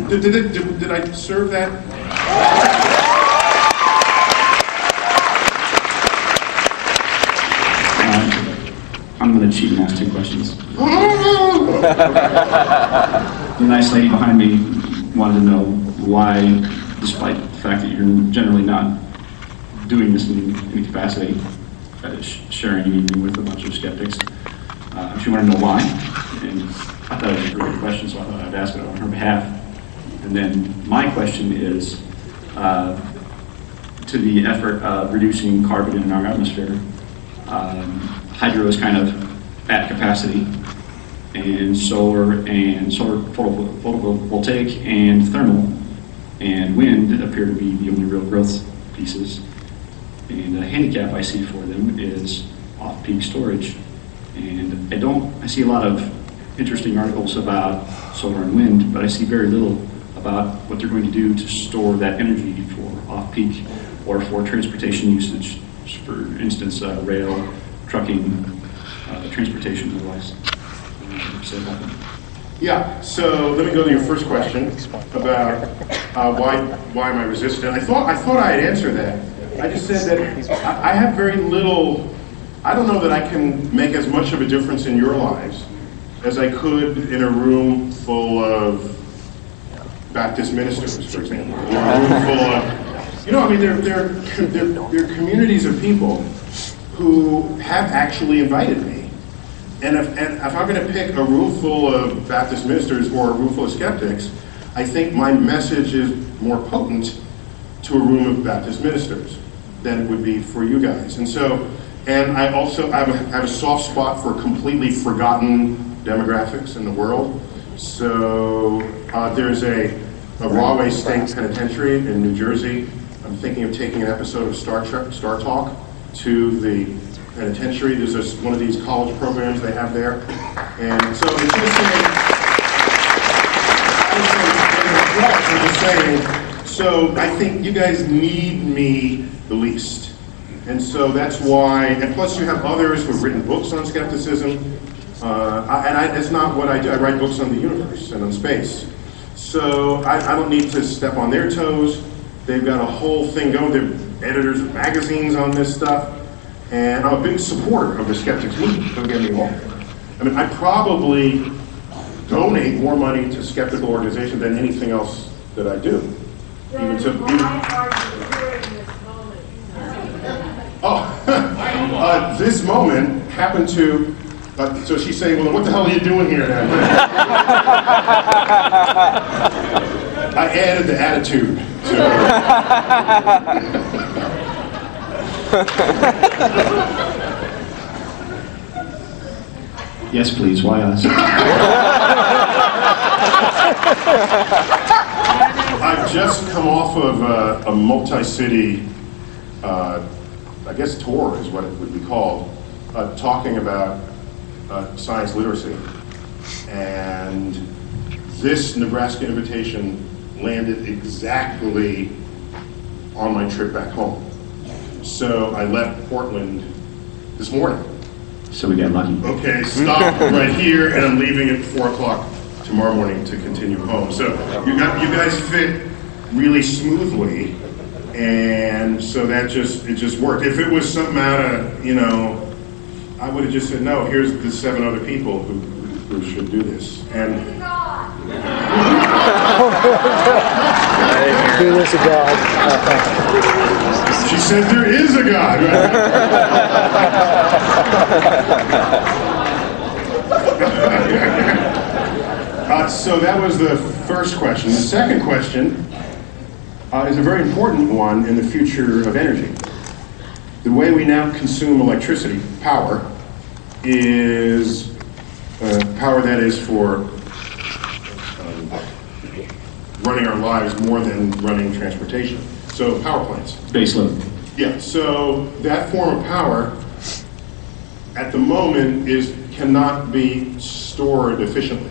Did I serve that? I'm going to cheat and ask two questions. The nice lady behind me wanted to know why, despite the fact that you're generally not doing this in any capacity, sharing an evening with a bunch of skeptics, she wanted to know why. And I thought it was a great question, so I thought I'd ask it on her behalf. And then my question is, to the effort of reducing carbon in our atmosphere, hydro is kind of at capacity, and solar photovoltaic and thermal and wind appear to be the only real growth pieces. And a handicap I see for them is off-peak storage. And I see a lot of interesting articles about solar and wind, but I see very little about what they're going to do to store that energy for off-peak or for transportation usage. For instance, rail, trucking, transportation, otherwise. Yeah, so let me go to your first question about why am I resistant. I thought I had answered that. I just said that I have very little, I don't know that I can make as much of a difference in your lives as I could in a room full of Baptist ministers, for example, or a room full of, I mean, they're communities of people who have actually invited me. And if I'm going to pick a room full of Baptist ministers or a room full of skeptics, I think my message is more potent to a room of Baptist ministers than it would be for you guys. And I also have a soft spot for completely forgotten demographics in the world. So there's a Rahway State Penitentiary in New Jersey. I'm thinking of taking an episode of Star Talk to the penitentiary. There's one of these college programs they have there. And so it's just saying, so I think you guys need me the least. And so that's why, and plus you have others who have written books on skepticism. It's not what I do. I write books on the universe and on space. So I don't need to step on their toes. They've got a whole thing going. They're editors of magazines on this stuff. And I'm a big supporter of the skeptics movement, don't get me wrong. I mean, I probably donate more money to skeptical organizations than anything else that I do. Then why are you during this moment? This moment happened to, so she's saying, well, what the hell are you doing here then? I added the attitude to Yes, please. Why us? I've just come off of a multi-city, I guess tour is what it would be called, talking about science literacy. And this Nebraska invitation landed exactly on my trip back home. So I left Portland this morning. So we got lucky. Okay, stop right here, and I'm leaving at 4 o'clock tomorrow morning to continue home. So you guys fit really smoothly, and so it just worked. If it was something out of, I would have just said, no, here's the 7 other people who should do this. And Do this to God. she said there is a God. So that was the first question. The second question is a very important one in the future of energy. The way we now consume electricity, power, is power that is for running our lives more than running transportation. So power plants. Base load. Yeah, so that form of power at the moment cannot be stored efficiently.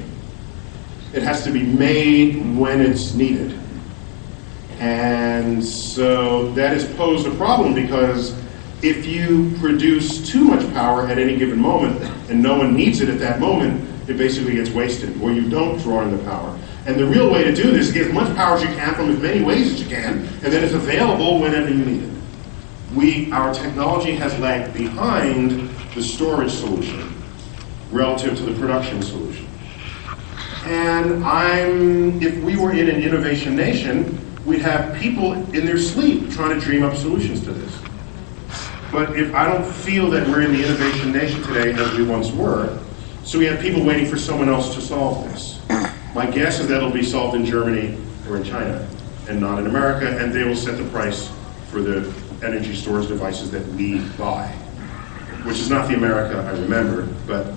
It has to be made when it's needed. And so that has posed a problem, because if you produce too much power at any given moment and no one needs it at that moment, it basically gets wasted, or you don't draw in the power. And the real way to do this is get as much power as you can from as many ways as you can, and then it's available whenever you need it. Our technology has lagged behind the storage solution relative to the production solution. And if we were in an innovation nation, we'd have people in their sleep trying to dream up solutions to this. But if I don't feel that we're in the innovation nation today as we once were, so we have people waiting for someone else to solve this. My guess is that it'll be solved in Germany or in China, and not in America, and they will set the price for the energy storage devices that we buy, which is not the America I remember, but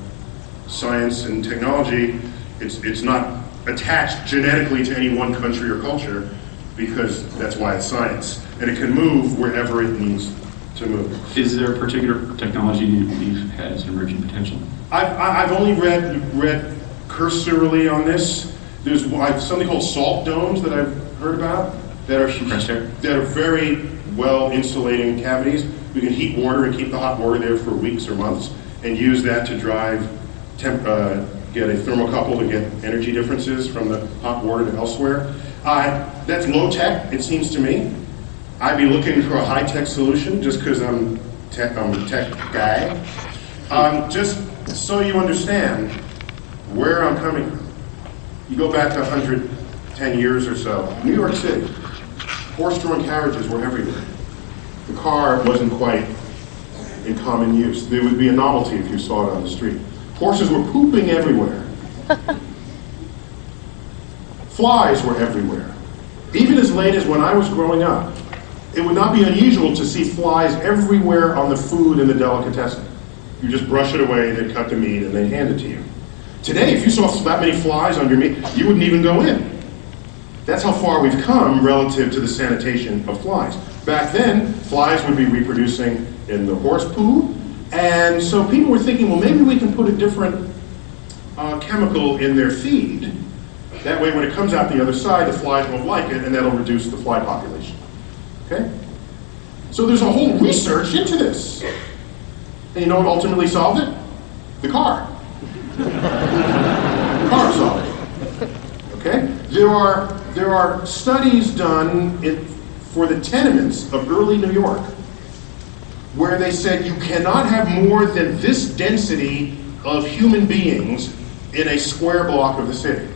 science and technology, it's not attached genetically to any one country or culture, because that's why it's science, and it can move wherever it needs to move. Is there a particular technology you believe has emerging potential? I've only read cursorily on this. There's something called salt domes that I've heard about that are very well insulating cavities. We can heat water and keep the hot water there for weeks or months, and use that to drive get a thermocouple to get energy differences from the hot water to elsewhere. That's low tech, it seems to me. I'd be looking for a high tech solution just because I'm a tech guy. Just so you understand where I'm coming from. You go back 110 years or so, New York City, horse-drawn carriages were everywhere. The car wasn't quite in common use. There would be a novelty if you saw it on the street. Horses were pooping everywhere. Flies were everywhere. Even as late as when I was growing up, it would not be unusual to see flies everywhere on the food in the delicatessen. You just brush it away, they'd cut the meat, and they'd hand it to you. Today, if you saw that many flies on your meat, you wouldn't even go in. That's how far we've come relative to the sanitation of flies. Back then, flies would be reproducing in the horse poo, and so people were thinking, well, maybe we can put a different chemical in their feed. That way, when it comes out the other side, the flies won't like it, and that'll reduce the fly population. Okay? So there's a whole research into this. And you know what ultimately solved it? The car. The car solved it. Okay? There are studies done for the tenements of early New York where they said you cannot have more than this density of human beings in a square block of the city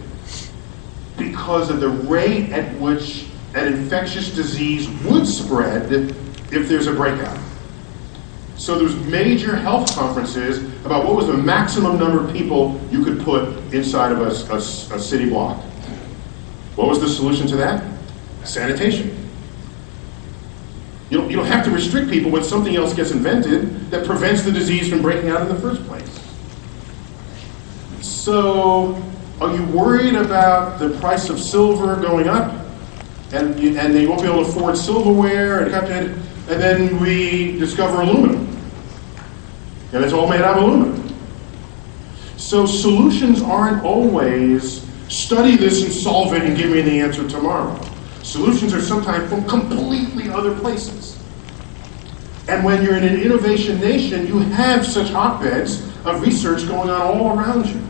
because of the rate at which an infectious disease would spread if there's a breakout. So there's major health conferences about what was the maximum number of people you could put inside of a city block. What was the solution to that? Sanitation. You don't have to restrict people when something else gets invented that prevents the disease from breaking out in the first place. So, are you worried about the price of silver going up? And they won't be able to afford silverware, and then we discover aluminum. And it's all made out of aluminum. So solutions aren't always study this and solve it and give me the answer tomorrow. Solutions are sometimes from completely other places. And when you're in an innovation nation, you have such hotbeds of research going on all around you.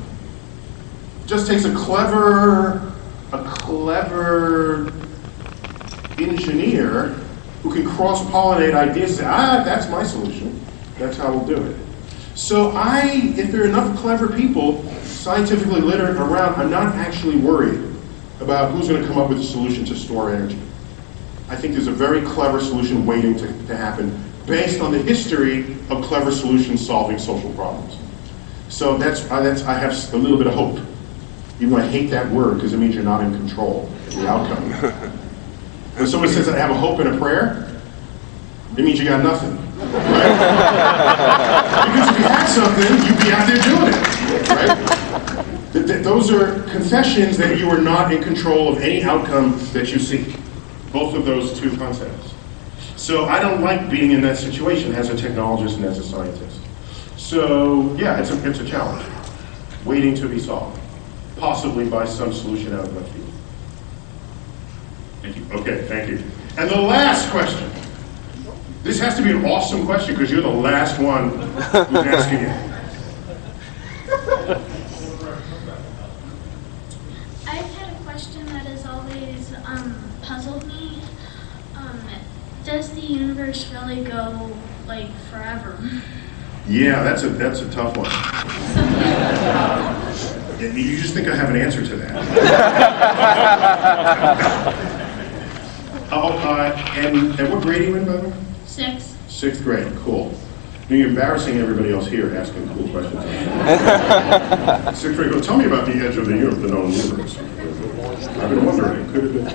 It just takes a clever engineer who can cross-pollinate ideas and say, that's my solution. That's how we'll do it. So if there are enough clever people scientifically littered around, I'm not actually worried about who's going to come up with a solution to store energy. I think there's a very clever solution waiting to happen based on the history of clever solutions solving social problems. So I have a little bit of hope, even though I hate that word because it means you're not in control of the outcome. When someone says I have a hope and a prayer, it means you got nothing, right? Because if you had something, you'd be out there doing it, right? Those are confessions that you are not in control of any outcome that you seek. Both of those two concepts. So I don't like being in that situation as a technologist and as a scientist. So yeah, it's a challenge, waiting to be solved, possibly by some solution out of left field. Thank you. Okay, thank you. And the last question. This has to be an awesome question because you're the last one who's asking it. I've had a question that has always puzzled me. Does the universe really go like forever? Yeah, that's a tough one. You just think I have an answer to that. And what grade are you in, by the way? 6. 6th grade, cool. You're embarrassing everybody else here asking cool questions. 6th grade, well, tell me about the edge of the known universe. I've been wondering, could it be?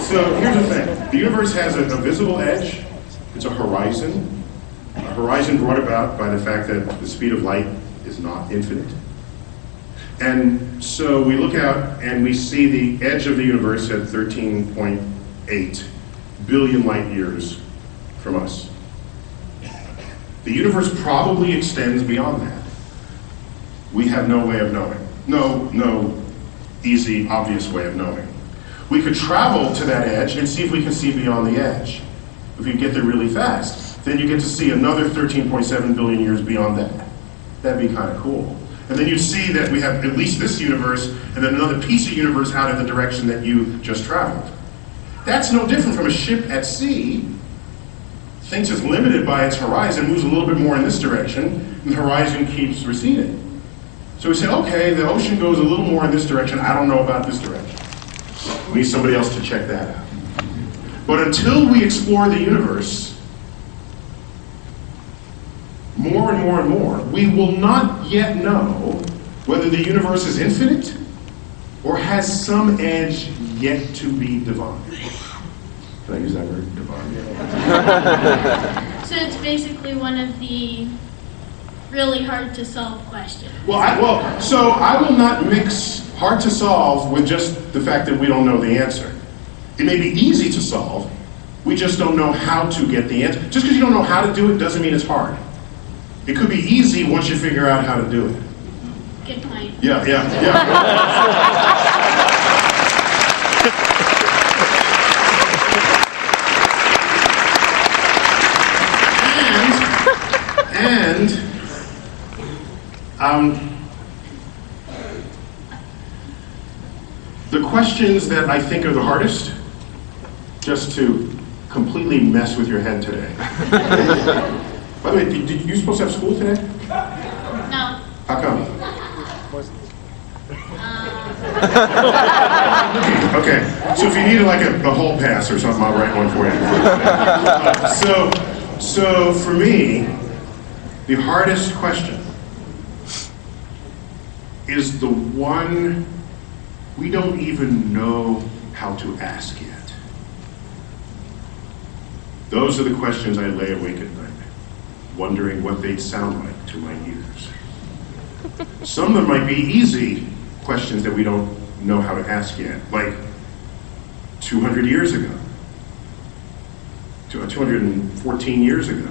So here's the thing. The universe has a visible edge. It's a horizon. A horizon brought about by the fact that the speed of light is not infinite. And so we look out and we see the edge of the universe at 13.8 billion light years from us. The universe probably extends beyond that. We have no way of knowing. No easy, obvious way of knowing. We could travel to that edge and see if we can see beyond the edge. If you get there really fast, then you get to see another 13.7 billion years beyond that. That'd be kind of cool. And then you see that we have at least this universe and then another piece of universe out in the direction that you just traveled. That's no different from a ship at sea. Thinks it's limited by its horizon, moves a little bit more in this direction, and the horizon keeps receding. So we say, okay, the ocean goes a little more in this direction, I don't know about this direction. We need somebody else to check that out. But until we explore the universe, more and more and more, we will not yet know whether the universe is infinite or has some edge yet to be defined. Can I use that word? Defined. So it's basically one of the really hard to solve questions. So I will not mix hard to solve with just the fact that we don't know the answer. It may be easy to solve, we just don't know how to get the answer. Just because you don't know how to do it doesn't mean it's hard. It could be easy once you figure out how to do it. Good point. Yeah. The questions that I think are the hardest, just to completely mess with your head today. By the way, you supposed to have school today? No. How come? Okay, so if you need like a hall pass or something, I'll write one for you. So for me, the hardest question is the one we don't even know how to ask yet. Those are the questions I lay awake at night, wondering what they'd sound like to my ears. Some of them might be easy questions that we don't know how to ask yet, like 200 years ago, 214 years ago,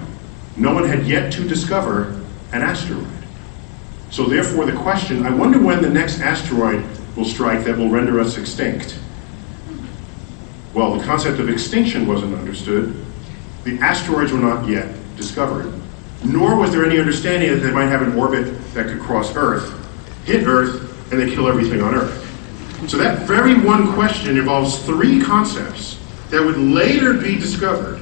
no one had yet to discover an asteroid. So therefore the question, I wonder when the next asteroid will strike that will render us extinct. Well, the concept of extinction wasn't understood. The asteroids were not yet discovered, nor was there any understanding that they might have an orbit that could cross Earth, hit Earth, and they kill everything on Earth. So that very one question involves three concepts that would later be discovered,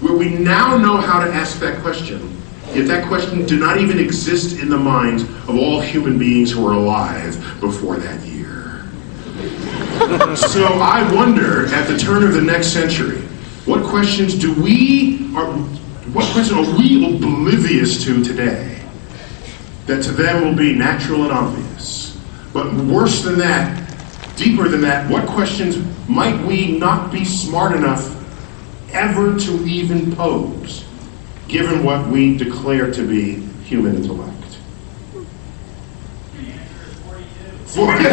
where we now know how to ask that question, yet that question did not even exist in the minds of all human beings who were alive before that year. So I wonder, at the turn of the next century, what questions are we oblivious to today that to them will be natural and obvious? But worse than that, deeper than that, what questions might we not be smart enough ever to even pose, given what we declare to be human intellect? 42.